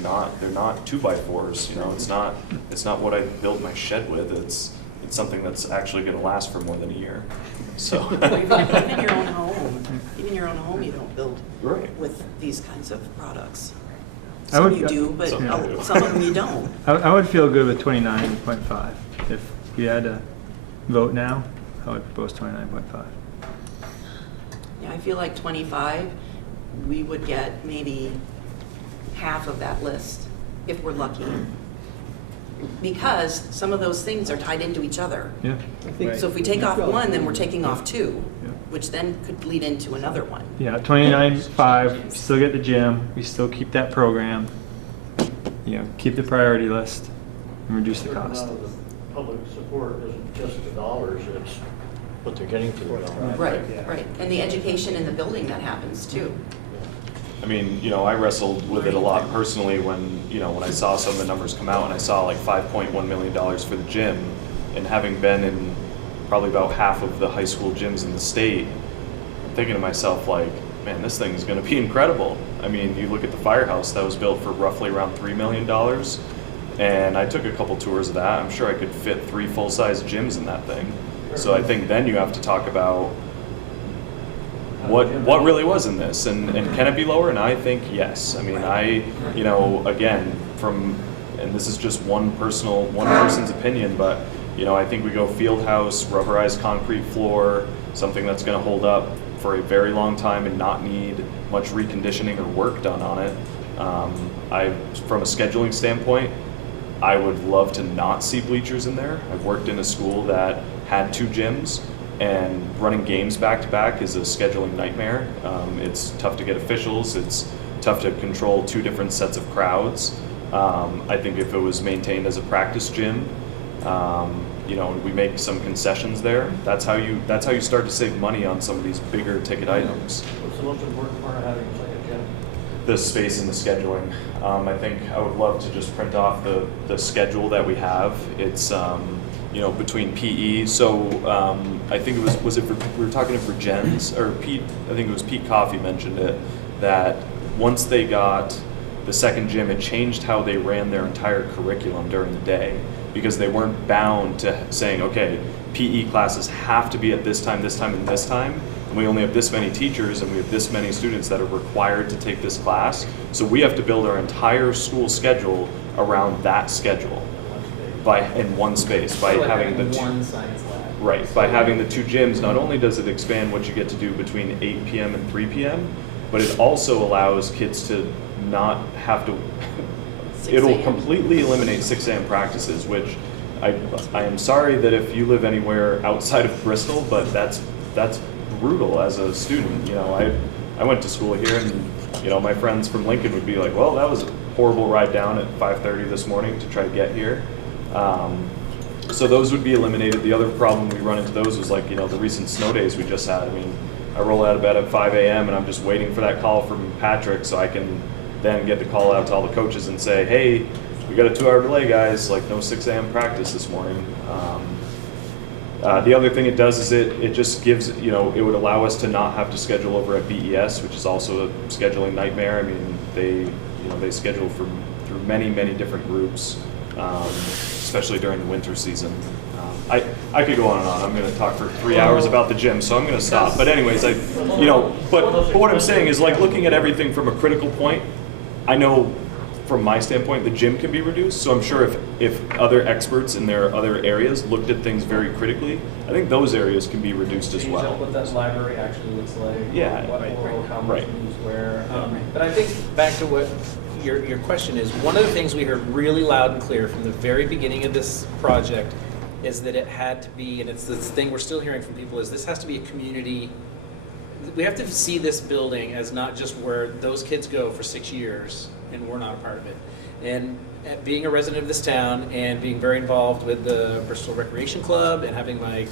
not 2x4s. It's not what I built my shed with. It's something that's actually going to last for more than a year. So even your own home, you don't build right with these kinds of products. I Some would- you do, but Some you do. some of them you don't. I would feel good with 29.5. If we had to vote now, I would propose 29.5. Yeah, I feel like 25, we would get maybe half of that list if we're lucky. Because some of those things are tied into each other. Yeah. So if we take off one, then we're taking off 2, which then could lead into another one. Yeah, 29.5, we still get the gym, we still keep that program, keep the priority list, and reduce the cost. Public support isn't just the dollars, it's what they're getting for the dollars. Right. And the education in the building that happens too. I mean, I wrestled with it a lot personally when I saw some of the numbers come out and I saw like $5.1 million for the gym, and having been in probably about half of the high school gyms in the state, I'm thinking to myself like, man, this thing is going to be incredible. I mean, you look at the firehouse that was built for roughly around $3 million, and I took a couple tours of that. I'm sure I could fit 3 full-size gyms in that thing. So I think then you have to talk about what really was in this, and can it be lower? And I think yes. I mean, again, and this is just one person's opinion, but I think we go field house, rubberized concrete floor, something that's going to hold up for a very long time and not need much reconditioning or work done on it. From a scheduling standpoint, I would love to not see bleachers in there. I've worked in a school that had 2 gyms, and running games back to back is a scheduling nightmare. It's tough to get officials. It's tough to control 2 different sets of crowds. I think if it was maintained as a practice gym, we make some concessions there. That's how you start to save money on some of these bigger ticket items. What's the most important part of having a second gym? The space and the scheduling. I think I would love to just print off the schedule that we have. It's between PE. So I think we were talking to Virgins, or Pete. I think it was Pete Coffey mentioned it, that once they got the second gym, it changed how they ran their entire curriculum during the day, because they weren't bound to saying, okay, PE classes have to be at this time, and this time, and we only have this many teachers and we have this many students that are required to take this class. So we have to build our entire school schedule around that schedule in one space by having the one science lab. Right, by having the 2 gyms. Not only does it expand what you get to do between 8 p.m. and 3 p.m., but it also allows kids to not have to, it'll completely eliminate 6 a.m. practices, which I am sorry that if you live anywhere outside of Bristol, but that's brutal as a student. I went to school here, and my friends from Lincoln would be like, well, that was a horrible ride down at 5:30 this morning to try to get here. So those would be eliminated. The other problem we run into those was like, the recent snow days we just had. I mean, I roll out of bed at 5 a.m. and I'm just waiting for that call from Patrick so I can then get the call out to all the coaches and say, hey, we got a 2-hour delay, guys, like no 6 a.m. practice this morning. The other thing it does is it just gives, you know, it would allow us to not have to schedule over at BES, which is also a scheduling nightmare. I mean, they schedule through many different groups, especially during the winter season. I could go on and on. I'm going to talk for 3 hours about the gym, so I'm going to stop. But anyways, but what I'm saying is, like, looking at everything from a critical point, I know from my standpoint the gym can be reduced. So I'm sure if other experts in their other areas looked at things very critically, I think those areas can be reduced as well. What that library actually looks like. Yeah. What or how much Right. we use where. But I think back to what your question is, one of the things we heard really loud and clear from the very beginning of this project is that it had to be, and it's this thing we're still hearing from people, is this has to be a community. We have to see this building as not just where those kids go for 6 years and we're not a part of it. And being a resident of this town and being very involved with the Bristol Recreation Club and having my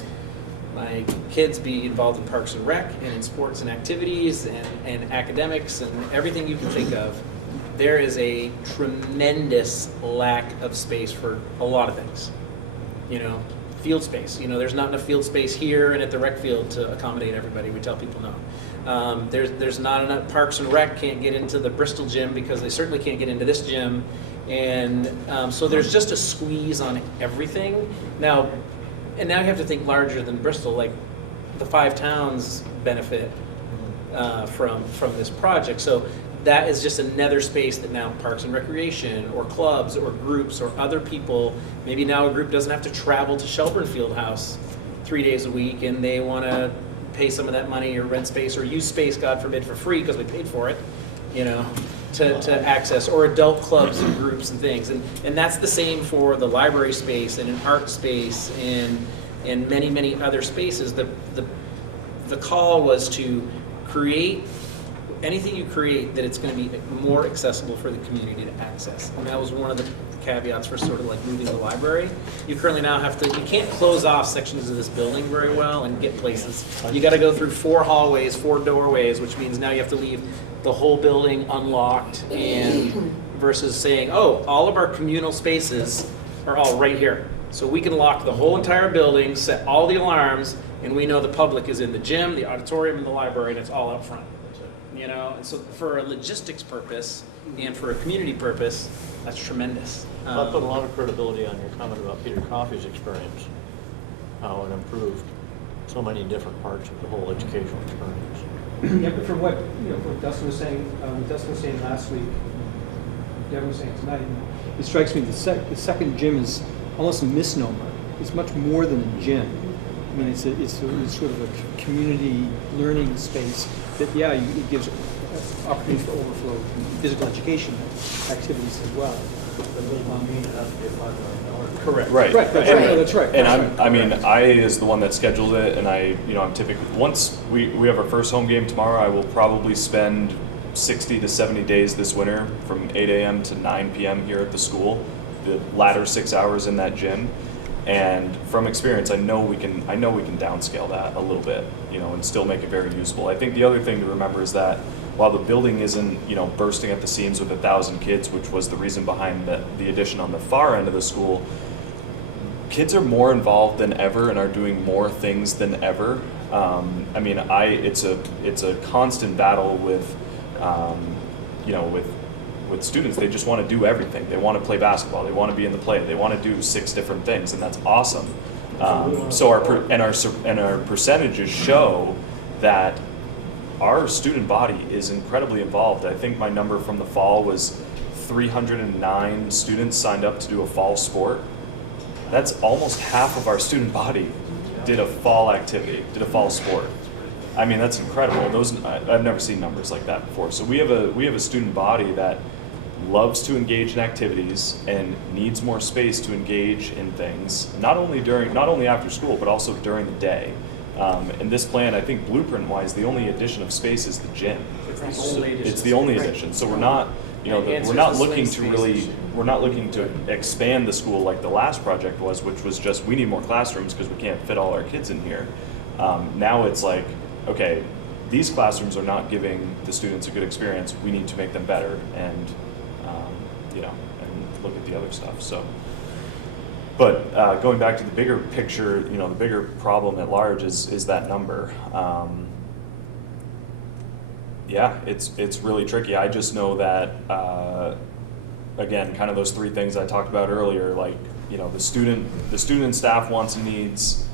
kids be involved in Parks and Rec and in sports and activities and academics and everything you can think of, there is a tremendous lack of space for a lot of things. You know, field space. You know, there's not enough field space here and at the rec field to accommodate everybody. We tell people no. There's not enough. Parks and Rec can't get into the Bristol gym because they certainly can't get into this gym. And so there's just a squeeze on everything. Now you have to think larger than Bristol. Like the 5 towns benefit from this project. So that is just another space that now Parks and Recreation or clubs or groups or other people, maybe now a group doesn't have to travel to Shelburne Fieldhouse 3 days a week and they want to pay some of that money or rent space or use space, God forbid, for free because we paid for it, you know, to access, or adult clubs and groups and things. And that's the same for the library space and an art space and many other spaces. The call was to create anything you create that it's going to be more accessible for the community to access. And that was one of the caveats for sort of like moving the library. You currently now you can't close off sections of this building very well and get places. You got to go through 4 hallways, 4 doorways, which means now you have to leave the whole building unlocked, and versus saying, oh, all of our communal spaces are all right here. So we can lock the whole entire building, set all the alarms, and we know the public is in the gym, the auditorium, and the library, and it's all up front. You know, and so for a logistics purpose and for a community purpose, that's tremendous. I put a lot of credibility on your comment about Peter Coffey's experience, how it improved so many different parts of the whole educational experience. Yeah, but from what Dustin was saying last week, Devin was saying tonight, it strikes me the second gym is almost a misnomer. It's much more than a gym. I mean, it's sort of a community learning space that, it gives opportunities for overflow in physical education activities as well. Correct. Right. That's right. And I as the one that scheduled it, and I'm typically, once we have our first home game tomorrow, I will probably spend 60 to 70 days this winter from 8 a.m. to 9 p.m. here at the school, the latter 6 hours in that gym. And from experience, I know we can downscale that a little bit, and still make it very usable. I think the other thing to remember is that while the building isn't, bursting at the seams with 1,000 kids, which was the reason behind the addition on the far end of the school, kids are more involved than ever and are doing more things than ever. It's a constant battle with students. They just want to do everything. They want to play basketball. They want to be in the play. They want to do 6 different things, and that's awesome. So our percentages show that our student body is incredibly involved. I think my number from the fall was 309 students signed up to do a fall sport. That's almost half of our student body did a fall activity, did a fall sport. I mean, that's incredible. I've never seen numbers like that before. So we have a student body that loves to engage in activities and needs more space to engage in things, not only after school, but also during the day. And this plan, I think blueprint-wise, the only addition of space is the gym. It's the only addition. So we're not, we're not looking to expand the school like the last project was, which was just, we need more classrooms because we can't fit all our kids in here. Now it's like, okay, these classrooms are not giving the students a good experience. We need to make them better, and and look at the other stuff. So But going back to the bigger picture, you know, the bigger problem at large is that number. Yeah, it's really tricky. I just know that, again, kind of those three things I talked about earlier, like, you know, the student and staff wants and needs,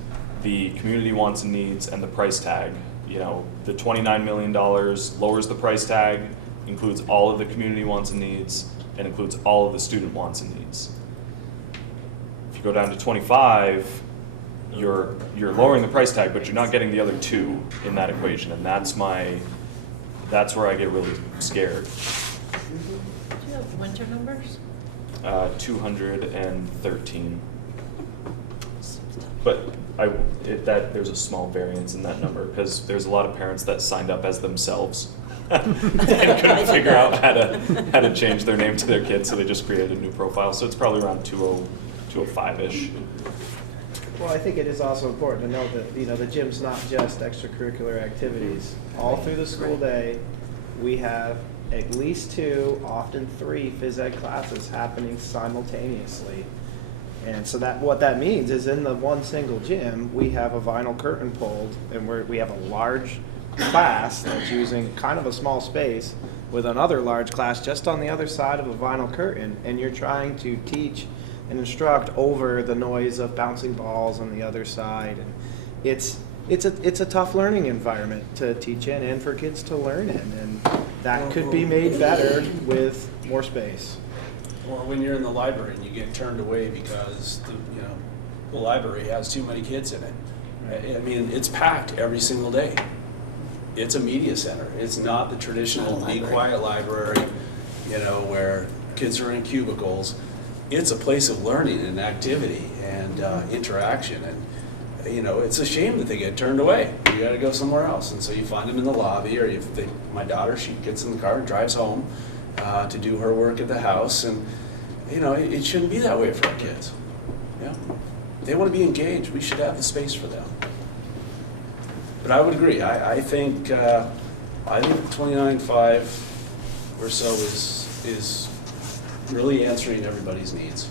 the community wants and needs, and the price tag. You know, the $29 million lowers the price tag, includes all of the community wants and needs, and includes all of the student wants and needs. If you go down to 25, you're lowering the price tag, but you're not getting the other two in that equation, and that's where I get really scared. Do you have winter numbers? 213. But there's a small variance in that number because there's a lot of parents that signed up as themselves and couldn't figure out how to change their name to their kids, so they just created a new profile. So it's probably around 205-ish. Well, I think it is also important to know that, you know, the gym's not just extracurricular activities. All through the school day, we have at least 2, often 3 phys ed classes happening simultaneously. And so what that means is in the one single gym, we have a vinyl curtain pulled, and we have a large class that's using kind of a small space with another large class just on the other side of a vinyl curtain, and you're trying to teach and instruct over the noise of bouncing balls on the other side. And it's a tough learning environment to teach in and for kids to learn in, and that could be made better with more space. Or when you're in the library and you get turned away because the library has too many kids in it. I mean, it's packed every single day. It's a media center. It's not the traditional be quiet library, you know, where kids are in cubicles. It's a place of learning and activity and interaction. And, you know, it's a shame that they get turned away. You got to go somewhere else. And so you find them in the lobby, or my daughter, she gets in the car and drives home to do her work at the house. And, you know, it shouldn't be that way for our kids. Yeah. They want to be engaged. We should have the space for them. But I would agree. I think 29.5 or so is really answering everybody's needs.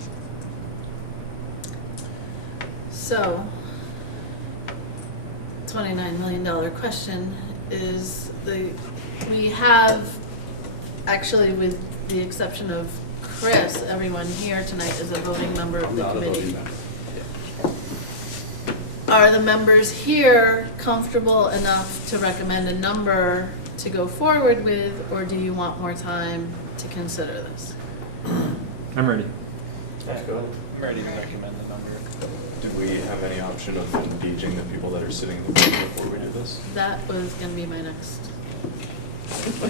So, $29 million question is we have, actually with the exception of Chris, everyone here tonight is a voting member of the committee. Are the members here comfortable enough to recommend a number to go forward with, or do you want more time to consider this? I'm ready. That's good. I'm ready to recommend the number. Do we have any option of engaging the people that are sitting in the room before we do this? That was going to be my next.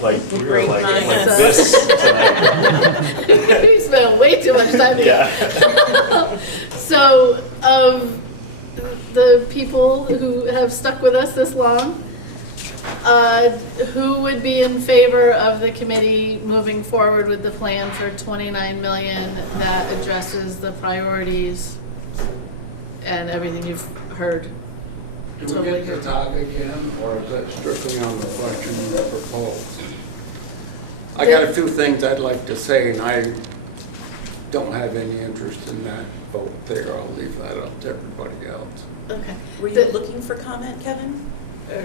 Like, we were like Mindset. this tonight. We spent way too much time here. Yeah. So, of the people who have stuck with us this long, who would be in favor of the committee moving forward with the plan for $29 million that addresses the priorities and everything you've heard? Do we get to talk again, or is that strictly on the question you proposed? I got a few things I'd like to say, and I don't have any interest in that vote there. I'll leave that up to everybody else. Okay. Were you looking for comment, Kevin?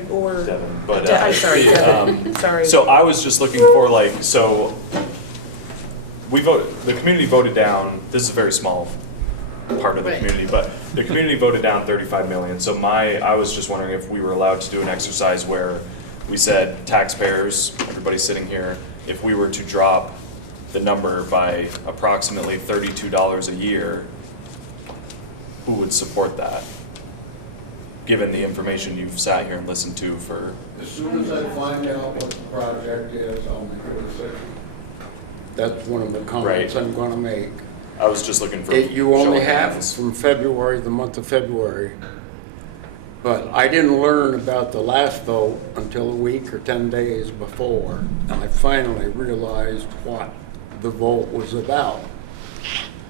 Or Devin, but I'm sorry, Devin. Sorry. So I was just looking for the community voted down. This is a very small part of the community, but the community voted down 35 million. So I was just wondering if we were allowed to do an exercise where we said, taxpayers, everybody sitting here, if we were to drop the number by approximately $32 a year, who would support that? Given the information you've sat here and listened to for... As soon as I find out what the project is, I'll make a decision. That's one of the comments I'm going to make. I was just looking for... You only have from February, the month of February. But I didn't learn about the last vote until a week or 10 days before. And I finally realized what the vote was about.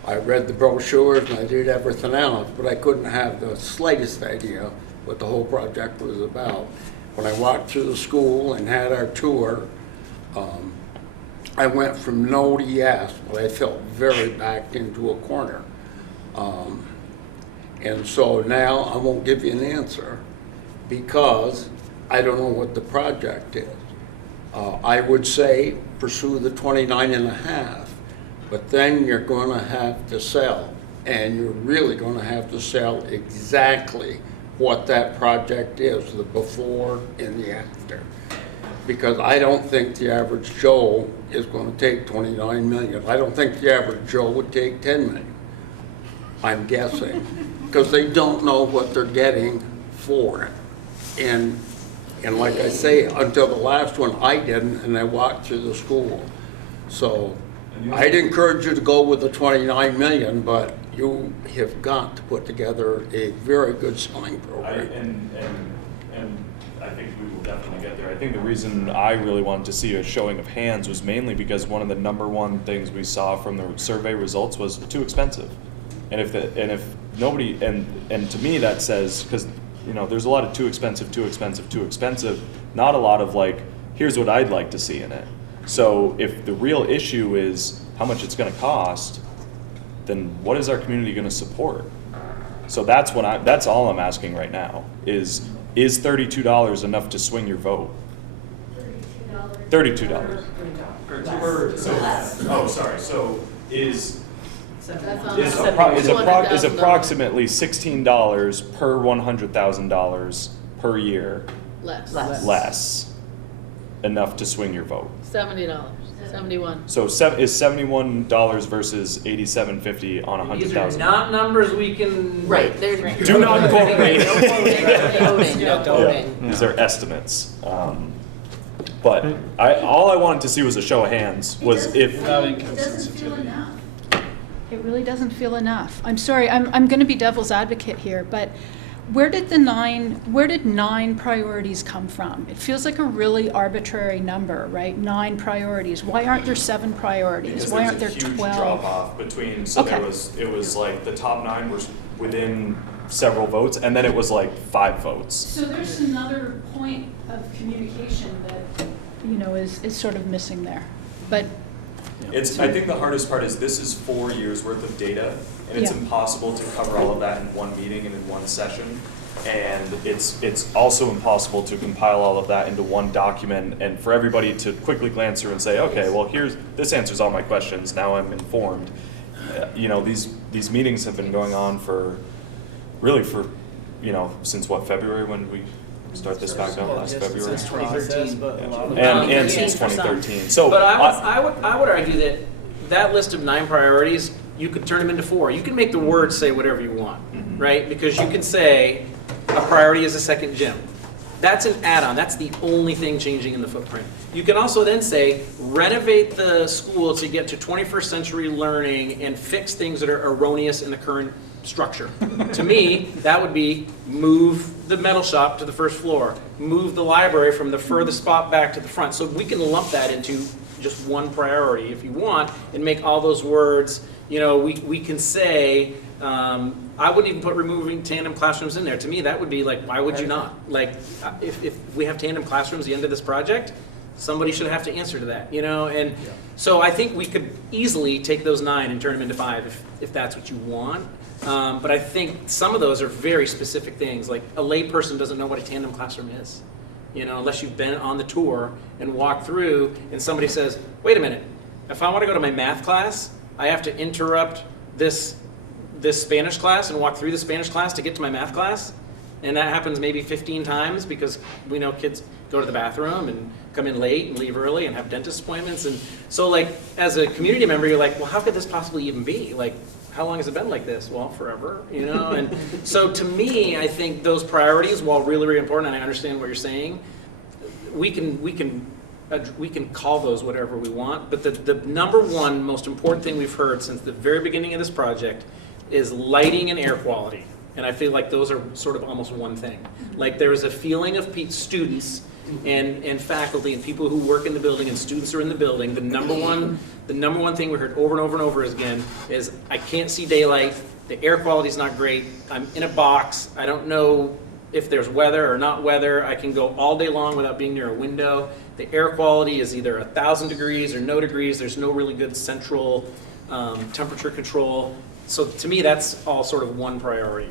I read the brochures and I did everything else, but I couldn't have the slightest idea what the whole project was about. When I walked through the school and had our tour, I went from no to yes, but I felt very backed into a corner. And so now I won't give you an answer because I don't know what the project is. I would say pursue the 29.5, but then you're going to have to sell, and you're really going to have to sell exactly what that project is, the before and the after. Because I don't think the average Joe is going to take 29 million. I don't think the average Joe would take 10 million. I'm guessing, because they don't know what they're getting for it. And like I say, until the last one, I didn't, and I walked through the school. So I'd encourage you to go with the 29 million, but you have got to put together a very good selling program. And I think we will definitely get there. I think the reason I really wanted to see a showing of hands was mainly because one of the #1 things we saw from the survey results was too expensive. And if nobody, and to me that says, because you know, there's a lot of too expensive, not a lot of like, here's what I'd like to see in it. So if the real issue is how much it's going to cost, then what is our community going to support? So that's all I'm asking right now is $32 enough to swing your vote? $32. So is approximately $16 per $100,000 per year less enough to swing your vote? $70, 71. So is $71 versus $87.50 on 100,000? These are not numbers we can. Right. Do not quote me. No voting. These are estimates. But all I wanted to see was a show of hands. Was if It really doesn't feel enough. I'm sorry, I'm going to be devil's advocate here, but where did 9 priorities come from? It feels like a really arbitrary number, right? 9 priorities. Why aren't there 7 priorities? Why aren't there 12? There's a huge drop off between. So Okay. it was like the top 9 were within several votes, and then it was like 5 votes. So there's another point of communication that is sort of missing there, but. I think the hardest part is this is 4 years worth of data, and it's impossible to cover all of that in one meeting and in one session. And it's also impossible to compile all of that into one document and for everybody to quickly glance through and say, okay, well this answers all my questions. Now I'm informed. These meetings have been going on for since what, February, when did we start this back up? Last February? Since 2013. And since 2013. So, but I would argue that list of 9 priorities, you could turn them into 4. You can make the words say whatever you want, right? Because you can say a priority is a second gym. That's an add-on. That's the only thing changing in the footprint. You can also then say renovate the school to get to 21st century learning and fix things that are erroneous in the current structure. To me, that would be move the metal shop to the first floor, move the library from the furthest spot back to the front. So we can lump that into just one priority if you want and make all those words, we can say, I wouldn't even put removing tandem classrooms in there. To me, that would be like, why would you not? Like, if we have tandem classrooms at the end of this project, somebody should have to answer to that, And so I think we could easily take those 9 and turn them into 5 if that's what you want. But I think some of those are very specific things. Like a layperson doesn't know what a tandem classroom is, unless you've been on the tour and walked through and somebody says, wait a minute, if I want to go to my math class, I have to interrupt this Spanish class and walk through the Spanish class to get to my math class. And that happens maybe 15 times because we know kids go to the bathroom and come in late and leave early and have dentist appointments. And so like as a community member, you're like, well, how could this possibly even be? Like, how long has it been like this? Well, forever, And so to me, I think those priorities, while really, really important, and I understand what you're saying, we can call those whatever we want. But the #1 most important thing we've heard since the very beginning of this project is lighting and air quality. And I feel like those are sort of almost one thing. Like there is a feeling of students and faculty and people who work in the building and students are in the building. The number one thing we heard over and over and over again is I can't see daylight. The air quality is not great. I'm in a box. I don't know if there's weather or not weather. I can go all day long without being near a window. The air quality is either 1,000 degrees or no degrees. There's no really good central temperature control. So to me, that's all sort of one priority.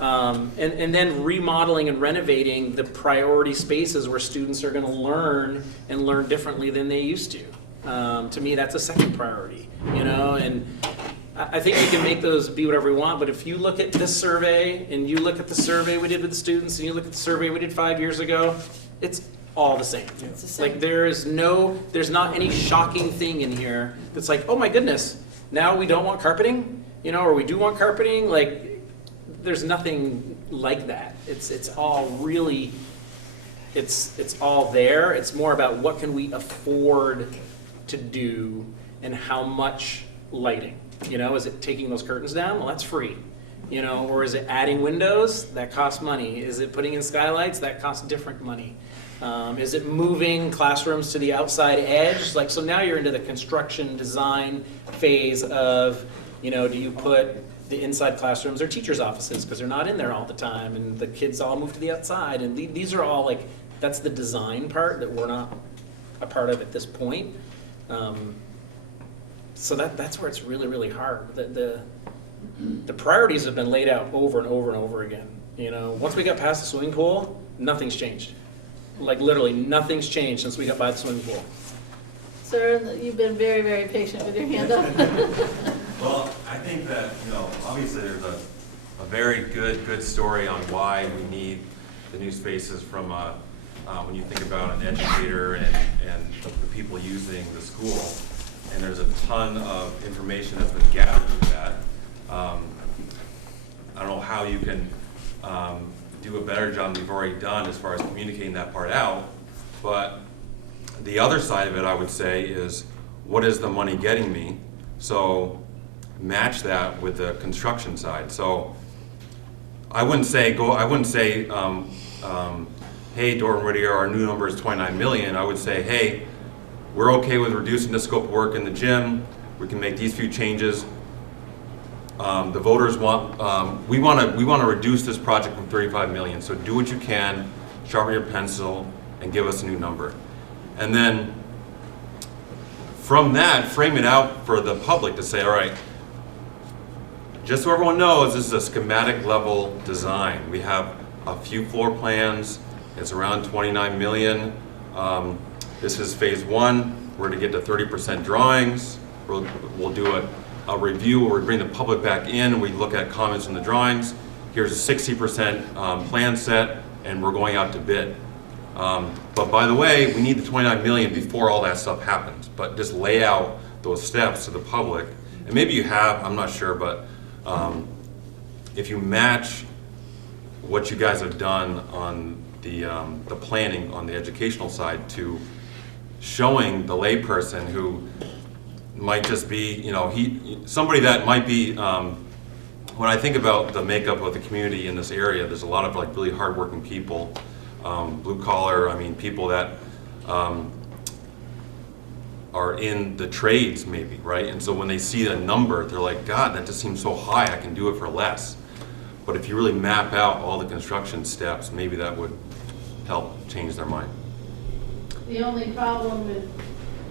And then remodeling and renovating the priority spaces where students are gonna learn and learn differently than they used to. To me, that's a second priority, you know, and I think you can make those be whatever we want, but if you look at this survey and you look at the survey we did with the students and you look at the survey we did 5 years ago, it's all the same. It's the same. Like there's not any shocking thing in here that's like, oh my goodness, now we don't want carpeting, you know, or we do want carpeting. Like there's nothing like that. It's all really, it's all there. It's more about what can we afford to do and how much lighting. You know, is it taking those curtains down? Well, that's free. You know, or is it adding windows? That costs money. Is it putting in skylights? That costs different money. Is it moving classrooms to the outside edge? Like, so now you're into the construction design phase of, you know, do you put the inside classrooms or teachers' offices because they're not in there all the time and the kids all move to the outside. And these are all like, that's the design part that we're not a part of at this point. So that's where it's really, really hard. The priorities have been laid out over and over and over again. You know, once we got past the swimming pool, nothing's changed. Like literally nothing's changed since we got by the swimming pool. Sir, you've been very, very patient with your hand up. Well, I think that, you know, obviously there's a very good story on why we need the new spaces from when you think about an educator and the people using the school. And there's a ton of information that's been gathered with that. I don't know how you can do a better job than we've already done as far as communicating that part out. But the other side of it, I would say, is what is the money getting me? So match that with the construction side. So I wouldn't say, hey, Dora and Whittier, our new number is 29 million. I would say, hey, we're okay with reducing the scope of work in the gym. We can make these few changes. The voters want, we want to reduce this project from 35 million. So do what you can, sharpen your pencil, and give us a new number. And then from that, frame it out for the public to say, all right, just so everyone knows, this is a schematic level design. We have a few floor plans. It's around 29 million. This is phase one. We're to get to 30% drawings. We'll do a review where we bring the public back in and we look at comments from the drawings. Here's a 60% plan set, and we're going out to bid. But by the way, we need the 29 million before all that stuff happens. But just lay out those steps to the public. And maybe you have, I'm not sure, but if you match what you guys have done on the planning on the educational side to showing the layperson who might just be, you know, somebody that might be, when I think about the makeup of the community in this area, there's a lot of like really hardworking people, blue collar, I mean, people that are in the trades maybe, right? And so when they see a number, they're like, God, that just seems so high, I can do it for less. But if you really map out all the construction steps, maybe that would help change their mind. The only problem with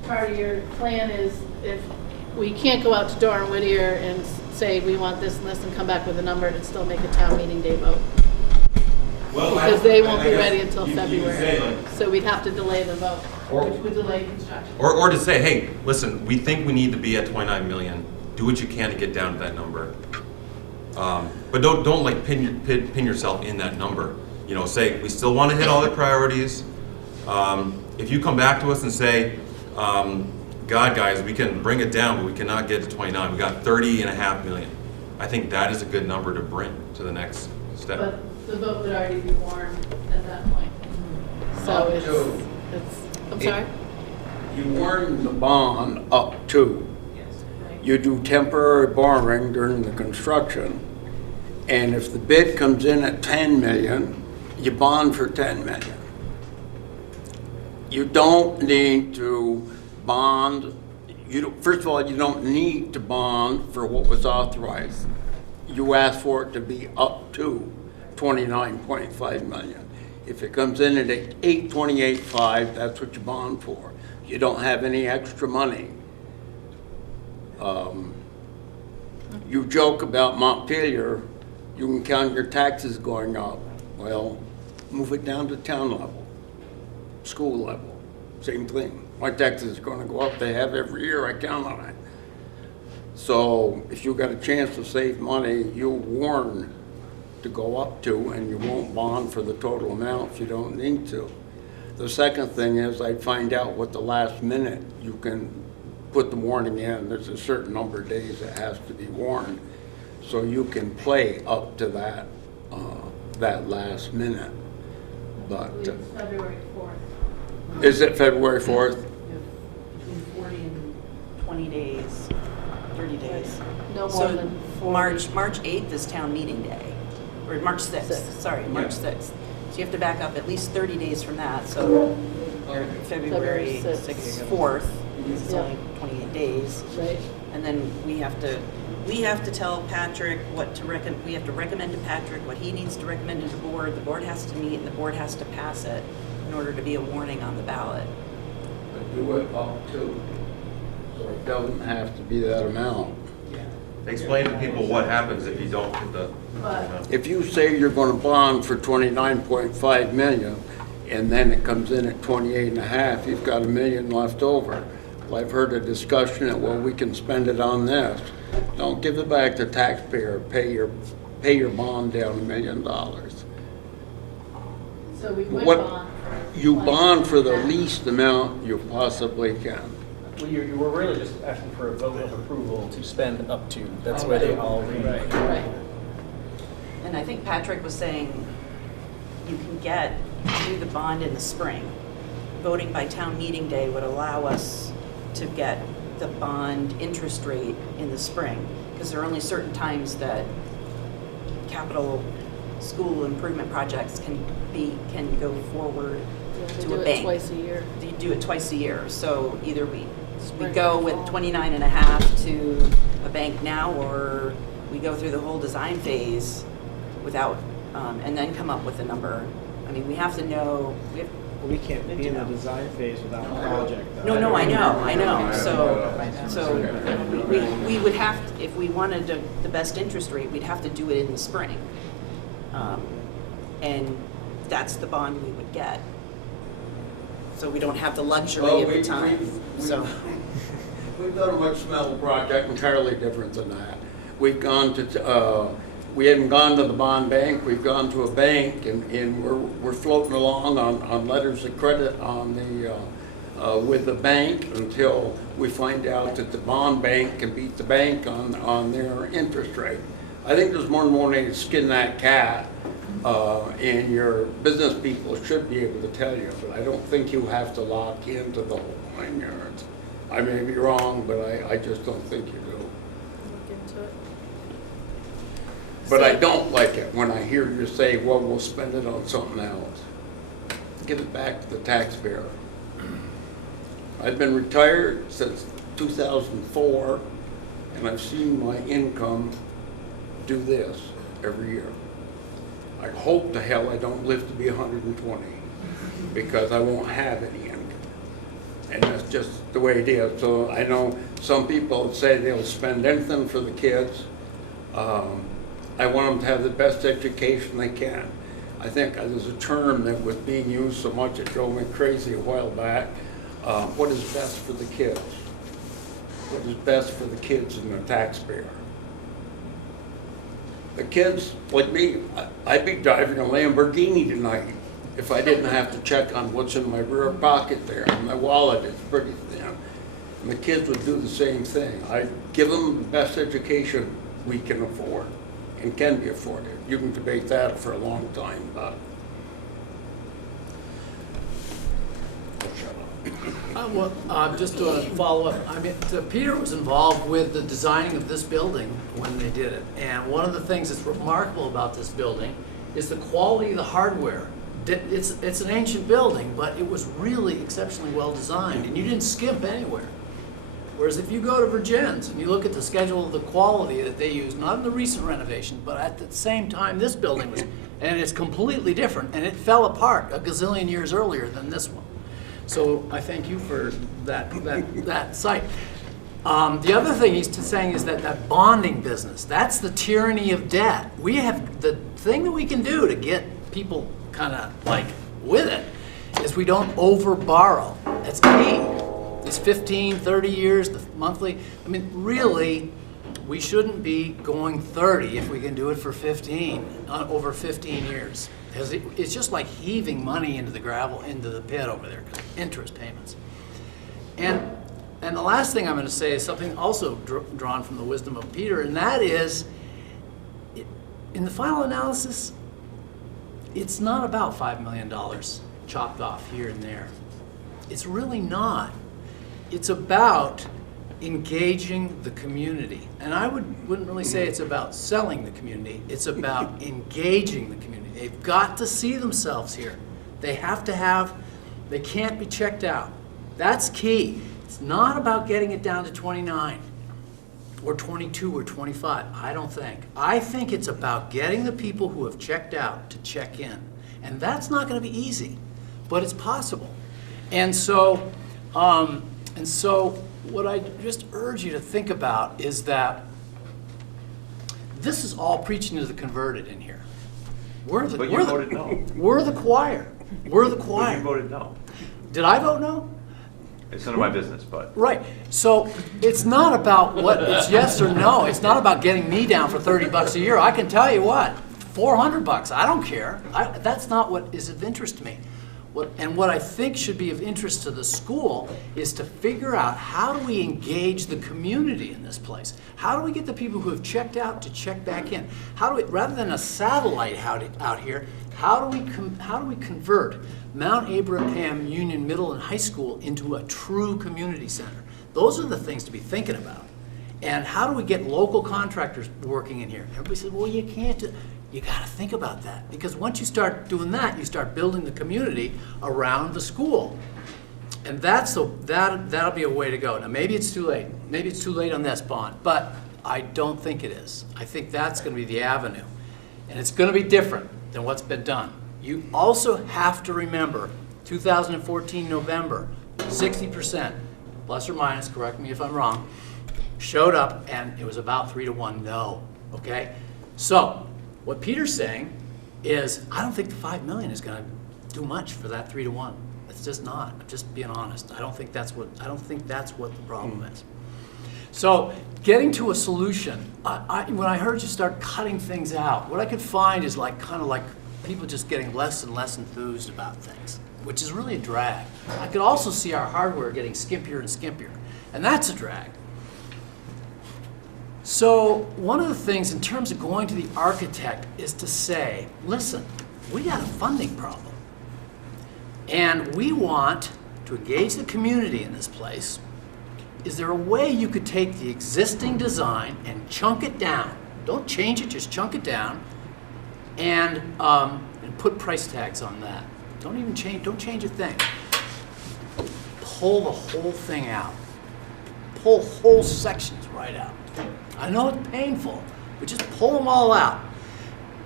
part of your plan is if we can't go out to Dora and Whittier and say we want this and this and come back with a number and still make a town meeting day vote. Well, because they won't be ready until you February. say, like, So we'd have to delay the vote, which would delay construction. or to say, hey, listen, we think we need to be at 29 million. Do what you can to get down to that number. But don't like pin yourself in that number. You know, say we still want to hit all the priorities. If you come back to us and say, God, guys, we can bring it down, but we cannot get to 29. We got 30.5 million. I think that is a good number to bring to the next step. But the vote would already be warned at that point. So it's I'm sorry? You warn the bond up to. You do temporary borrowing during the construction, and if the bid comes in at 10 million, you bond for 10 million. You don't need to bond. First of all, you don't need to bond for what was authorized. You asked for it to be up to 29.5 million. If it comes in at 828.5, that's what you bond for. You don't have any extra money. You joke about Montpelier. You can count your taxes going up. Well, move it down to town level, school level, same thing. My taxes are gonna go up, they have every year, I count on it. So if you got a chance to save money, you'll warn to go up to, and you won't bond for the total amount if you don't need to. The second thing is I'd find out what the last minute you can put the warning in. There's a certain number of days it has to be warned. So you can play up to that, that last minute. But February 4th. is it February 4th? Between 40 and 20 days, 30 days. No more So than 40. March 8th is town meeting day, or March 6th, sorry, March 6th. So you have to back up at least 30 days from that, so your February 6th, 4th, it's only 28 days. Right. And then we have to tell Patrick what to we have to recommend to Patrick what he needs to recommend to the board has to meet, and the board has to pass it in order to be a warning on the ballot. But do it up to, so it doesn't have to be that amount. Explain to people what happens if you don't hit the. If you say you're gonna bond for 29.5 million, and then it comes in at 28.5, you've got $1 million left over. Well, I've heard a discussion that, well, we can spend it on this. Don't give it back to taxpayer, pay your bond down $1 million. So we would What, bond for. you bond for the least amount you possibly can. Well, you were really just asking for a vote of approval to spend up to. That's where they all read. Right. And I think Patrick was saying you can do the bond in the spring. Voting by town meeting day would allow us to get the bond interest rate in the spring, because there are only certain times that capital school improvement projects can go forward to a bank. Do it twice a year. You do it twice a year, so either we go with 29.5 to a bank now, or we go through the whole design phase without, and then come up with a number. I mean, we have to know, We can't be in the design phase without a project, though. No, I know. So we would have, if we wanted the best interest rate, we'd have to do it in the spring. And that's the bond we would get. So we don't have the luxury of the time, so. We've done a much smaller project, entirely different than that. We've gone to, we haven't gone to the bond bank, we've gone to a bank, and we're floating along on letters of credit on the, with the bank until we find out that the bond bank can beat the bank on their interest rate. I think there's more than one way to skin that cat, and your business people should be able to tell you, but I don't think you have to lock into the whole 9 yards. I may be wrong, but I just don't think you do. Look into it. But I don't like it when I hear you say, well, we'll spend it on something else. Give it back to the taxpayer. I've been retired since 2004, and I've seen my income do this every year. I hope to hell I don't live to be 120, because I won't have any income. And that's just the way it is. So I know some people say they'll spend anything for the kids. I want them to have the best education they can. I think there's a term that was being used so much it drove me crazy a while back. What is best for the kids? What is best for the kids and the taxpayer? The kids, like me, I'd be driving a Lamborghini tonight if I didn't have to check on what's in my rear pocket there. And my wallet is pretty thin. And the kids would do the same thing. I give them the best education we can afford and can be afforded. You can debate that for a long time, but Just to follow up, I mean, Peter was involved with the designing of this building when they did it. And one of the things that's remarkable about this building is the quality of the hardware. It's an ancient building, but it was really exceptionally well designed, and you didn't skimp anywhere. Whereas if you go to Virgin's and you look at the schedule of the quality that they used, not in the recent renovation, but at the same time this building was, and it's completely different, and it fell apart a gazillion years earlier than this one. So I thank you for that site. The other thing he's saying is that bonding business, that's the tyranny of debt. We have, the thing that we can do to get people kind of like with it is we don't over borrow. That's key. These 15, 30 years, the monthly, I mean, really, we shouldn't be going 30 if we can do it for 15, over 15 years. Because it's just like heaving money into the gravel, into the pit over there, interest payments. And the last thing I'm going to say is something also drawn from the wisdom of Peter, and that is, in the final analysis, it's not about $5 million chopped off here and there. It's really not. It's about engaging the community. And I wouldn't really say it's about selling the community. It's about engaging the community. They've got to see themselves here. They have to have, they can't be checked out. That's key. It's not about getting it down to 29 or 22 or 25, I don't think. I think it's about getting the people who have checked out to check in. And that's not going to be easy, but it's possible. And so what I just urge you to think about is that this is all preaching to the converted in here. But you voted no. We're the choir. We're the choir. But you voted no. Did I vote no? It's none of my business, but. Right. So it's not about what it's yes or no. It's not about getting me down for $30 a year. I can tell you what, $400. I don't care. That's not what is of interest to me. What I think should be of interest to the school is to figure out, how do we engage the community in this place? How do we get the people who have checked out to check back in? How do we, rather than a satellite out here, how do we convert Mount Abraham Union Middle and High School into a true community center? Those are the things to be thinking about. And how do we get local contractors working in here? Everybody says, well, you can't do. You got to think about that, because once you start doing that, you start building the community around the school, and that'll be a way to go. Now, maybe it's too late. Maybe it's too late on this bond, but I don't think it is. I think that's going to be the avenue, and it's going to be different than what's been done. You also have to remember, 2014 November, 60%, plus or minus, correct me if I'm wrong, showed up, and it was about 3-to-1 no. Okay, so. What Peter's saying is, I don't think the $5 million is going to do much for that 3-to-1. It's just not. I'm just being honest. I don't think that's what the problem is. So, getting to a solution. When I heard you start cutting things out, what I could find is kind of like people just getting less and less enthused about things, which is really a drag. I could also see our hardware getting skimpier and skimpier, and that's a drag. So one of the things in terms of going to the architect is to say, listen, we got a funding problem. And we want to engage the community in this place. Is there a way you could take the existing design and chunk it down? Don't change it, just chunk it down, and put price tags on that. Don't change a thing. Pull the whole thing out. Pull whole sections right out. I know it's painful, but just pull them all out.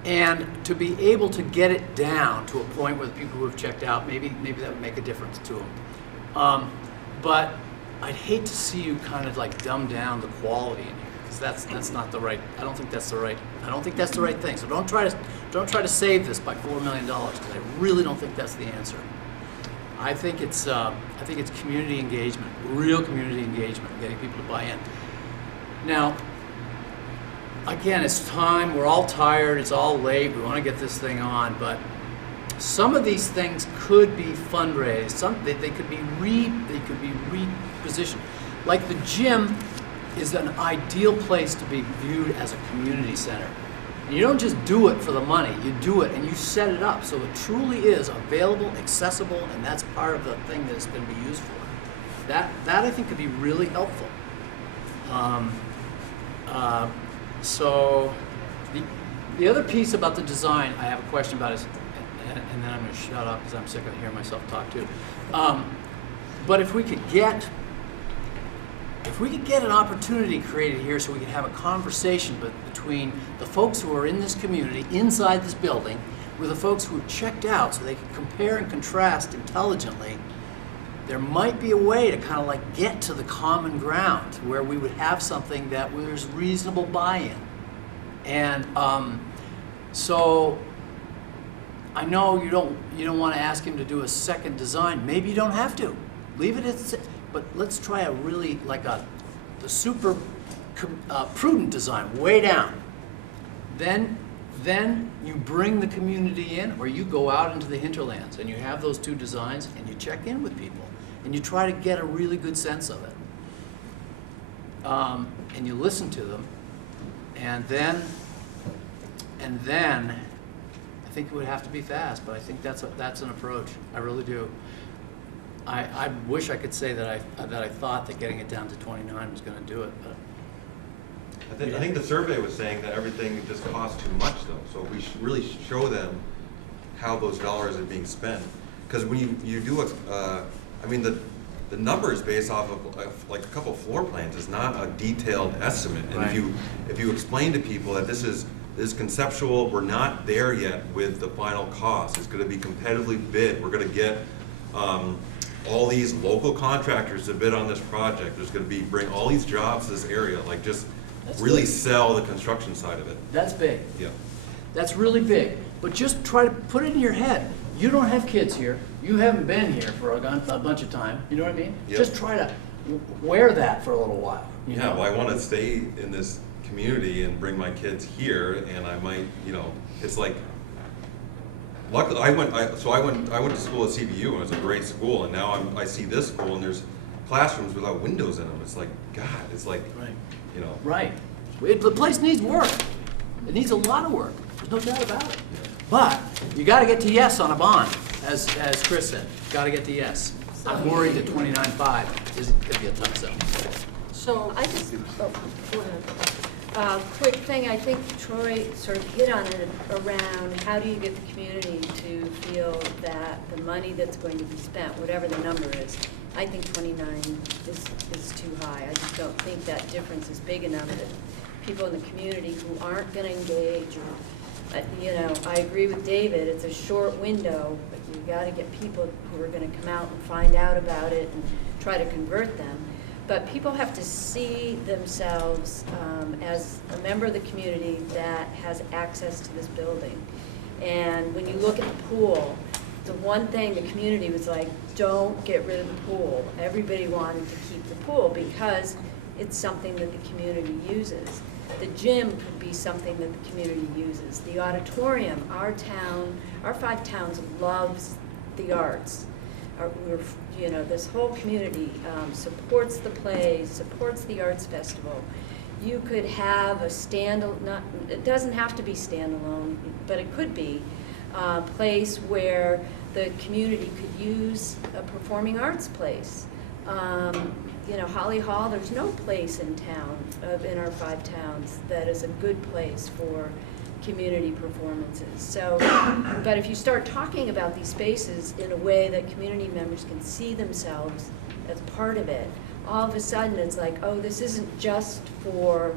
And to be able to get it down to a point where the people who have checked out, maybe that would make a difference to them. But I'd hate to see you kind of like dumb down the quality in here, because that's not the right. I don't think that's the right thing. So don't try to save this by $4 million, because I really don't think that's the answer. I think it's community engagement, real community engagement, getting people to buy in. Now, again, it's time. We're all tired. It's all late. We want to get this thing on, but some of these things could be fundraised. They could be repositioned. Like the gym is an ideal place to be viewed as a community center. And you don't just do it for the money. You do it and you set it up so it truly is available, accessible, and that's part of the thing that it's going to be used for. That I think could be really helpful. So the other piece about the design I have a question about is, and then I'm going to shut up because I'm sick of hearing myself talk too. But if we could get an opportunity created here so we could have a conversation between the folks who are in this community, inside this building, with the folks who have checked out so they can compare and contrast intelligently, there might be a way to kind of like get to the common ground where we would have something that was reasonable buy-in. And so I know you don't want to ask him to do a second design. Maybe you don't have to. Leave it at, but let's try a really like the super prudent design, way down. Then you bring the community in, or you go out into the hinterlands and you have those two designs and you check in with people and you try to get a really good sense of it. And you listen to them, and then I think it would have to be fast, but I think that's an approach. I really do. I wish I could say that I thought that getting it down to 29 was going to do it, but I think the survey was saying that everything just costs too much, though. So we should really show them how those dollars are being spent. Because when you do I mean, the numbers based off of like a couple floor plans is not a detailed estimate. And right. if you explain to people that this is conceptual, we're not there yet with the final cost. It's going to be competitively bid. We're going to get all these local contractors to bid on this project. There's going to bring all these jobs to this area. Like just That's really big. Sell the construction side of it. That's big. Yeah. That's really big. But just try to put it in your head. You don't have kids here. You haven't been here for a bunch of time. You know what I mean? Yep. Just try to wear that for a little while. You Yeah, know? well, I want to stay in this community and bring my kids here, and I might, it's like, luckily, I went to school at CBU, and it was a great school, and now I see this school, and there's classrooms without windows in them. It's like, God, it's like, right. Right. The place needs work. It needs a lot of work. There's no doubt about it. But you got to get to yes on a bond, as Chris said. Got to get to yes. I'm worried that 29.5 is going to be a tough sell. So I just, go ahead. Quick thing, I think Troy sort of hit on it around how do you get the community to feel that the money that's going to be spent, whatever the number is, I think 29 is too high. I just don't think that difference is big enough that people in the community who aren't going to engage or, I agree with David, it's a short window, but you got to get people who are going to come out and find out about it and try to convert them. But people have to see themselves as a member of the community that has access to this building. And when you look at the pool, the one thing the community was like, don't get rid of the pool. Everybody wanted to keep the pool because it's something that the community uses. The gym could be something that the community uses. The auditorium, our 5 towns loves the arts. This whole community supports the plays, supports the arts festival. You could have a it doesn't have to be standalone, but it could be a place where the community could use a performing arts place. Holly Hall, there's no place in town, in our 5 towns, that is a good place for community performances. So, but if you start talking about these spaces in a way that community members can see themselves as part of it, all of a sudden it's like, oh, this isn't just for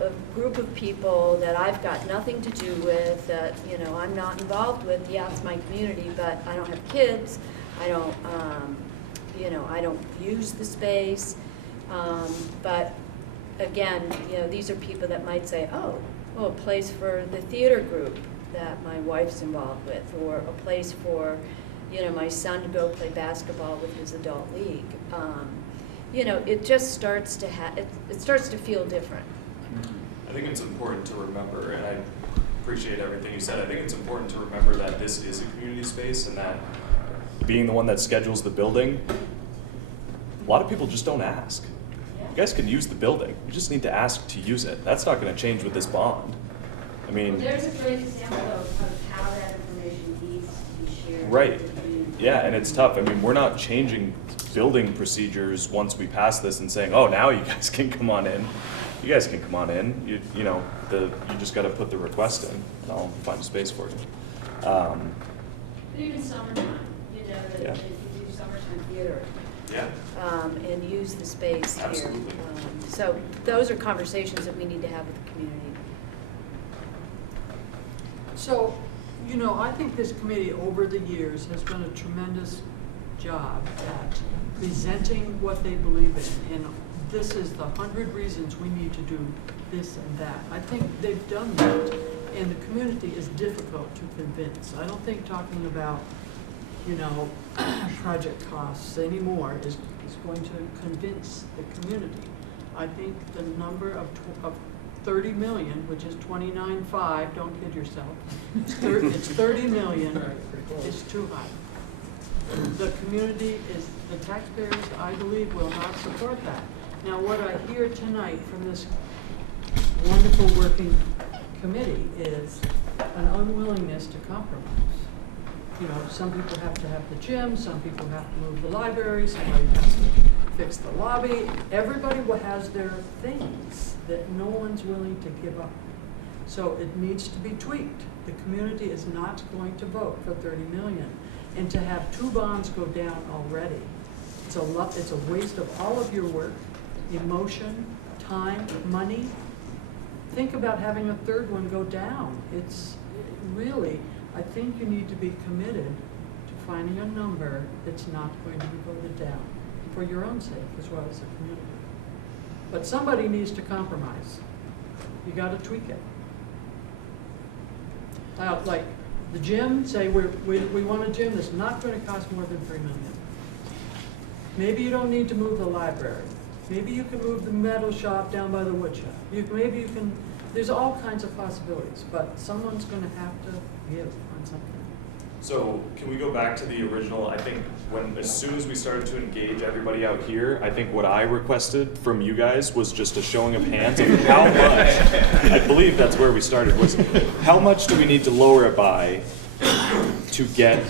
a group of people that I've got nothing to do with, that I'm not involved with. Yeah, it's my community, but I don't have kids. I don't use the space. But again, these are people that might say, oh, a place for the theater group that my wife's involved with, or a place for, my son to go play basketball with his adult league. It just starts to it starts to feel different. I think it's important to remember, and I appreciate everything you said, I think it's important to remember that this is a community space, and that being the one that schedules the building, a lot of people just don't ask. You guys can use the building. You just need to ask to use it. That's not going to change with this bond. I mean, There's a great example of how that information needs to be shared. right. Yeah, and it's tough. I mean, we're not changing building procedures once we pass this and saying, oh, now you guys can come on in. You guys can come on in. You just got to put the request in, and I'll find a space for you. But even summertime, Yeah. if you do summertime theater. Yeah. And use the space here. Absolutely. So those are conversations that we need to have with the community. So, I think this committee over the years has done a tremendous job at presenting what they believe in, and this is the 100 reasons we need to do this and that. I think they've done that, and the community is difficult to convince. I don't think talking about, you know, project costs anymore is going to convince the community. I think the number of 30 million, which is 29.5, don't kid yourself, it's 30 million, is too high. The community is, the taxpayers, I believe, will not support that. Now, what I hear tonight from this wonderful working committee is an unwillingness to compromise. You know, some people have to have the gym, some people have to move the library, somebody has to fix the lobby. Everybody has their things that no one's willing to give up. So it needs to be tweaked. The community is not going to vote for 30 million. And to have 2 bonds go down already, it's a waste of all of your work, emotion, time, money. Think about having a 3rd one go down. It's really, I think you need to be committed to finding a number that's not going to be voted down, for your own sake as well as the community. But somebody needs to compromise. You got to tweak it. Like the gym, say we want a gym that's not going to cost more than $3 million. Maybe you don't need to move the library. Maybe you can move the metal shop down by the wood shop. Maybe you can, there's all kinds of possibilities, but someone's going to have to give on something. So can we go back to the original? I think as soon as we started to engage everybody out here, I think what I requested from you guys was just a showing of hands of how much, I believe that's where we started, was how much do we need to lower it by to get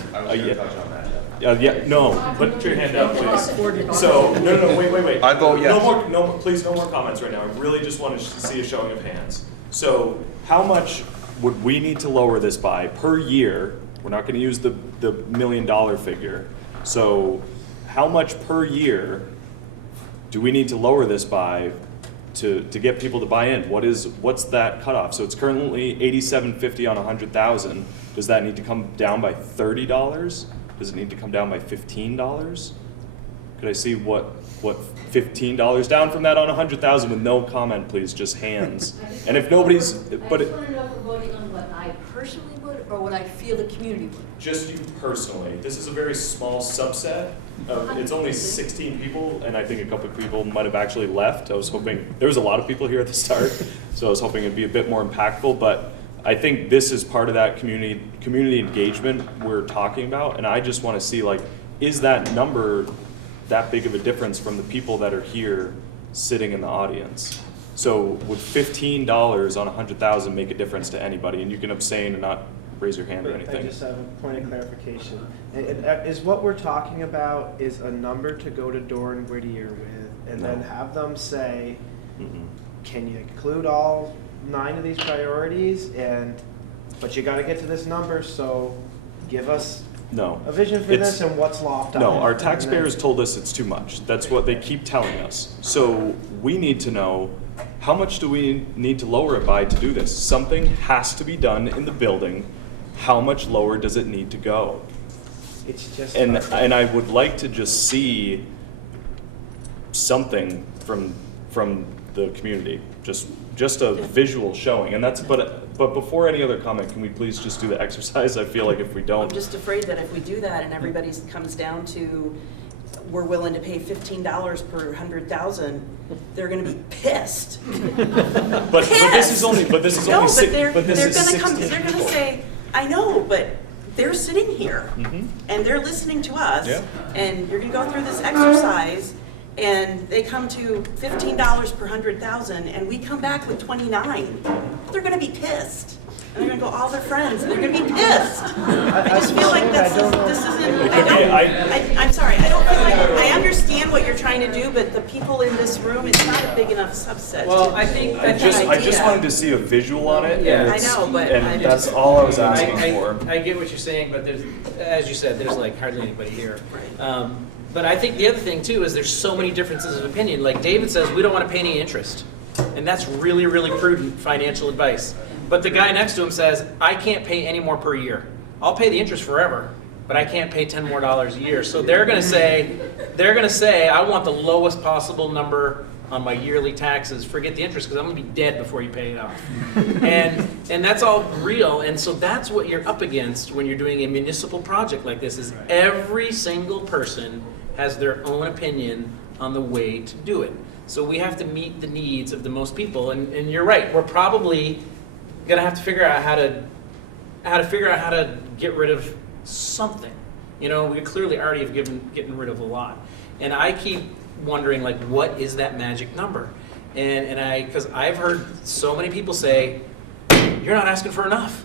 no, put your hand up, please. So, no, wait. I vote yes. Please, no more comments right now. I really just want to see a showing of hands. So, how much would we need to lower this by per year? We're not going to use the $1 million figure. So, how much per year do we need to lower this by to get people to buy in? What's that cutoff? So it's currently $87.50 on 100,000. Does that need to come down by $30? Does it need to come down by $15? Could I see what $15 down from that on 100,000 with no comment, please, just hands. And if nobody's, but I just want to know if we're voting on what I personally would or what I feel the community would. just you personally. This is a very small subset. It's only 16 people, and I think a couple of people might have actually left. I was hoping, there was a lot of people here at the start, so I was hoping it'd be a bit more impactful, but I think this is part of that community engagement we're talking about, and I just want to see, like, is that number that big of a difference from the people that are here sitting in the audience? So would $15 on 100,000 make a difference to anybody? And you can abstain and not raise your hand or anything. I just have a point of clarification. Is what we're talking about is a number to go to Doran Whittier with, and then have them say, can you include all 9 of these priorities? But you got to get to this number, so give us a vision for this and what's loft on it. No, our taxpayers told us it's too much. That's what they keep telling us. So we need to know, how much do we need to lower it by to do this? Something has to be done in the building. How much lower does it need to go? It's just and I would like to just see something from the community, just a visual showing. And that's but before any other comment, can we please just do the exercise? I feel like if we don't, I'm just afraid that if we do that and everybody comes down to we're willing to pay $15 per 100,000, they're going to be pissed. but this is only they're going to say, I know, but they're sitting here and they're listening to us, and you're going to go through this exercise, and they come to $15 per 100,000, and we come back with 29. They're going to be pissed. And they're going to go all their friends, and they're going to be pissed. I just feel like this isn't, I'm sorry, I don't feel like, I understand what you're trying to do, but the people in this room, it's not a big enough subset. Well, I think I just wanted to see a visual on it. Yeah, I know, but that's all I was asking for. I get what you're saying, but there's, as you said, there's like hardly anybody here. But I think the other thing too is there's so many differences of opinion. Like David says, we don't want to pay any interest. And that's really, really prudent financial advice. But the guy next to him says, I can't pay any more per year. I'll pay the interest forever, but I can't pay $10 more a year. So they're gonna say, I want the lowest possible number on my yearly taxes, forget the interest, because I'm gonna be dead before you pay it off. And that's all real, and so that's what you're up against when you're doing a municipal project like this, is every single person has their own opinion on the way to do it. So we have to meet the needs of the most people, and you're right, we're probably gonna have to figure out how to get rid of something. You know, we clearly already have getting rid of a lot. And I keep wondering, like, what is that magic number? Because I've heard so many people say, you're not asking for enough.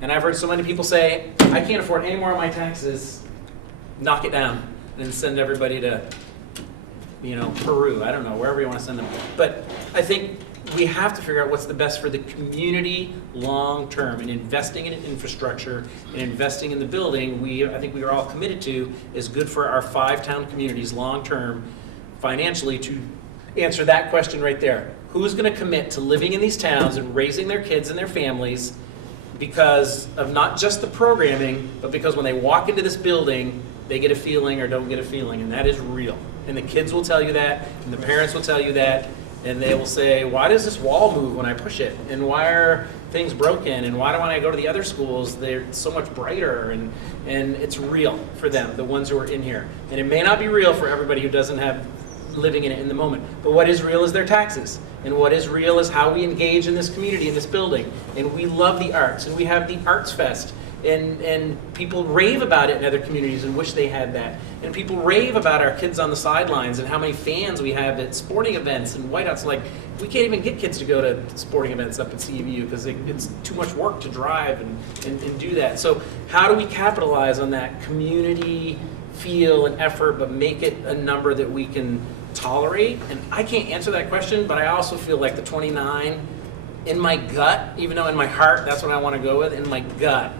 And I've heard so many people say, I can't afford any more of my taxes, knock it down, and send everybody to, you know, Peru, I don't know, wherever you want to send them. But I think we have to figure out what's the best for the community long term, and investing in infrastructure and investing in the building, I think we are all committed to, is good for our 5 town communities long term financially. To answer that question right there, who's going to commit to living in these towns and raising their kids and their families because of not just the programming, but because when they walk into this building, they get a feeling or don't get a feeling, and that is real. And the kids will tell you that, and the parents will tell you that, and they will say, why does this wall move when I push it? And why are things broken? And why do when I go to the other schools, they're so much brighter? And it's real for them, the ones who are in here. And it may not be real for everybody who doesn't have living in it in the moment. But what is real is their taxes. And what is real is how we engage in this community, in this building. And we love the arts, and we have the Arts Fest. And people rave about it in other communities and wish they had that. And people rave about our kids on the sidelines and how many fans we have at sporting events and whiteouts. Like, we can't even get kids to go to sporting events up at CVU because it's too much work to drive and do that. So how do we capitalize on that community feel and effort, but make it a number that we can tolerate? And I can't answer that question, but I also feel like the 29, in my gut, even though in my heart that's what I want to go with, in my gut,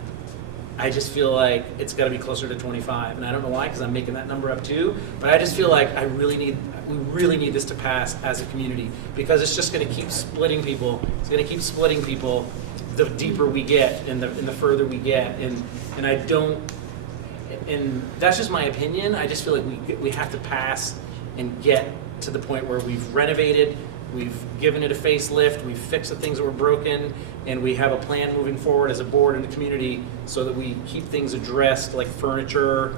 I just feel like it's got to be closer to 25, and I don't know why, because I'm making that number up too. But I just feel like we really need this to pass as a community, because it's just going to keep splitting people. It's going to keep splitting people the deeper we get and the further we get. And I don't. And that's just my opinion. I just feel like we have to pass and get to the point where we've renovated, we've given it a facelift, we've fixed the things that were broken, and we have a plan moving forward as a board and the community so that we keep things addressed, like furniture,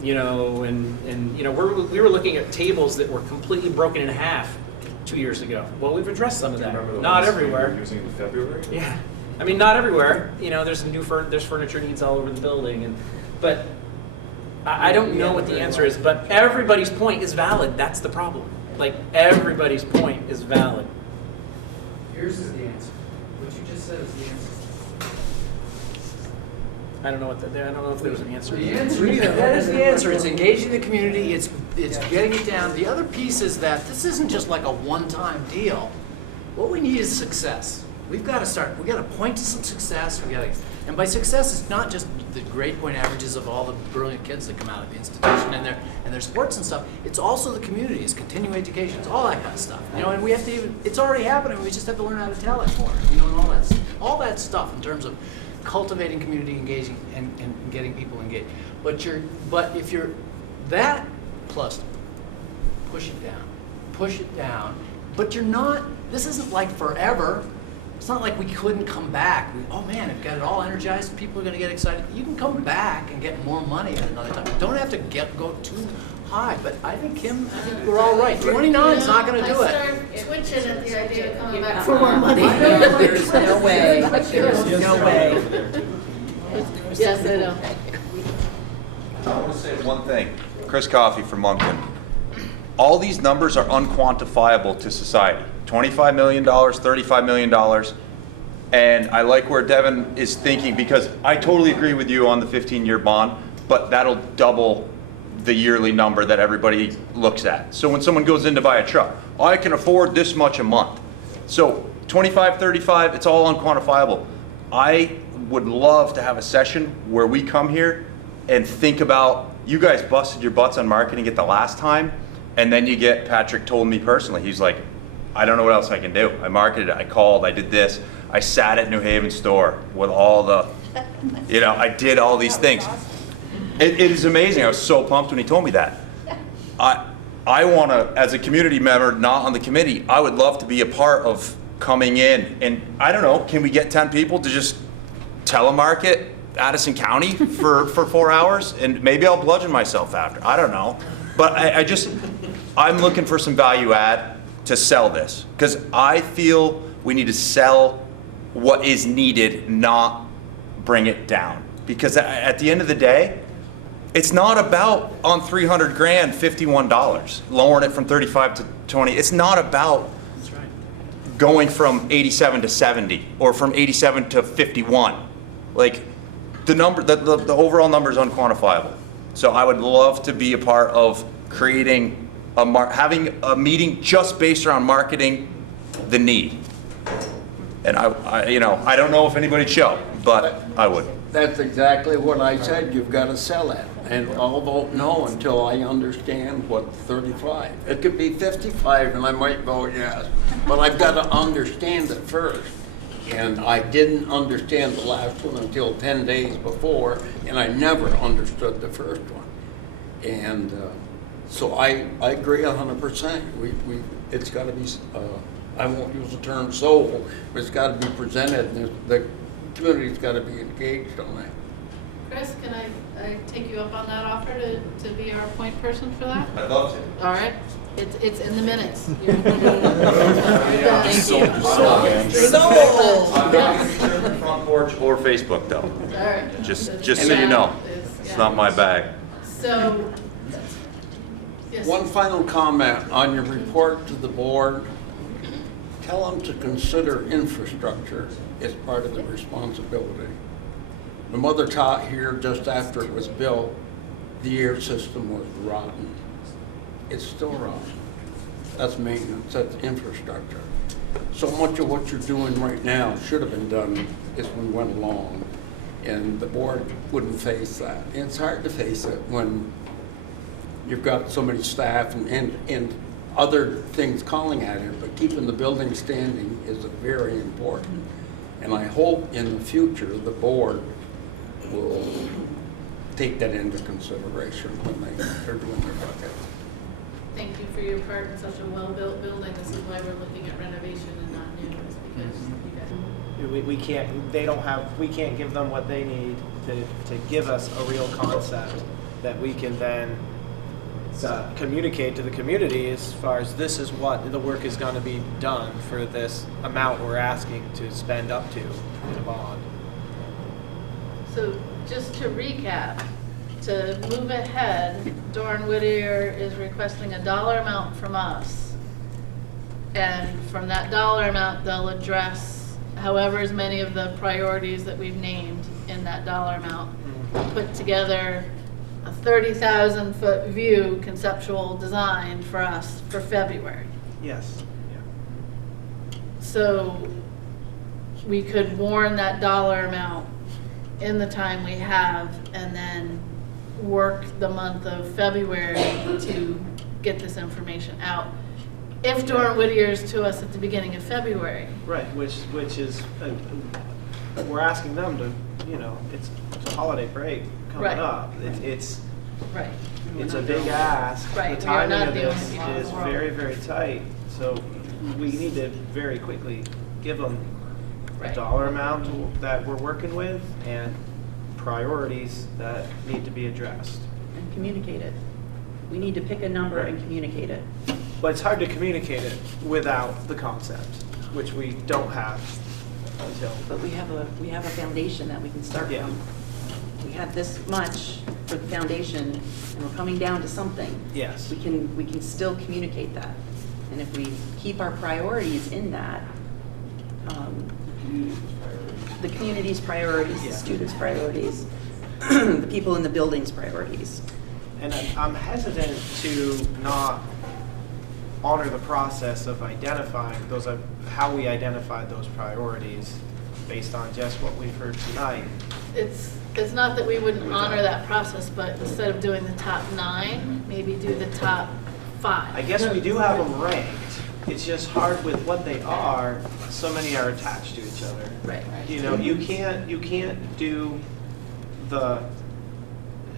you know, and you know, we were looking at tables that were completely broken in half 2 years ago. Well, we've addressed some of that. Not everywhere. We were using in February? Yeah. I mean, not everywhere. You know, there's furniture needs all over the building, but I don't know what the answer is, but everybody's point is valid. That's the problem. Like, everybody's point is valid. Yours is the answer. What you just said is the answer. I don't know if there was an answer. The answer is, that is the answer. It's engaging the community, it's getting it down. The other piece is that this isn't just like a one-time deal. What we need is success. We've got to point to some success. And by success, it's not just the grade point averages of all the brilliant kids that come out of the institution and their sports and stuff. It's also the community, it's continuing education, it's all that kind of stuff. You know, and we have to it's already happening. We just have to learn how to tell it more. You know, and all that stuff in terms of cultivating community engaging and getting people engaged. But if you're that plus push it down. But you're not. This isn't like forever. It's not like we couldn't come back. Oh man, we've got it all energized. People are going to get excited. You can come back and get more money at another time. You don't have to go too high. But I think we're all right. 29 is not going to do it. I start twitching at the idea of coming back for more money. No way. No way. Yes, I know. I want to say one thing. Chris Coffey from Moncton. All these numbers are unquantifiable to society. $25 million, $35 million. And I like where Devin is thinking, because I totally agree with you on the 15-year bond, but that'll double the yearly number that everybody looks at. So when someone goes in to buy a truck, I can afford this much a month. So 25, 35, it's all unquantifiable. I would love to have a session where we come here and think about, you guys busted your butts on marketing it the last time, and then you get, Patrick told me personally, he's like, I don't know what else I can do. I marketed it, I called, I did this. I sat at New Haven store with all the, you know, I did all these things. It is amazing. I was so pumped when he told me that. I want to, as a community member, not on the committee, I would love to be a part of coming in and, I don't know, can we get 10 people to just telemarket Addison County for 4 hours? And maybe I'll bludgeon myself after. I don't know. But I'm looking for some value add to sell this. Because I feel we need to sell what is needed, not bring it down. Because at the end of the day, it's not about on 300 grand, $51, lowering it from 35 to 20. It's not about going from 87 to 70 or from 87 to 51. Like the number, the overall number is unquantifiable. So I would love to be a part of creating having a meeting just based around marketing the need. And I don't know if anybody'd show, but I would. That's exactly what I said. You've got to sell it. And I'll vote no until I understand what 35. It could be 55 and I might vote yes. But I've got to understand it first. And I didn't understand the last one until 10 days before, and I never understood the first one. And so I agree 100%. It's got to be, I won't use the term sold, but it's got to be presented, and the community's got to be engaged on that. Chris, can I take you up on that offer to be our point person for that? I'd love to. All right. It's in the minutes. I'm not going to serve the front porch or Facebook though. All right. Just so you know, it's not my bag. So, yes. One final comment on your report to the board. Tell them to consider infrastructure as part of the responsibility. My mother taught here just after it was built, the air system was rotten. It's still rotten. That's maintenance, that's infrastructure. So much of what you're doing right now should have been done as we went along, and the board wouldn't face that. And it's hard to face it when you've got so many staff and other things calling at it, but keeping the building standing is very important. And I hope in the future the board will take that into consideration when they're doing their budget. Thank you for your part in such a well-built building. This is why we're looking at renovation and not new, is because you guys. We can't give them what they need to give us a real concept that we can then communicate to the community as far as this is what the work is going to be done for this amount we're asking to spend up to in a bond. So just to recap, to move ahead, Doran Whittier is requesting a dollar amount from us. And from that dollar amount, they'll address however as many of the priorities that we've named in that dollar amount. Put together a 30,000 foot view conceptual design for us for February. Yes. Yeah. So we could warn that dollar amount in the time we have and then work the month of February to get this information out. If Doran Whittier's to us at the beginning of February. Right, which is, we're asking them to, it's a holiday break coming up. It's a big ask. Right. The timing of this is very, very tight. So we need to very quickly give them a dollar amount that we're working with and priorities that need to be addressed. And communicate it. We need to pick a number and communicate it. But it's hard to communicate it without the concept, which we don't have until. But we have a foundation that we can start from. We have this much for the foundation, and we're coming down to something. Yes. We can still communicate that, and if we keep our priorities in that, the community's priorities, the students' priorities, the people in the building's priorities. And I'm hesitant to not honor the process of identifying those, how we identified those priorities based on just what we've heard tonight. It's not that we wouldn't honor that process, but instead of doing the top 9, maybe do the top 5. I guess we do have them ranked. It's just hard with what they are. So many are attached to each other. Right. You can't do the.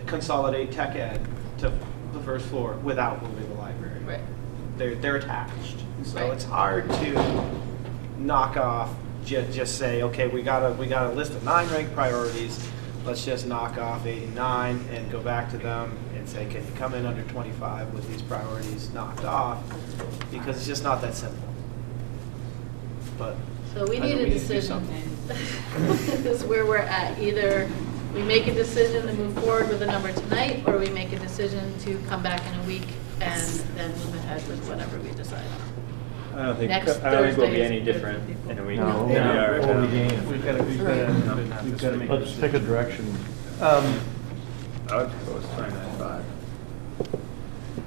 consolidate tech ed to the first floor without moving the library. Right. They're attached, so Right. it's hard to knock off, just say, okay, we got a list of 9 ranked priorities, let's just knock off 8 and 9 and go back to them and say, can you come in under 25 with these priorities knocked off? Because it's just not that simple. But So we I know need a do decision. something. This is where we're at. Either we make a decision to move forward with a number tonight, or we make a decision to come back in a week and then move ahead with whatever we decide on. I don't think Next we'll be Thursday is any good different for in a week. No, than we are right now. We've got to make a Let's pick a direction. I would propose 29.5.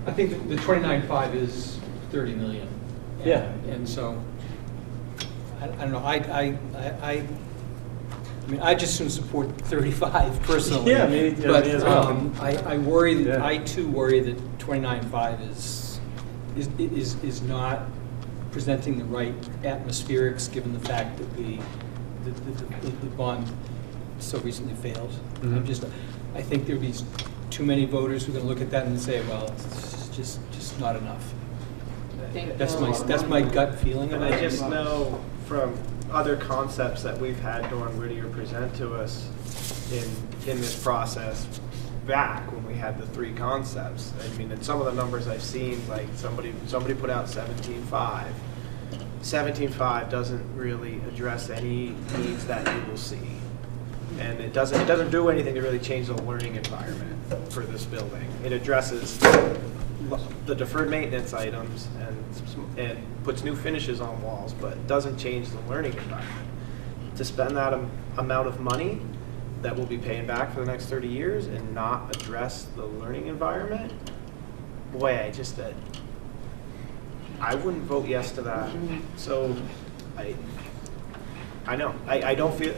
I think the 29.5 is 30 million. Yeah. And so, I don't know, I mean, I just soon support 35 personally. Yeah, me as well. I worry, Yeah. I too worry that 29.5 is not presenting the right atmospherics, given the fact that the bond so recently failed. Mhm. I think there'd be too many voters who are gonna look at that and say, well, it's just not enough. That's my gut feeling. And I just know from other concepts that we've had Dawn Whittier present to us in this process back when we had the 3 concepts. I mean, and some of the numbers I've seen, like somebody put out 17.5. 17.5 doesn't really address any needs that you will see. And it doesn't do anything to really change the learning environment for this building. It addresses the deferred maintenance items and puts new finishes on walls, but it doesn't change the learning environment. To spend that amount of money that we'll be paying back for the next 30 years and not address the learning environment, boy, I wouldn't vote yes to that. So I know, I don't feel,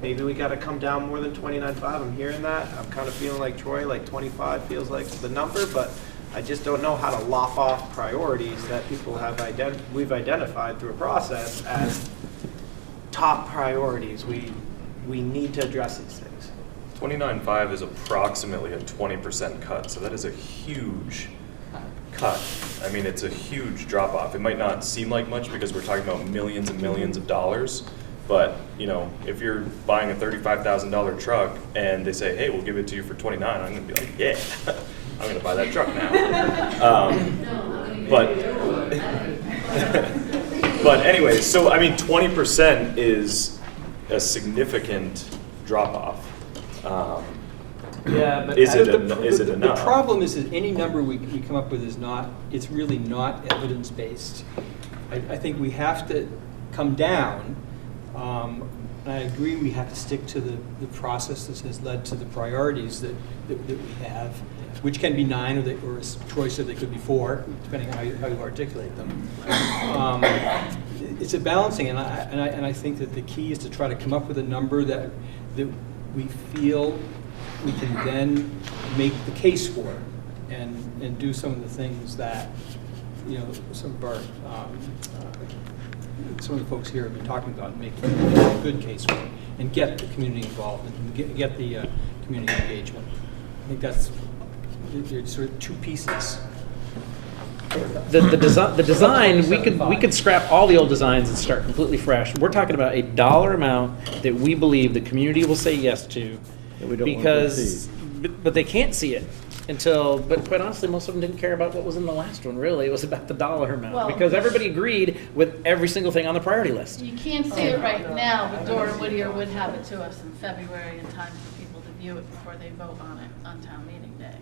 maybe we gotta come down more than 29.5, I'm hearing that. I'm kind of feeling like Troy, like 25 feels like the number, but I just don't know how to lop off priorities that people have we've identified through a process as top priorities. We need to address these things. 29.5 is approximately a 20% cut, so that is a huge cut. I mean, it's a huge drop off. It might not seem like much because we're talking about millions and millions of dollars, but if you're buying a $35,000 truck and they say, hey, we'll give it to you for 29, I'm gonna be like, yeah, I'm gonna buy that truck now. But anyway, so I mean, 20% is a significant drop off. Yeah, but is it the enough? The problem is that any number we come up with is not, it's really not evidence-based. I think we have to come down. And I agree we have to stick to the process that has led to the priorities that we have, which can be 9, or as Troy said, they could be 4, depending on how you articulate them. It's a balancing, and I think that the key is to try to come up with a number that we feel we can then make the case for, and do some of the things that some of the folks here have been talking about, making a good case for it, and get the community involvement, and get the community engagement. I think that's there's sort of 2 pieces. The design, we could scrap all the old designs and start completely fresh. We're talking about a dollar amount that we believe the community will say yes to, because but they can't see it until. But quite honestly, most of them didn't care about what was in the last one. Really, it was about the dollar amount, Well, because everybody agreed with every single thing on the priority list. You can't see it right now, but Dora Whittier would have it to us in February in time for people to view it before they vote on it on town meeting day,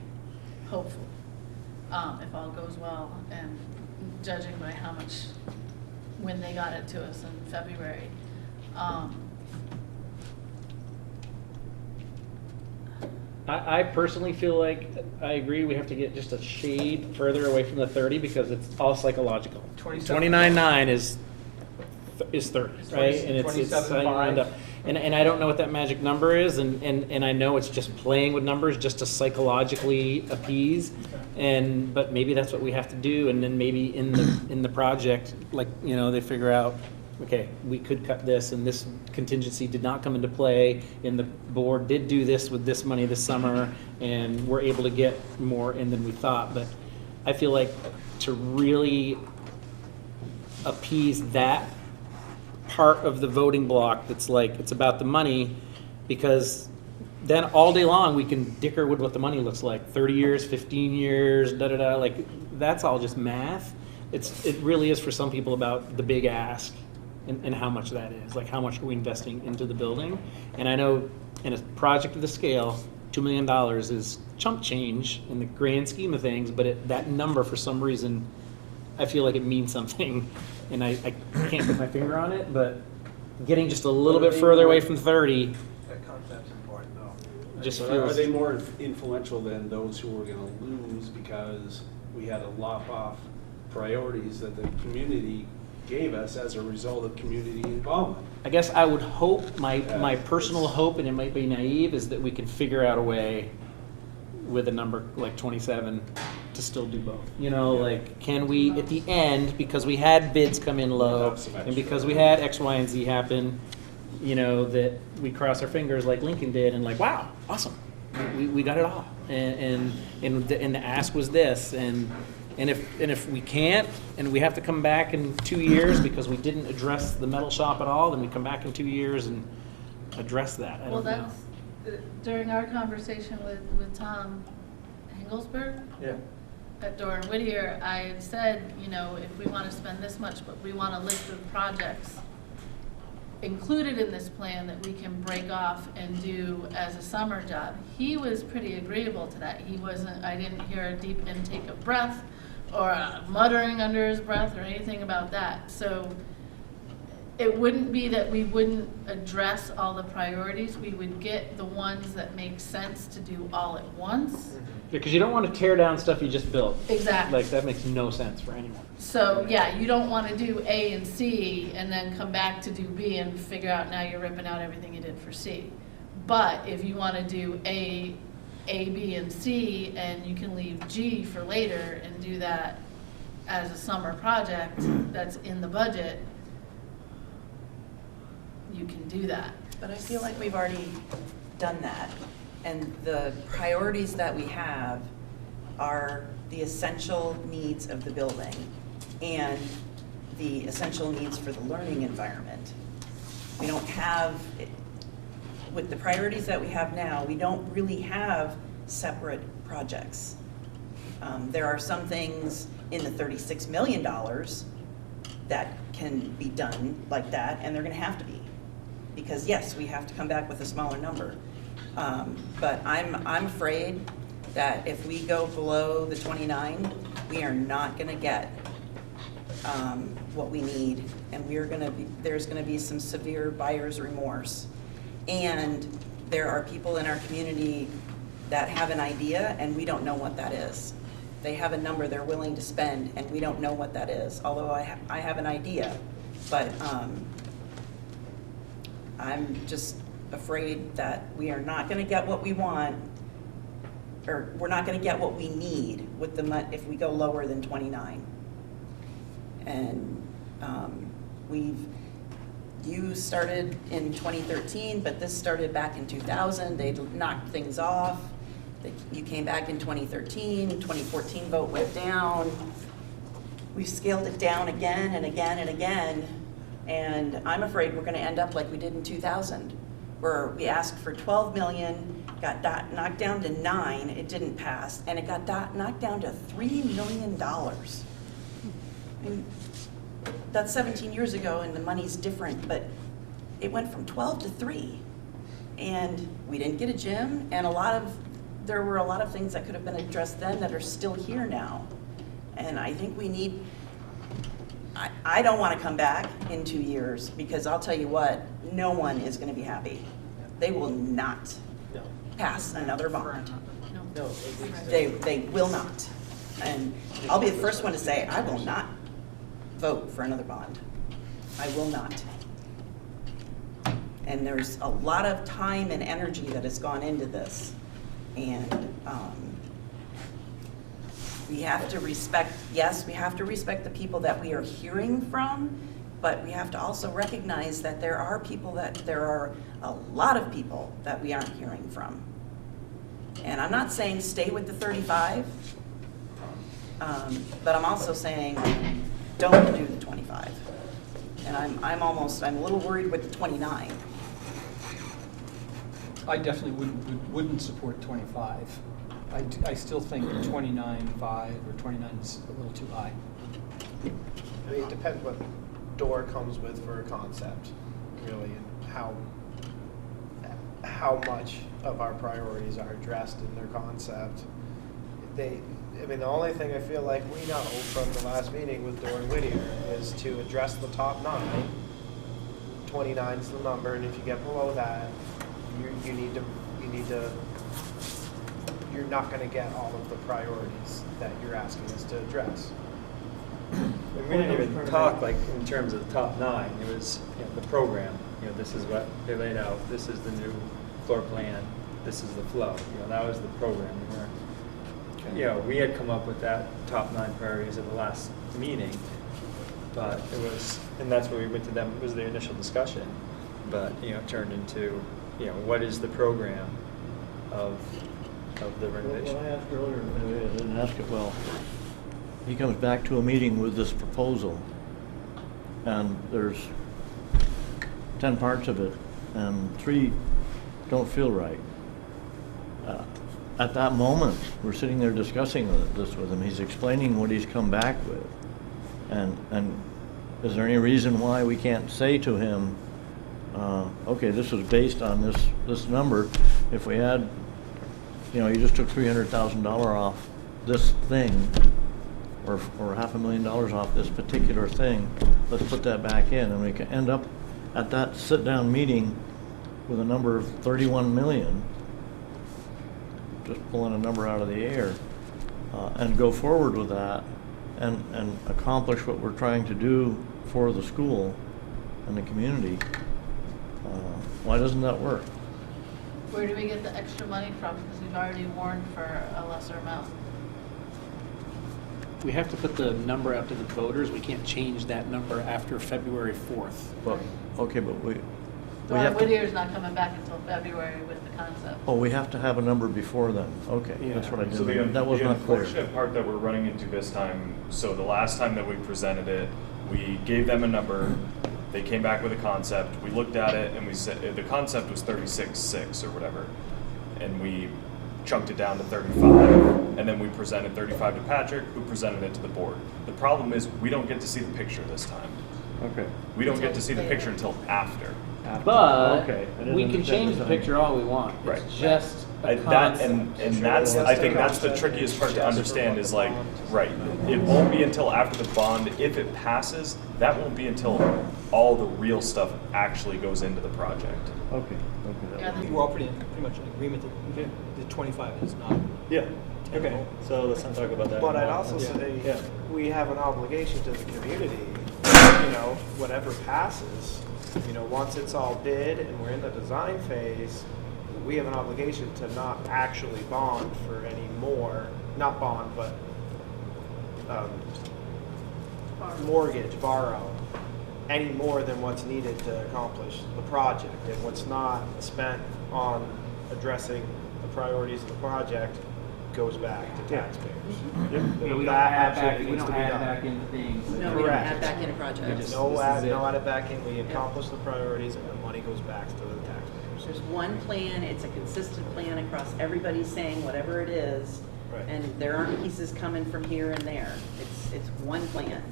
hopefully, if all goes well, and judging by how much, when they got it to us in February. I personally feel like I agree we have to get just a shade further away from the 30 because it's all psychological. 29.9 is 30, right? And it's how you end up. And I don't know what that magic number is, and I know it's just playing with numbers just to psychologically appease. But maybe that's what we have to do, and then maybe in the project, like they figure out okay, we could cut this, and this contingency did not come into play, and the board did do this with this money this summer, and we're able to get more in than we thought. But I feel like to really appease that part of the voting block that's like, it's about the money, because then all day long we can dicker with what the money looks like, 30 years, 15 years, da-da-da, like, that's all just math. It really is for some people about the big ask and how much that is, like how much are we investing into the building. And I know in a project of the scale, $2 million is chump change in the grand scheme of things, but that number for some reason, I feel like it means something, and I can't put my finger on it, but getting just a little bit further away from 30 That concept's important, though. just But feels... Are they more influential than those who are gonna lose because we had to lop off priorities that the community gave us as a result of community involvement? I guess I would hope, my personal hope, and it might be naive, is that we can figure out a way with a number like 27 to still do both. You know, like, can we, at the end, because we had bids come in low, and because we had X, Y, and Z happen, you know, that we cross our fingers like Lincoln did, and like, wow, awesome, we got it all. And the ask was this, and if we can't, and we have to come back in 2 years because we didn't address the metal shop at all, then we come back in 2 years and address that. I Well, don't know. that's, during our conversation with Tom Hengelsberg at Doran Whittier, I had said, you know, if we want to spend this much, but we want a list of projects included in this plan that we can break off and do as a summer job. He was pretty agreeable to that. He wasn't, I didn't hear a deep intake of breath or a muttering under his breath or anything about that. So it wouldn't be that we wouldn't address all the priorities. We would get the ones that make sense to do all at once. Because you don't want to tear down stuff you just built. Exactly. Like, that makes no sense for anyone. So, yeah, you don't want to do A and C and then come back to do B and figure out now you're ripping out everything you did for C. But if you want to do A, B, and C, and you can leave G for later and do that as a summer project that's in the budget, you can do that. But I feel like we've already done that. And the priorities that we have are the essential needs of the building and the essential needs for the learning environment. We don't have, with the priorities that we have now, we don't really have separate projects. There are some things in the $36 million that can be done like that, and they're gonna have to be. Because yes, we have to come back with a smaller number. But I'm afraid that if we go below the 29, we are not gonna get what we need, and there's gonna be some severe buyer's remorse. And there are people in our community that have an idea, and we don't know what that is. They have a number they're willing to spend, and we don't know what that is, although I have an idea. But I'm just afraid that we are not gonna get what we want, or we're not gonna get what we need with the if we go lower than 29. And you started in 2013, but this started back in 2000. They knocked things off. You came back in 2013, 2014 vote went down. We've scaled it down again and again and again. And I'm afraid we're gonna end up like we did in 2000, where we asked for 12 million, got knocked down to 9, it didn't pass, and it got knocked down to $3 million. I mean, that's 17 years ago and the money's different, but it went from 12 to 3. And we didn't get a gym, and there were a lot of things that could have been addressed then that are still here now. And I think we need, I don't want to come back in 2 years, because I'll tell you what, no one is going to be happy. They will not pass another bond. No. They will not. And I'll be the first one to say, I will not vote for another bond. I will not. And there's a lot of time and energy that has gone into this. And we have to respect, yes, we have to respect the people that we are hearing from, but we have to also recognize that there are a lot of people that we aren't hearing from. And I'm not saying stay with the 35, but I'm also saying don't do the 25. And I'm a little worried with the 29. I definitely wouldn't support 25. I still think 29.5 or 29 is a little too high. I mean, it depends what door comes with for a concept, really, and how much of our priorities are addressed in their concept. I mean, the only thing I feel like we know from the last meeting with Door and Whittier is to address the top 9. 29 is the number, and if you get below that, you're not going to get all of the priorities that you're asking us to address. And we didn't even talk like in terms of the top 9. It was the program. This is what they laid out. This is the new floor plan. This is the flow. That was the program. We had come up with that top 9 priorities at the last meeting, but it was, and that's where we went to them. It was the initial discussion, but it turned into what is the program of the renovation. Well, I asked earlier, maybe I didn't ask it well. He comes back to a meeting with this proposal, and there's 10 parts of it, and 3 don't feel right. At that moment, we're sitting there discussing this with him. He's explaining what he's come back with, and is there any reason why we can't say to him, okay, this was based on this number. If we had, you just took $300,000 off this thing, or $500,000 off this particular thing, let's put that back in, and we can end up at that sit-down meeting with a number of 31 million, just pulling a number out of the air, and go forward with that and accomplish what we're trying to do for the school and the community. Why doesn't that work? Where do we get the extra money from? Because we've already warned for a lesser amount. We have to put the number out to the voters. We can't change that number after February 4th. Well, okay, but we Don have to. Whittier's not coming back until February with the concept. Oh, we have to have a number before then. Okay, that's what I So did. That was the not clear. unfortunate part that we're running into this time, so the last time that we presented it, we gave them a number, they came back with a concept, we looked at it, and we said, the concept was 36.6 or whatever, and we chunked it down to 35, and then we presented 35 to Patrick, who presented it to the board. The problem is, we don't get to see the picture this time. Okay. We don't get to see the picture until after. But Okay. we can change the picture all we want. Right. It's just a That, concept. and that's, I think that's the trickiest part to understand is like, right, it won't be until after the bond, if it passes, that won't be until all the real stuff actually goes into the project. Okay. We're all pretty much in agreement that the 25 is not. Yeah. Okay. So let's not talk about that. But I'd also Yeah. say Yeah. we have an obligation to the community, whatever passes, once it's all bid and we're in the design phase, we have an obligation to not actually bond for any more, not bond, but borrow any more than what's needed to accomplish the project. And what's not spent on addressing the priorities of the project goes back to taxpayers. We don't That add back, absolutely we needs don't to be add done. back into things. No, we don't add back into projects. No add it back in, we accomplish the priorities and the money goes back to the taxpayers. There's one plan, it's a consistent plan across everybody saying whatever it is, Right. and there aren't pieces coming from here and there. It's one plan.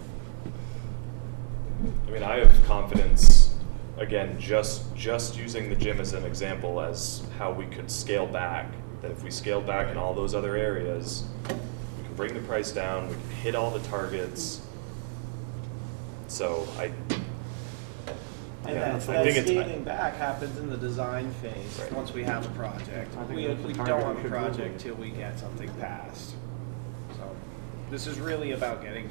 I mean, I have confidence, again, just using the gym as an example as how we could scale back, that if we scaled back in all those other areas, we can bring the price down, we can hit all the targets. So And yeah, that I think it's, scaling back happens in the design phase, Right. once we have a project. I think We that's the don't target have we a should move project with. till we get something passed. So, this is really about getting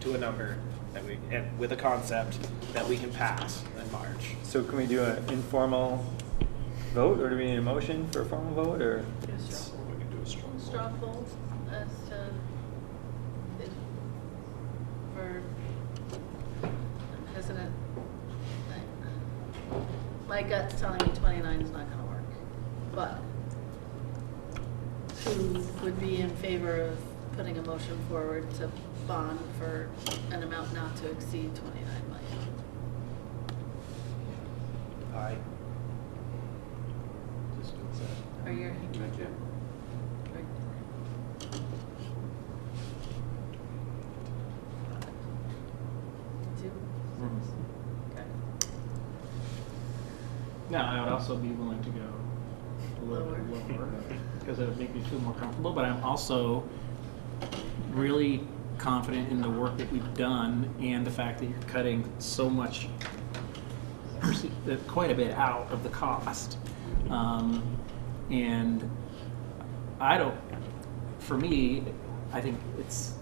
to a number that with a concept that we can pass in March. So can we do an informal vote, or do we need a motion for a formal vote, or? we can do a strong vote. Straw poll as to, for, as an my gut's telling me 29 is not gonna work, but who would be in favor of putting a motion forward to bond for an amount not to exceed 29 million? Aye. Are you? Now, I would also be willing to go a little bit lower because it would make me feel more comfortable, but I'm also really confident in the work that we've done and the fact that you're cutting so much, quite a bit out of the cost. And I don't, for me, I think it's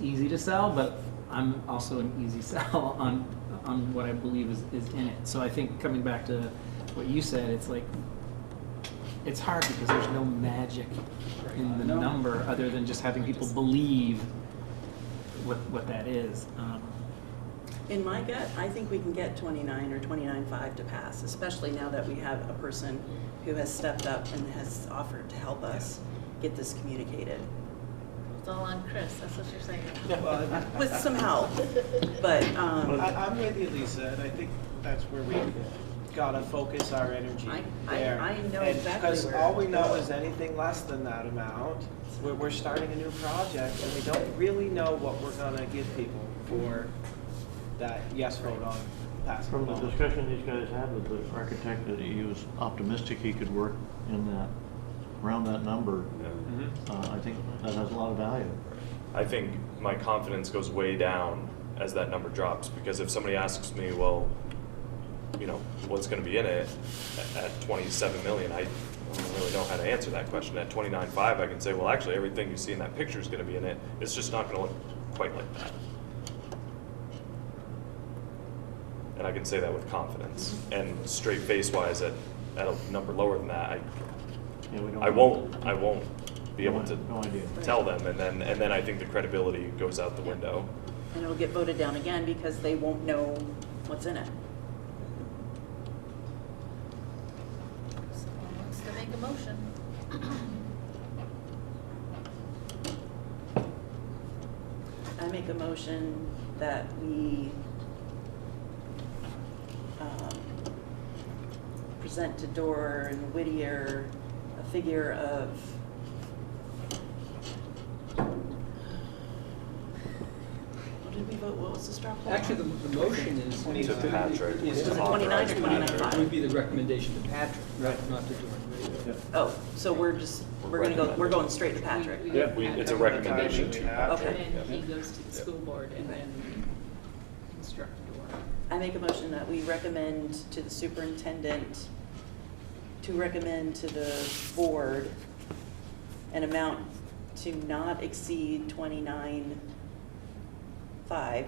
easy to sell, but I'm also an easy sell on what I believe is in it. So I think coming back to what you said, it's like, it's hard because there's no magic in the number other than just having people believe what that is. In my gut, I think we can get 29 or 29.5 to pass, especially now that we have a person who has stepped up and has offered to help us get this communicated. It's all on Chris, that's what you're saying. With some help, but I'm with you, Lisa, and I think that's where we gotta focus our energy there. I know And exactly because where. all we know is anything less than that amount, we're starting a new project, and we don't really know what we're gonna give people for that yes vote on passing. From the bond. discussion these guys had with the architect, that he was optimistic he could work in that, around that number. I think that has a lot of value. I think my confidence goes way down as that number drops, because if somebody asks me, well, you know, what's going to be in it at 27 million, I don't really know how to answer that question. At 29.5, I can say, well, actually, everything you see in that picture is going to be in it. It's just not going to look quite like that. And I can say that with confidence. And straight face-wise, at a number lower than that, I won't be able to tell them, and then I think the credibility goes out the window. And it'll get voted down again because they won't know what's in it. Someone wants to make a motion. I make a motion that we present to Dorr and Whittier a figure of what did we vote? What was the straw poll? Actually, the motion is. To Patrick. Was it 29 or 29.5? It would be the recommendation to Patrick, not to Dorn. Oh, so we're going straight to Patrick. Yeah, it's a recommendation to Patrick. Okay. And he goes to the school board and then instruct Dorn. I make a motion that we recommend to the superintendent to recommend to the board an amount to not exceed 29.5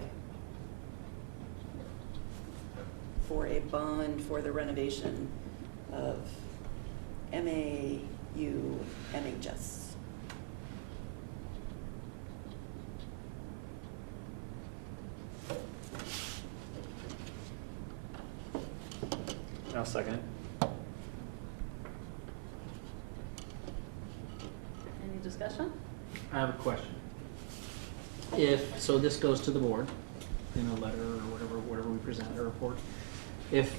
for a bond for the renovation of MAU MHS. I'll second it. Any discussion? I have a question. So this goes to the board in a letter or whatever we present, a report. If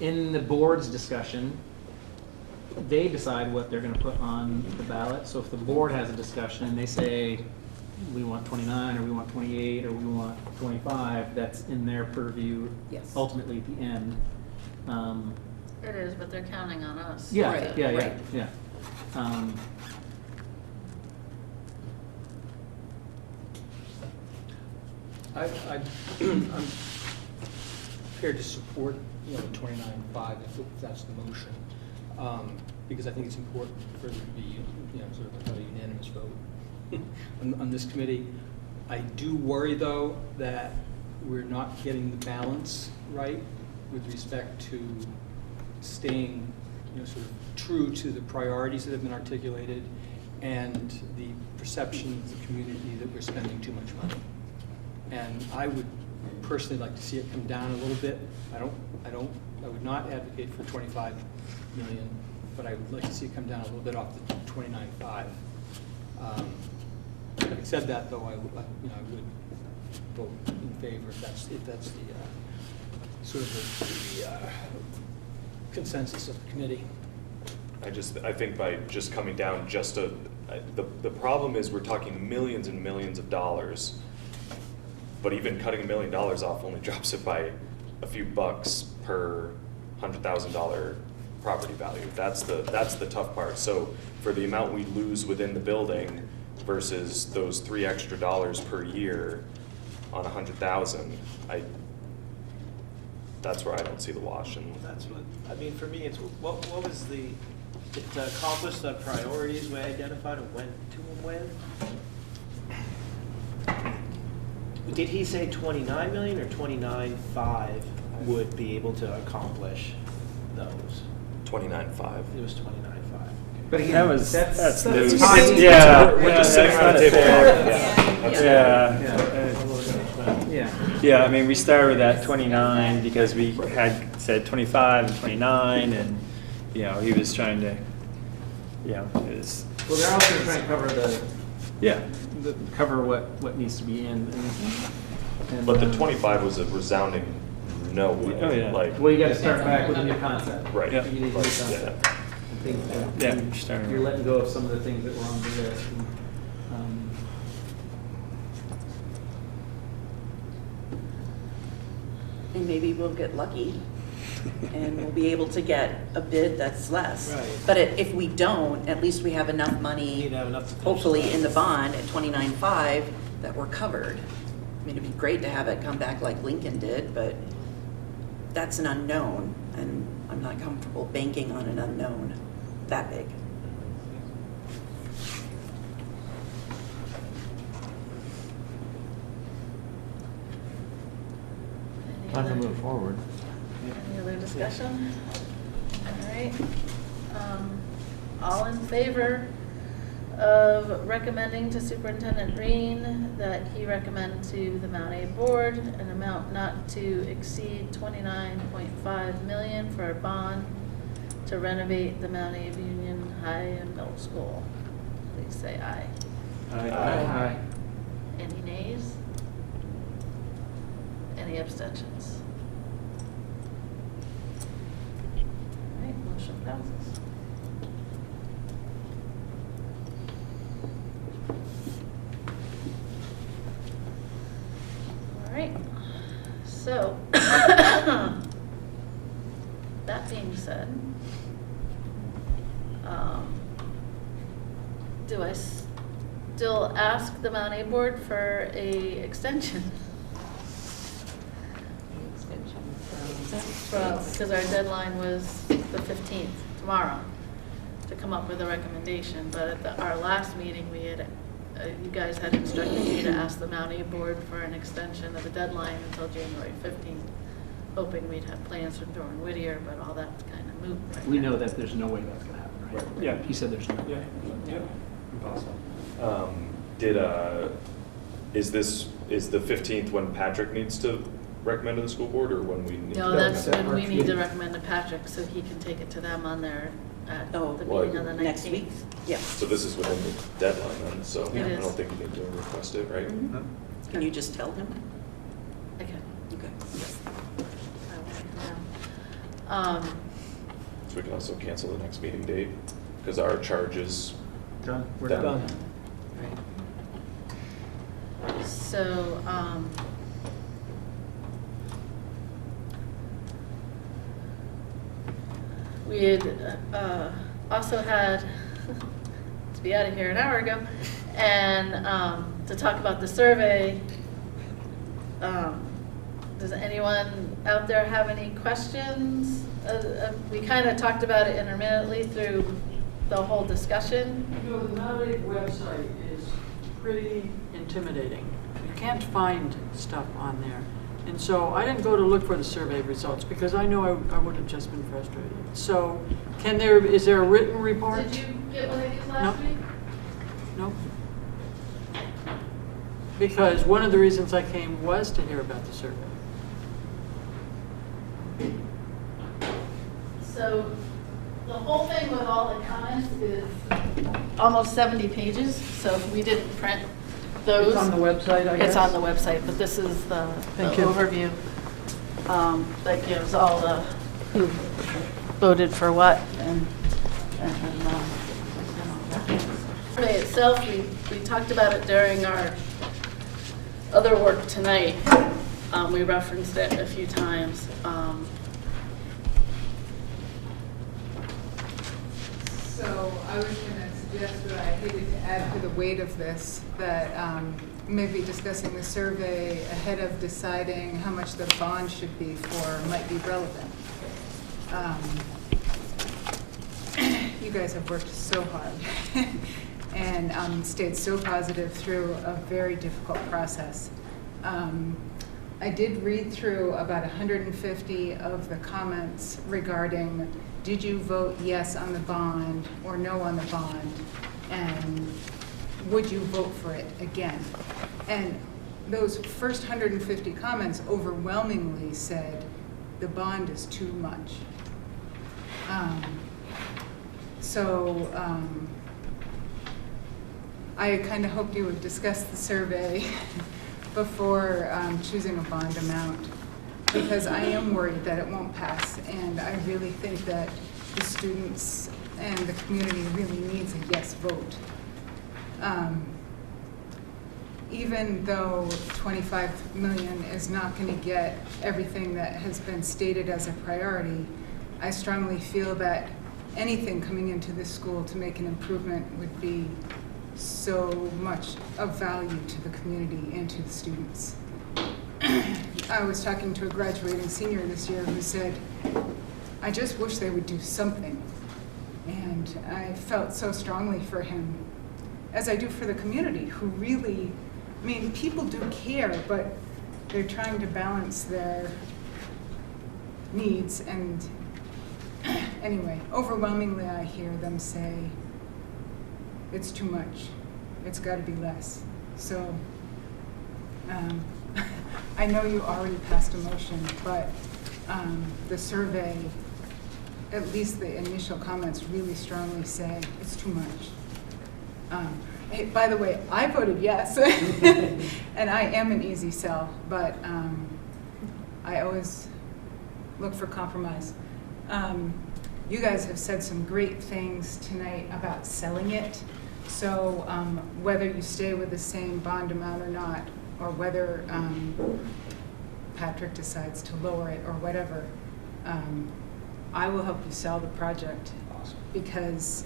in the board's discussion, they decide what they're gonna put on the ballot, so if the board has a discussion and they say, we want 29, or we want 28, or we want 25, that's in their purview. Yes. Ultimately at the end. It is, but they're counting on us. Yeah, Right, yeah, right. yeah. I'm prepared to support, the 29.5 if that's the motion, because I think it's important for there to be, sort of a unanimous vote on this committee. I do worry, though, that we're not getting the balance right with respect to staying, sort of true to the priorities that have been articulated and the perception of the community that we're spending too much money. And I would personally like to see it come down a little bit. I don't would not advocate for 25 million, but I would like to see it come down a little bit off the 29.5. Having said that, though, I would vote in favor if that's the sort of the consensus of the committee. I think by just coming down the problem is we're talking millions and millions of dollars, but even cutting $1 million off only drops it by a few bucks per $100,000 property value. That's the tough part. So for the amount we lose within the building versus those $3 extra per year on 100,000, that's where I don't see the wash. And That's what, I mean, for me, it's, what was to accomplish the priorities we identified and went to them with? Did he say 29 million or 29.5 would be able to accomplish those? 29.5. It was 29.5. But again, that's news. Yeah, we're just sitting around the table. Yeah, I mean, we started with that 29 because we had said 25 and 29, and, you know, he was trying to, it was. Well, they're also trying to cover cover what needs to be in. And But the 25 was a resounding no way. Oh, yeah. Like, well, you got to start back with a new concept. Right. You need a new Right, concept. I think you're letting go of some of the things that were on the list. And maybe we'll get lucky and we'll be able to get a bid that's less. Right. But if we don't, at least we have enough money, hopefully in the bond at 29.5, that we're covered. I mean, it'd be great to have it come back like Lincoln did, but that's an unknown, and I'm not comfortable banking on an unknown that big. Time to move forward. Any other discussion? All right. All in favor of recommending to Superintendent Green that he recommend to the Mount A board an amount not to exceed $29.5 million for a bond to renovate the Mount Abe Union High and Middle School? Please say aye. Aye. Any nays? Any abstentions? All right, motion passes. All right, so that being said, do I still ask the Mount A board for a extension? Because our deadline was the 15th, tomorrow, to come up with a recommendation. But at our last meeting, we had, you guys had instructed me to ask the Mount A board for an extension of the deadline until January 15th, hoping we'd have plans from Doran Whittier, but all that's kind of moot right We now. know that there's no way that's going to happen, right? Yeah. He said there's no way. Yeah, impossible. Is the 15th when Patrick needs to recommend to the school board, or when we need to? No, that's when we need to recommend to Patrick so he can take it to them on their, at the meeting on the 19th. Next week? Yeah. So this is within the deadline then, so It I is. don't think you need to request it, right? Mhm. Can you just tell him? Okay. Okay. So we can also cancel the next meeting date, because our charge is Done. We're done. done. So, we had also had to be out of here an hour ago, and to talk about the survey. Does anyone out there have any questions? We kind of talked about it intermittently through the whole discussion. You know, the Mount Abe website is pretty intimidating. You can't find stuff on there. And so I didn't go to look for the survey results because I know I would have just been frustrated. So is there a written report? Did you get one of these last week? No. Because one of the reasons I came was to hear about the survey. So the whole thing with all the comments is almost 70 pages, so we didn't print those. It's on the website, I guess? It's on the website, but this is the Thank you. overview that gives all the, who voted for what and all that. Survey itself, we talked about it during our other work tonight. We referenced it a few times. So I was going to suggest that I hated to add to the weight of this, that maybe discussing the survey ahead of deciding how much the bond should be for might be relevant. You guys have worked so hard and stayed so positive through a very difficult process. I did read through about 150 of the comments regarding, did you vote yes on the bond or no on the bond? And would you vote for it again? And those first 150 comments overwhelmingly said the bond is too much. I kind of hoped you would discuss the survey before choosing a bond amount, because I am worried that it won't pass, and I really think that the students and the community really needs a yes vote. Even though 25 million is not going to get everything that has been stated as a priority, I strongly feel that anything coming into this school to make an improvement would be so much of value to the community and to the students. I was talking to a graduating senior this year who said, I just wish they would do something. And I felt so strongly for him, as I do for the community, who really, I mean, people do care, but they're trying to balance their needs. And anyway, overwhelmingly I hear them say, it's too much. It's got to be less. So I know you already passed a motion, but the survey, at least the initial comments, really strongly say it's too much. Hey, by the way, I voted yes, and I am an easy sell, but I always look for compromise. You guys have said some great things tonight about selling it. So whether you stay with the same bond amount or not, or whether Patrick decides to lower it or whatever, I will help you sell the project. Awesome. Because,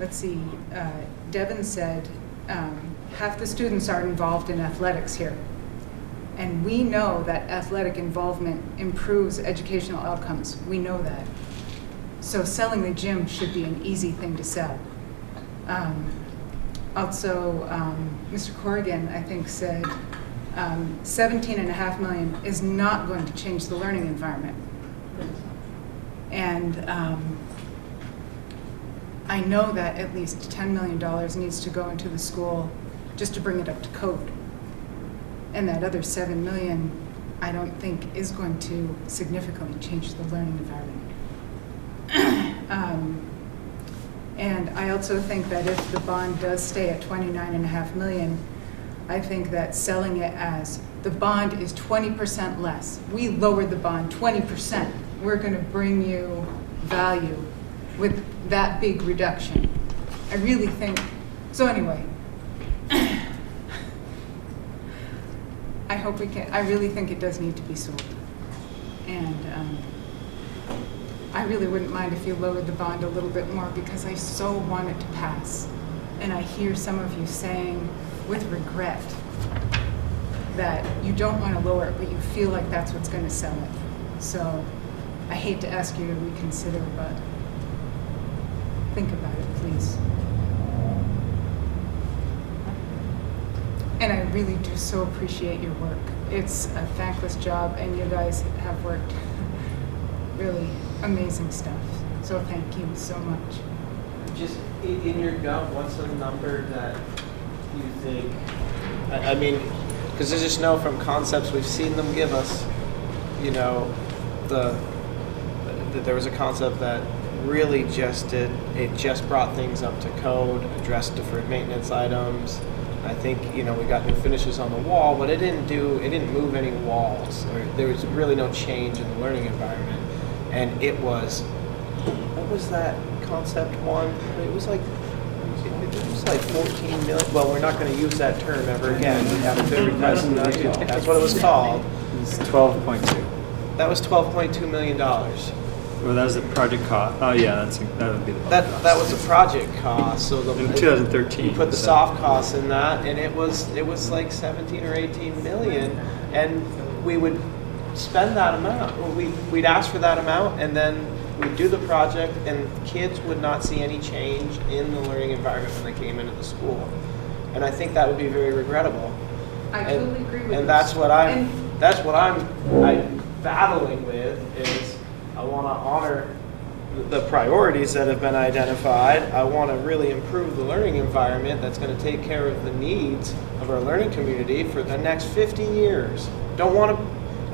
let's see, Devin said half the students are involved in athletics here. And we know that athletic involvement improves educational outcomes. We know that. So selling the gym should be an easy thing to sell. Also, Mr. Corrigan, I think, said $17.5 million is not going to change the learning environment. And I know that at least $10 million needs to go into the school just to bring it up to code. And that other $7 million, I don't think is going to significantly change the learning environment. And I also think that if the bond does stay at $29.5 million, I think that selling it as the bond is 20% less. We lowered the bond 20%. We're going to bring you value with that big reduction. I really think, so anyway, I hope we can, I really think it does need to be sold. And I really wouldn't mind if you lowered the bond a little bit more, because I so want it to pass. And I hear some of you saying with regret that you don't want to lower it, but you feel like that's what's going to sell it. So I hate to ask you to reconsider, but think about it, please. And I really do so appreciate your work. It's a thankless job, and you guys have worked really amazing stuff. So thank you so much. Just in your gut, what's a number that you think, I mean, because I just know from concepts we've seen them give us, you know, that there was a concept that really just brought things up to code, addressed deferred maintenance items. I think, you know, we got new finishes on the wall, but it didn't move any walls. There was really no change in the learning environment. And it was, what was that concept one? It was like 14 million. Well, we're not going to use that term ever again. We have a good request not to. That's what it was called. It's 12.2. That was $12.2 million. Well, that was the project cost. Oh yeah, that would be the That was a project cost. So in 2013. You put the so. soft costs in that, and it was like 17 or 18 million, and we would spend that amount. We'd ask for that amount, and then we'd do the project, and kids would not see any change in the learning environment when they came into the school. And I think that would be very regrettable. I totally agree with you. And that's what I'm battling with is I want to honor the priorities that have been identified. I want to really improve the learning environment that's going to take care of the needs of our learning community for the next 50 years.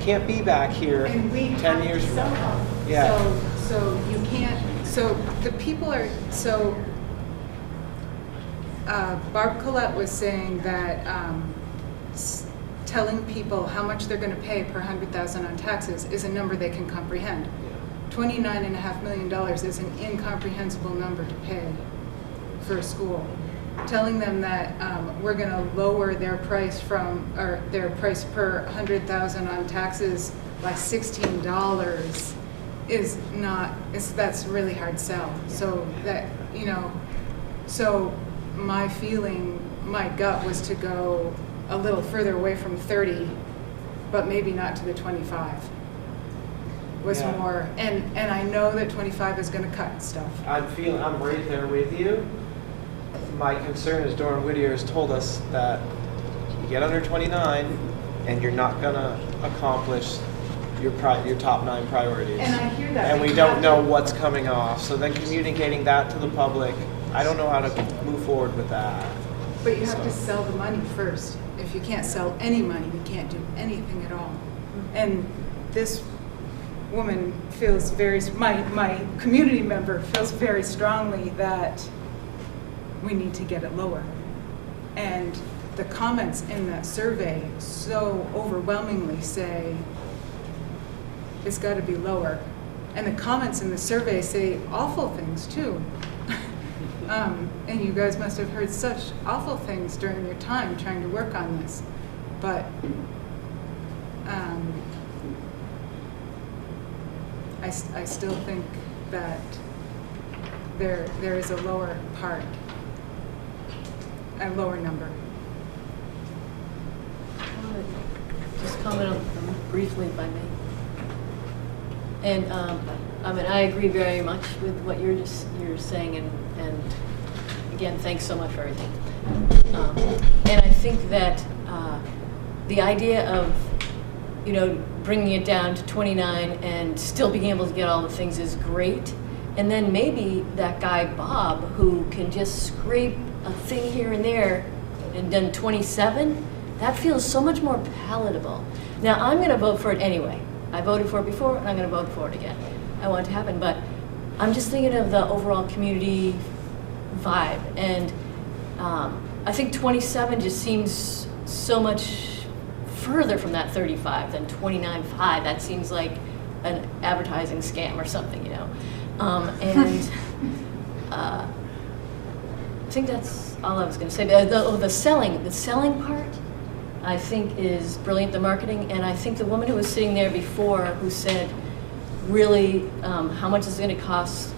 Can't be back here and we 10 years from now. Yeah. So you can't, so the people are, so Barb Collette was saying that telling people how much they're going to pay per 100,000 on taxes is a number they can comprehend. $29.5 million is an incomprehensible number to pay for a school. Telling them that we're going to lower their price or their price per 100,000 on taxes by $16 is not, that's a really hard sell. So that, you know, so my feeling, my gut was to go a little further away from 30, but maybe not to the 25. Was Yeah. more, and I know that 25 is going to cut stuff. I'm right there with you. My concern is Doran Whittier has told us that you get under 29 and you're not going to accomplish your top 9 priorities. And I hear that. And we don't know what's coming off. So then communicating that to the public, I don't know how to move forward with that. But you have to sell the money first. If you can't sell any money, you can't do anything at all. And this woman feels my community member feels very strongly that we need to get it lower. And the comments in that survey so overwhelmingly say it's got to be lower. And the comments in the survey say awful things too. And you guys must have heard such awful things during your time trying to work on this. But I still think that there is a lower part, a lower number. Just comment on briefly, if I may. And I mean, I agree very much with what you're saying, and again, thanks so much for everything. And I think that the idea of, you know, bringing it down to 29 and still being able to get all the things is great. And then maybe that guy Bob, who can just scrape a thing here and there and done 27, that feels so much more palatable. Now, I'm going to vote for it anyway. I voted for it before, and I'm going to vote for it again. I want it to happen, but I'm just thinking of the overall community vibe. And I think 27 just seems so much further from that 35 than 29.5. That seems like an advertising scam or something, you know. And I think that's all I was going to say. The selling part, I think, is brilliant, the marketing. And I think the woman who was sitting there before, who said really how much is it going to cost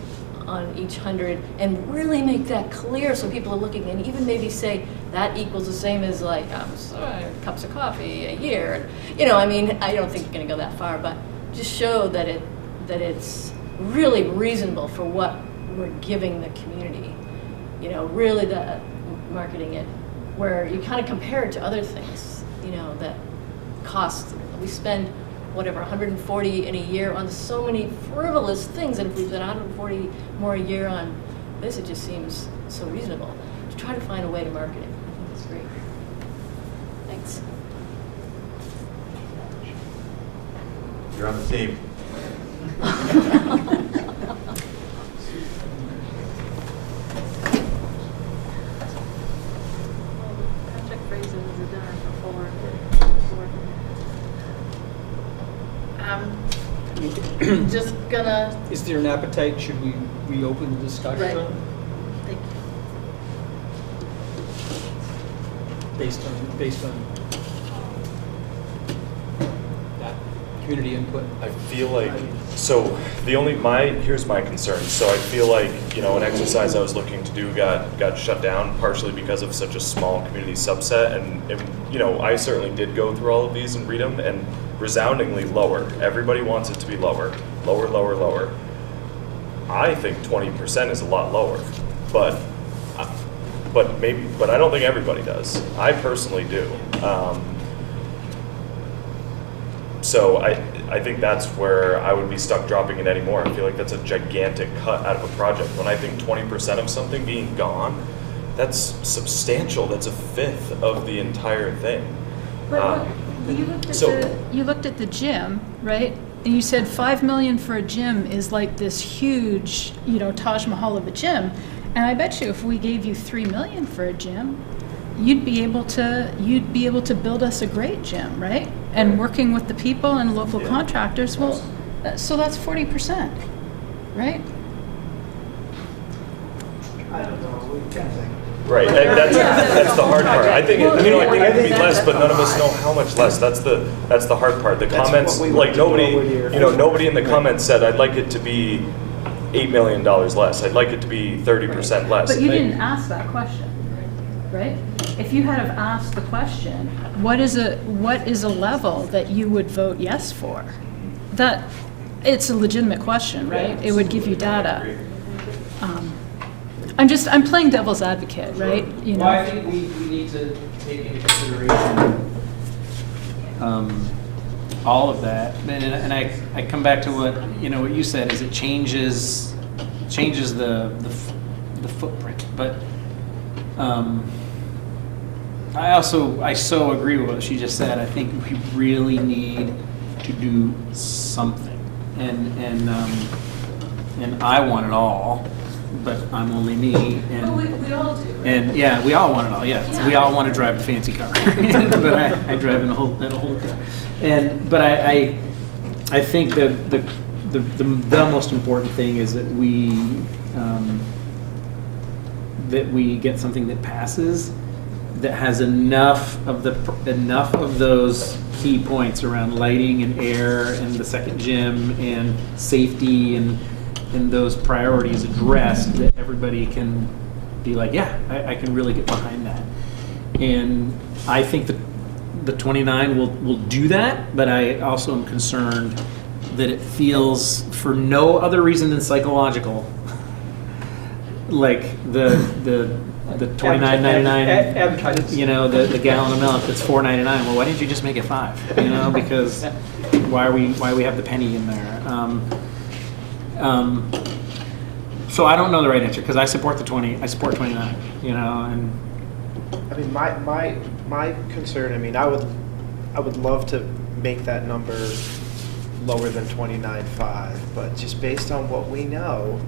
on each 100, and really make that clear so people are looking, and even maybe say that equals the same as like cups of coffee a year. You know, I mean, I don't think you're going to go that far, but just show that it's really reasonable for what we're giving the community. You know, really marketing it where you kind of compare it to other things. You know, that cost. We spend whatever, 140 in a year on so many frivolous things, and if we spend 140 more a year on this, it just seems so reasonable. To try to find a way to market it, I think it's great. Thanks. You're on the team. just gonna, Is there an appetite? Should we reopen the discussion? Right. thank you. Based on that community input? I feel like, so here's my concern. So I feel like, an exercise I was looking to do got shut down partially because of such a small community subset. And I certainly did go through all of these and read them, and resoundingly lower. Everybody wants it to be lower, lower, lower, lower. I think 20% is a lot lower, but I don't think everybody does. I personally do. So I think that's where I would be stuck dropping it anymore. I feel like that's a gigantic cut out of a project. When I think 20% of something being gone, that's substantial. That's a fifth of the entire thing. But you looked at the gym, right? And you said $5 million for a gym is like this huge, Taj Mahal of a gym. And I bet you if we gave you $3 million for a gym, you'd be able to build us a great gym, right? And working with the people and local contractors, well, so that's 40%, right? I don't know, what you can say. Right, and that's the hard part. I think it could be less, but none of us know how much less. That's the hard part. The comments, like nobody in the comments said, I'd like it to be $8 million less. I'd like it to be 30% less. But you didn't ask that question, right? If you had have asked the question, what is a level that you would vote yes for? That it's a legitimate question, right? It would give you data. I'm playing devil's advocate, right? Well, I think we need to take into consideration all of that, and I come back to what you said is it changes the footprint, but I so agree with what she just said. I think we really need to do something, and I want it all. But I'm only me, and we all do. Right? And yeah, we all want it all. Yeah, we all want to drive a fancy car, but I drive in a whole car. But I think that the most important thing is that we get something that passes, that has enough of those key points around lighting and air and the second gym and safety and those priorities addressed, that everybody can be like, yeah, I can really get behind that. And I think the 29 will do that, but I also am concerned that it feels, for no other reason than psychological, like the $29.99, the gallon of milk that's $4.99. Well, why didn't you just make it $5? Because why we have the penny in there? So I don't know the right answer, because I support the 20. I support 29. And I mean, my concern. I mean, I would love to make that number lower than 29.5, but just based on what we know,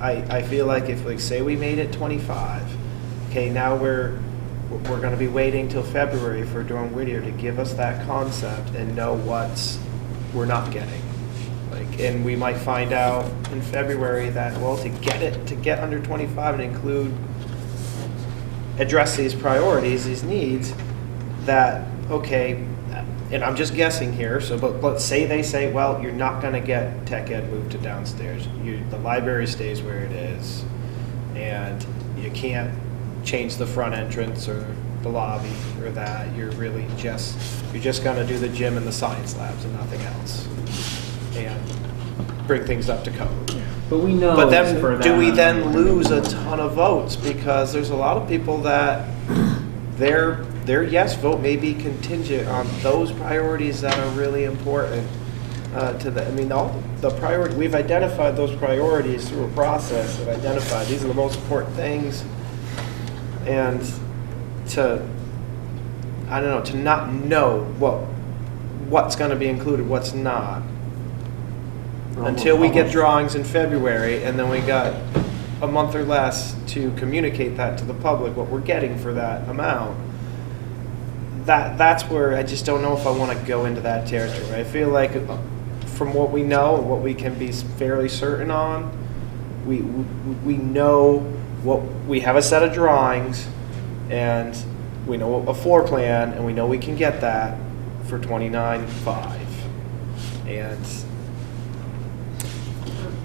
I feel like if, like, say we made it 25, okay, now we're going to be waiting till February for Durham Whittier to give us that concept and know what we're not getting. And we might find out in February that, well, to get under 25 and address these priorities, these needs, that, okay, and I'm just guessing here, but let's say they say, well, you're not going to get tech ed moved to downstairs. The library stays where it is, and you can't change the front entrance or the lobby or that. You're just going to do the gym and the science labs and nothing else, and bring things up to code. But we know. But then, do we then lose a ton of votes? Because there's a lot of people that their yes vote may be contingent on those priorities that are really important to them. I mean, all the priority, we've identified those priorities through a process and identified these are the most important things. And to not know what's going to be included, what's not, until we get drawings in February, and then we got a month or less to communicate that to the public, what we're getting for that amount. That's where I just don't know if I want to go into that territory. I feel like from what we know and what we can be fairly certain on, we know what, we have a set of drawings and we know a floor plan and we know we can get that for 29.5. And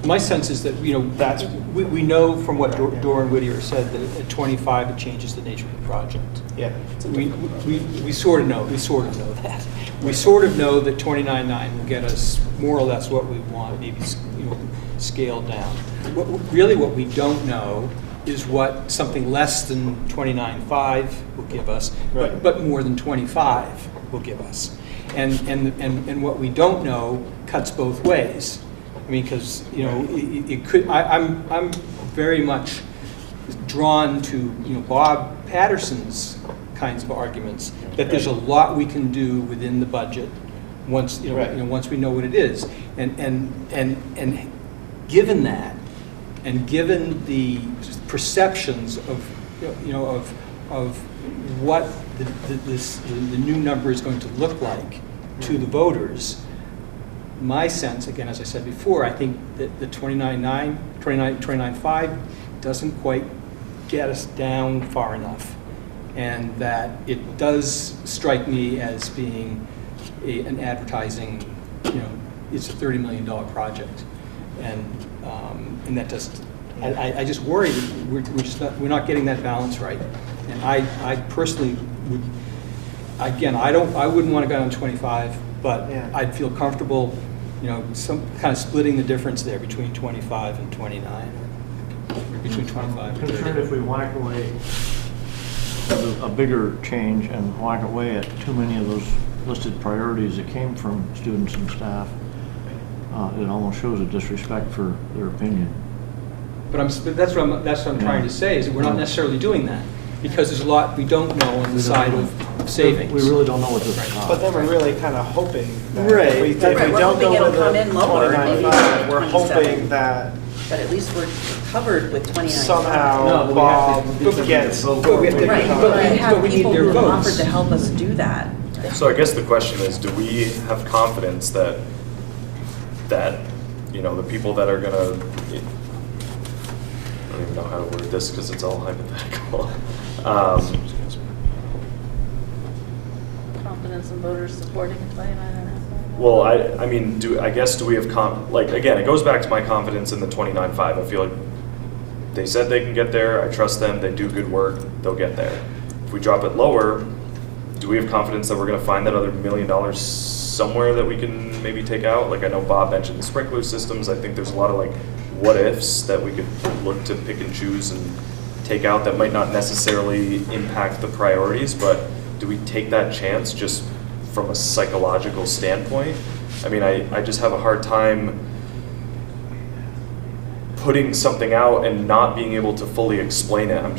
My sense is that, that's, we know from what Doran Whittier said that at 25 it changes the nature of the project. Yeah. We sort of know that. We sort of know that 29.9 will get us more or less what we want, maybe scaled down. What we don't know is what something less than 29.5 will give us, Right. but more than 25 will give us. And what we don't know cuts both ways. I mean, because it could. I'm very much drawn to Bob Patterson's kinds of arguments that there's a lot we can do within the budget once once we know what it is, and given that, and given the perceptions of what the new number is going to look like to the voters. My sense, again, as I said before, I think that the 29.5 doesn't quite get us down far enough, and that it does strike me as being an advertising, it's a $30 million project, and that just, I just worry that we're not getting that balance right, and I personally would, again, I wouldn't want to go on 25, but Yeah. I'd feel comfortable. Some kind of splitting the difference there between 25 and 29, or between 25 and 30. Concerned if we whack away a bigger change and whack away at too many of those listed priorities that came from students and staff, it almost shows a disrespect for their opinion. But that's what I'm trying to say, is that we're not necessarily doing that, because there's a lot we don't know on the side of savings. We really don't know what this is. but then we're really kind of hoping that Right. if we We're don't hoping go it'll to come the in lower, maybe 29.5, we're 27. hoping that But at least we're covered with 29. somehow No, but we have to Bob do something gets. to vote. we have to Right, become- but we have But we need people their who have votes. offered to help us do that. So I guess the question is, do we have confidence that the people that are gonna, I don't even know how to word this because it's all hypothetical. Confidence in voters supporting a plan, I don't know. Well, I mean, do we have again, it goes back to my confidence in the 29.5. I feel like they said they can get there. I trust them. They do good work. They'll get there. If we drop it lower, do we have confidence that we're going to find that other $1 million somewhere that we can maybe take out? Like I know Bob mentioned the sprinkler systems. I think there's a lot of what ifs that we could look to pick and choose and take out that might not necessarily impact the priorities, but do we take that chance just from a psychological standpoint? I mean, I just have a hard time putting something out and not being able to fully explain it. I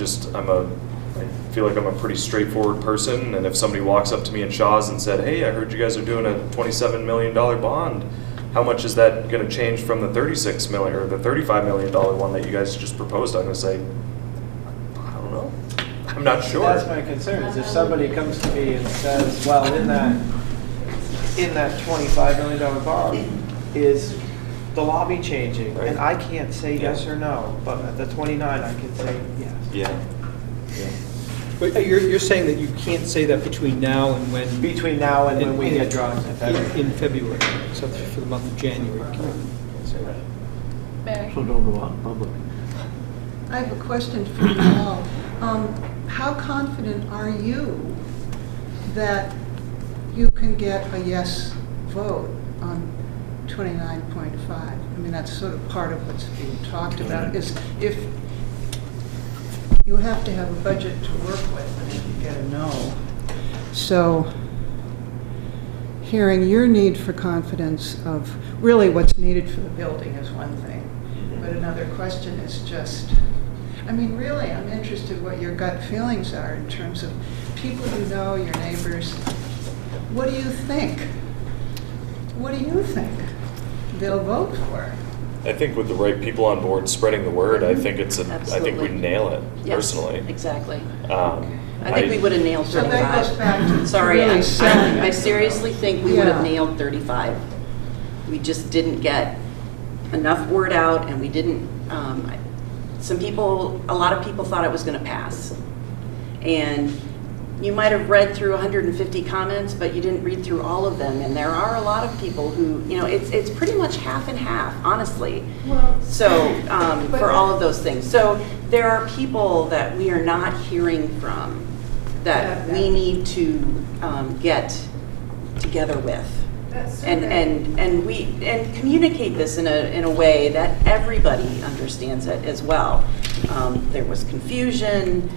feel like I'm a pretty straightforward person, and if somebody walks up to me in Shaw's and said, hey, I heard you guys are doing a $27 million bond, how much is that going to change from the $36 million or the $35 million one that you guys just proposed? I'm going to say, I don't know. I'm not sure. That's my concern, is if somebody comes to me and says, well, in that $25 million bond, is the lobby changing? Right. And I can't say yes or no, but at the 29, I can say yes. Yeah. But you're saying that you can't say that between now and when? Between now and when we get drawings in February. In February, so for the month of January. You can't say that. Mary? So don't go out in public. I have a question for you all. How confident are you that you can get a yes vote on 29.5? I mean, that's sort of part of what's being talked about, is if you have to have a budget to work with, and if you get a no. So hearing your need for confidence of really what's needed for the building is one thing, but another question is just, I mean, really, I'm interested what your gut feelings are in terms of people you know, your neighbors. What do you think? What do you think they'll vote for? I think with the right people on board spreading the word, I think I think we Absolutely. nail it, Yes, personally. exactly. I think we would have nailed So that goes 35. back to Sorry, really selling I it. seriously think we would have Yeah. nailed 35. We just didn't get enough word out, and we didn't, a lot of people thought it was gonna pass. And you might have read through 150 comments, but you didn't read through all of them. And there are a lot of people who, it's pretty much half and half, honestly. Well, So, for all of those things. So there are people that we are not hearing from that we need to get together with. And communicate this in a way that everybody understands it as well. There was confusion.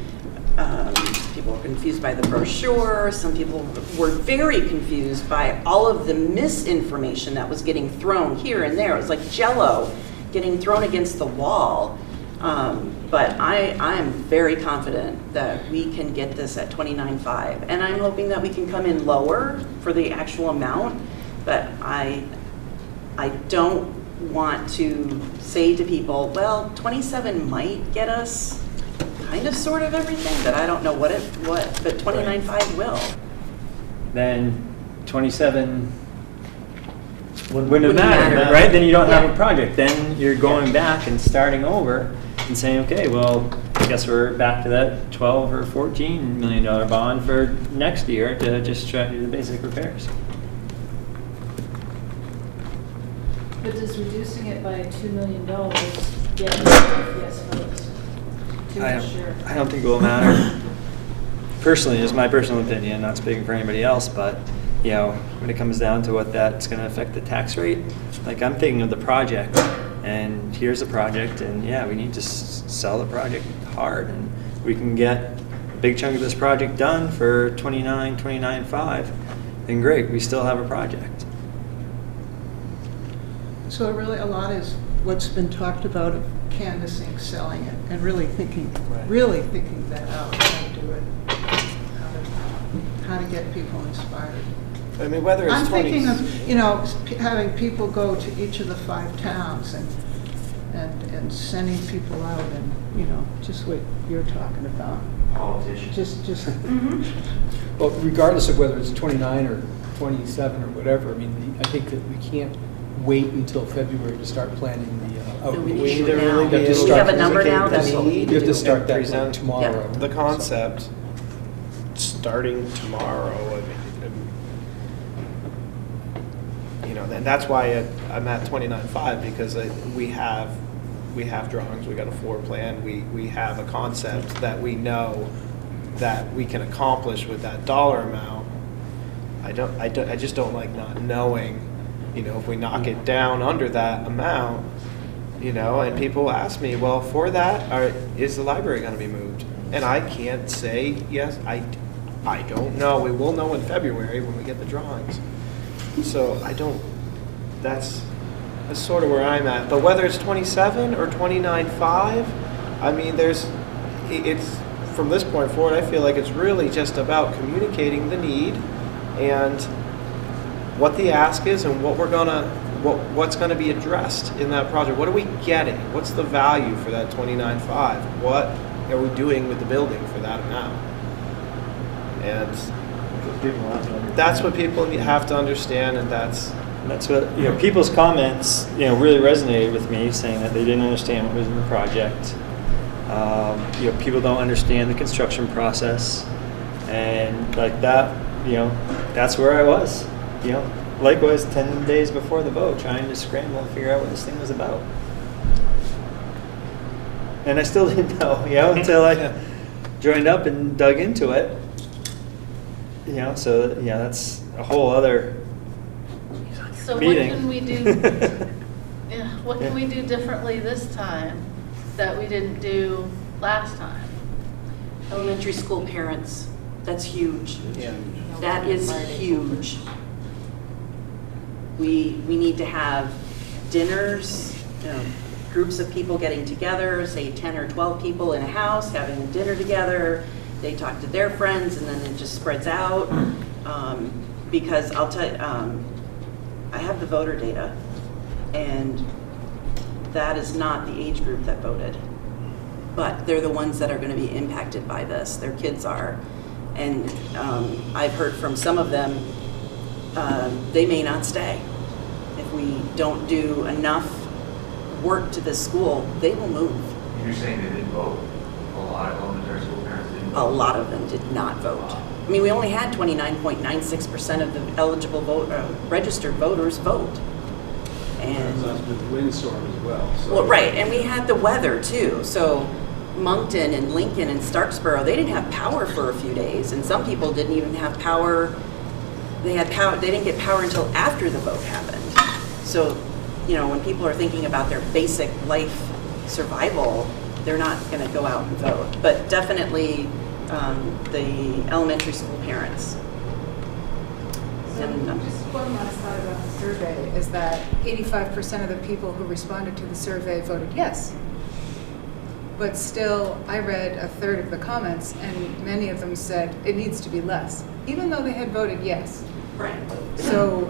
People were confused by the brochure. Some people were very confused by all of the misinformation that was getting thrown here and there. It was like Jell-O getting thrown against the wall. But I am very confident that we can get this at 29.5, and I'm hoping that we can come in lower for the actual amount. But I don't want to say to people, well, 27 might get us kind of sort of everything, but I don't know what, but 29.5 will. Then 27 wouldn't have mattered, right? Then you don't have a project. Then you're going back and starting over and saying, okay, well, I guess we're back to that $12 or $14 million bond for next year to just try to do the basic repairs. But does reducing it by $2 million get yes votes? I don't think it will matter. Personally, it's my personal opinion, not speaking for anybody else, but when it comes down to what that's going to affect the tax rate, like I'm thinking of the project, and here's the project, and yeah, we need to sell the project hard, and we can get a big chunk of this project done for 29.5, then great, we still have a project. So really a lot is what's been talked about of canvassing, selling it, and really thinking that out, how to do it, how to get people inspired. I mean, whether it's I'm 20... thinking of, having people go to each of the 5 towns and sending people out and, just what you're talking about. Politicians. Just. Well, regardless of whether it's 29 or 27 or whatever, I mean, I think that we can't wait until February to start planning the No, we outreach. need to do it now. We have a number now, that's what we need to You have do. to start that present tomorrow. the concept starting tomorrow. And that's why I'm at 29.5, because we have drawings, we got a floor plan, we have a concept that we know that we can accomplish with that dollar amount. I just don't like not knowing, if we knock it down under that amount, and people ask me, well, for that, is the library going to be moved? And I can't say yes. I don't know. We will know in February when we get the drawings. So that's sort of where I'm at. But whether it's 27 or 29.5, I mean, it's from this point forward, I feel like it's really just about communicating the need and what the ask is and what's gonna be addressed in that project. What are we getting? What's the value for that 29.5? What are we doing with the building for that amount? And that's what people have to understand, and that's what people's comments really resonated with me, saying that they didn't understand what was in the project. People don't understand the construction process, and like that, that's where I was. Likewise, 10 days before the vote, trying to scramble and figure out what this thing was about. And I still didn't know, until I joined up and dug into it. So that's a whole other meeting. What can we do? What can we do differently this time that we didn't do last time? Elementary school parents, that's huge. Yeah. That is huge. We need to have dinners, groups of people getting together, say 10 or 12 people in a house, having a dinner together. They talk to their friends, and then it just spreads out. Because I'll tell you, I have the voter data, and that is not the age group that voted. But they're the ones that are going to be impacted by this. Their kids are. And I've heard from some of them, they may not stay if we don't do enough work to this school, they will move. You're saying they didn't vote? A lot of elementary school parents didn't vote? A lot of them did not vote. I mean, we only had 29.96% of the eligible registered voters vote. And That's with the windstorm as well. So. well, right, and we had the weather too. So Moncton and Lincoln and Starksboro, they didn't have power for a few days, and some people didn't even have power. They had power. They didn't get power until after the vote happened. So, you know, when people are thinking about their basic life survival, they're not going to go out and vote. But definitely the elementary school parents. And Just one last thought about the survey is that 85% of the people who responded to the survey voted yes. But still, I read a third of the comments, and many of them said it needs to be less, even though they had voted yes. Right. So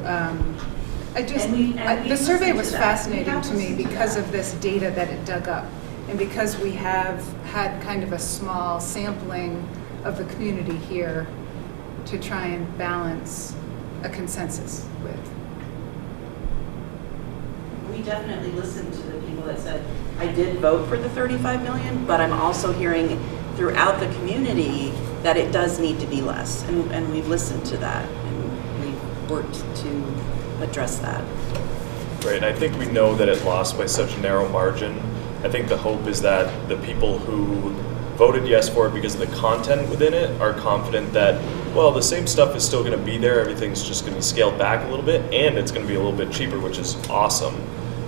the survey was fascinating to me because of this data that it dug up, and because we have had kind of a small sampling of the community here to try and balance a consensus with. we definitely listened to the people that said, I did vote for the 35 million, but I'm also hearing throughout the community that it does need to be less. And we've listened to that, and we've worked to address that. Right, I think we know that it lost by such a narrow margin. I think the hope is that the people who voted yes for it because of the content within it are confident that, well, the same stuff is still going to be there, everything's just going to be scaled back a little bit, and it's going to be a little bit cheaper, which is awesome.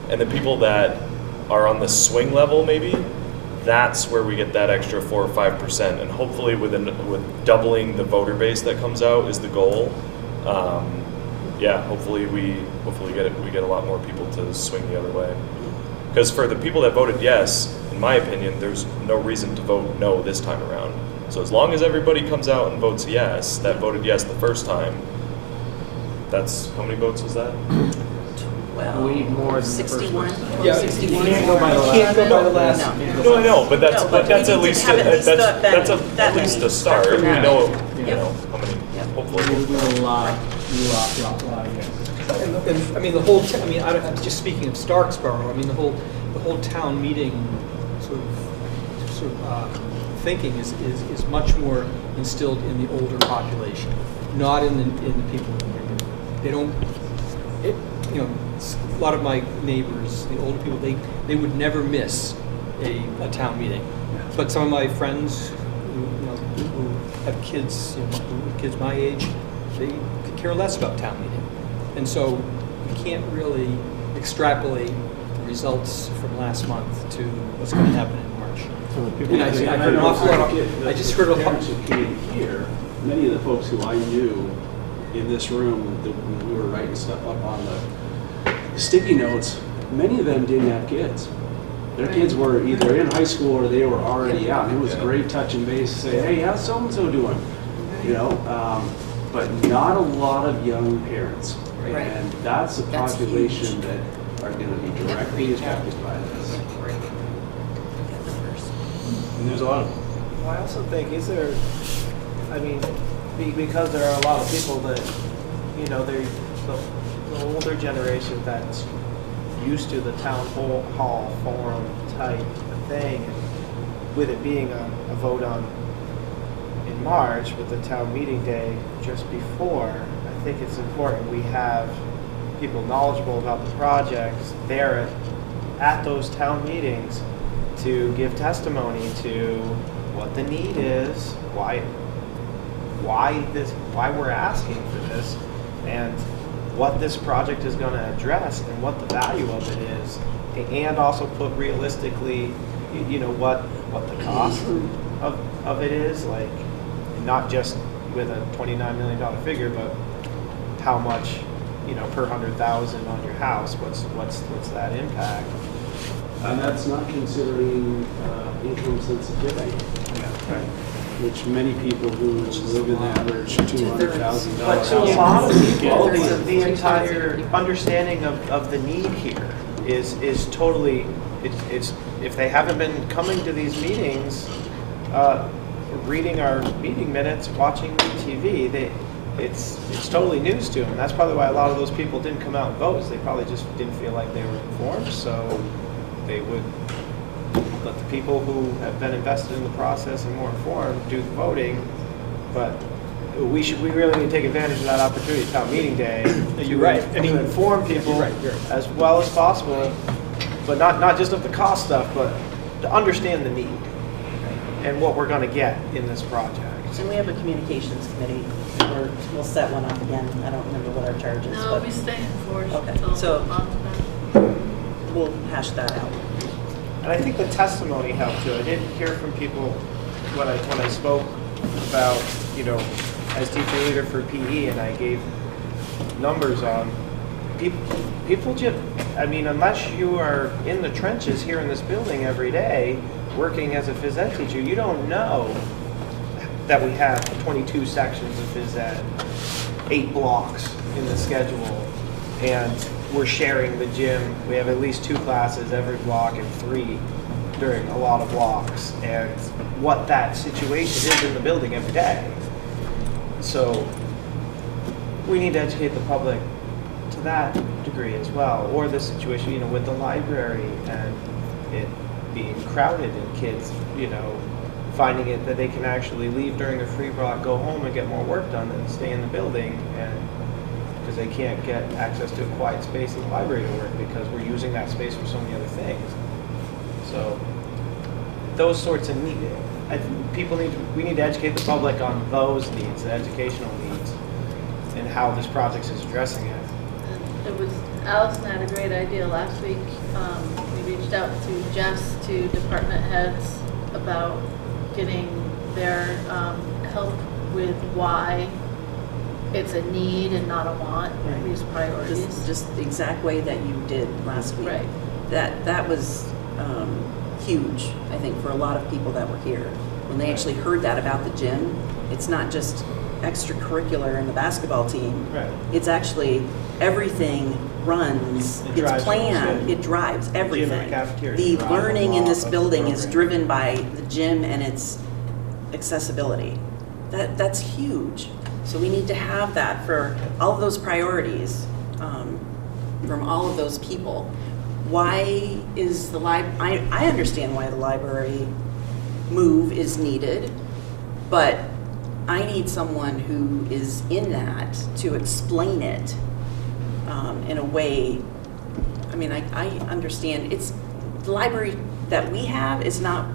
And the people that are on the swing level, maybe, that's where we get that extra 4 or 5%, and hopefully with doubling the voter base that comes out is the goal. Yeah, hopefully we get a lot more people to swing the other way. Because for the people that voted yes, in my opinion, there's no reason to vote no this time around. So as long as everybody comes out and votes yes, that voted yes the first time, that's, how many votes was that? Well, we need more than 61. Yeah, 61. You can't go by the last. Can't go by the last. No, I know, but that's No, but that's we at need to least have at least that's that at least many. a start. We Yeah. know Yep. how many. Yep. Hopefully, We will drop a lot of yes. And, I mean, the whole, I mean, I was just speaking of Starksboro, I mean, the whole town meeting sort of thinking is much more instilled in the older population, not in the people who are new. They don't, you know, a lot of my neighbors, the older people, they would never miss a town meeting. But some of my friends who have kids, kids my age, they could care less about town meeting. And so we can't really extrapolate the results from last month to what's going to happen in March. So the people And I that- heard an awful lot of, I just heard a lot. Parents who came here, many of the folks who I knew in this room, when we were writing stuff up on the sticky notes, many of them didn't have kids. Their kids were either in high school or they were already out. It was great touching base to say, hey, how's so-and-so doing? You know, but not a lot of young parents. Right. And that's the That's population huge. that are going to be directly affected by this. And there's a lot of them. Well, I also think, because there are a lot of people that, they're the older generation that's used to the town hall forum type thing, and with it being a vote in March with the town meeting day just before, I think it's important we have people knowledgeable about the projects there at those town meetings to give testimony to what the need is, why we're asking for this, and what this project is going to address and what the value of it is, and also put realistically, what the cost of it is, like, not just with a $29 million figure, but how much, per 100,000 on your house, what's that impact? And that's not considering income sensitivity. Right. Which many people who live in the average $200,000 But to a lot of people, the entire understanding of the need here is totally, it's if they haven't been coming to these meetings, reading our meeting minutes, watching TV, it's totally news to them. And that's probably why a lot of those people didn't come out and vote, is they probably just didn't feel like they were informed, so they would let the people who have been invested in the process and more informed do the voting. But we really need to take advantage of that opportunity, town meeting day. You're right. And inform people as well as possible, but not just of the cost stuff, but to understand the need and what we're going to get in this project. And we have a communications committee. We'll set one up again. I don't remember what our charge is. No, but we stay in force okay. until So we'll hash that out. And I think the testimony helped too. I didn't hear from people when I spoke about, as teacher leader for PE, and I gave numbers on people just, unless you are in the trenches here in this building every day, working as a phys ed teacher, you don't know that we have 22 sections of phys ed, 8 blocks in the schedule, and we're sharing the gym. We have at least 2 classes every block and 3 during a lot of blocks, and what that situation is in the building every day. So we need to educate the public to that degree as well, or the situation, with the library and it being crowded and kids, finding it that they can actually leave during their free block, go home and get more work done than stay in the building, and because they can't get access to a quiet space in the library to work because we're using that space for so many other things. So those sorts of needs, we need to educate the public on those needs, the educational needs, and how this project is addressing it. Allison had a great idea last week. We reached out to Jess, to department heads, about getting their help with why it's a need and not a want, these priorities. Just the exact way that you did last week. Right. That was huge, I think, for a lot of people that were here. When they actually heard that about the gym, it's not just extracurricular in the basketball team. Right. It's actually everything runs, it's planned, it drives everything. The learning in this building is driven by the gym and its accessibility. That's huge. So we need to have that for all of those priorities from all of those people. Why is the library, I understand why the library move is needed, but I need someone who is in that to explain it in a way. I understand the library that we have is not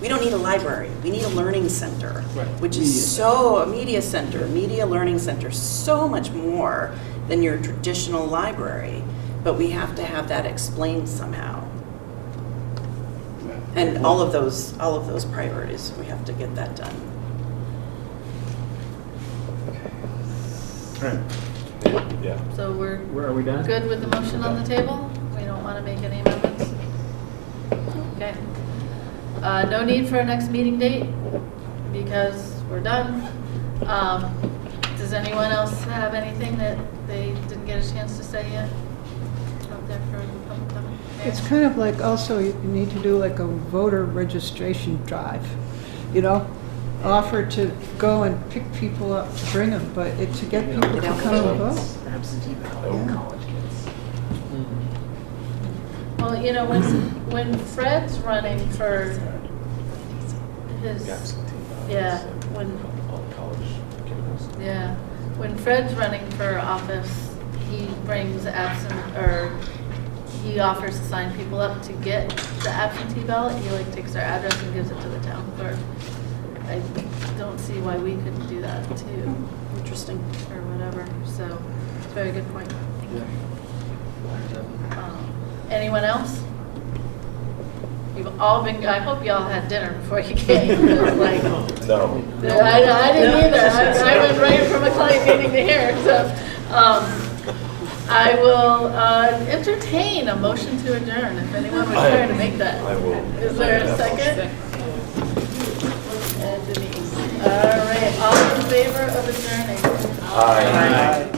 we don't need a library. We need a learning center, which is a media center, media learning center, so much more than your traditional library. But we have to have that explained somehow. And all of those priorities, we have to get that done. Yeah. So Where are we done? good with the motion on the table? We don't want to make any amendments? Okay. No need for a next meeting date because we're done. Does anyone else have anything that they didn't get a chance to say yet? Out there for the public comment? It's kind of like also you need to do like a voter registration drive, offer to go and pick people up, to bring them, but to get people to come and vote. Absentee ballot, college kids. Well, when Fred's running for his, when Fred's running for office, he brings he offers to sign people up to get the absentee ballot. He takes their address and gives it to the town clerk. I don't see why we couldn't do that too. Interesting. Or whatever. So it's a very good point. Thank you. Anyone else? You've all been. I hope y'all had dinner before you came. No. I didn't either. I went right from a client meeting to here. So I will entertain a motion to adjourn if anyone would care to make that. I will. Is there a second? And Denise. All right. All in favor of adjourning? Aye.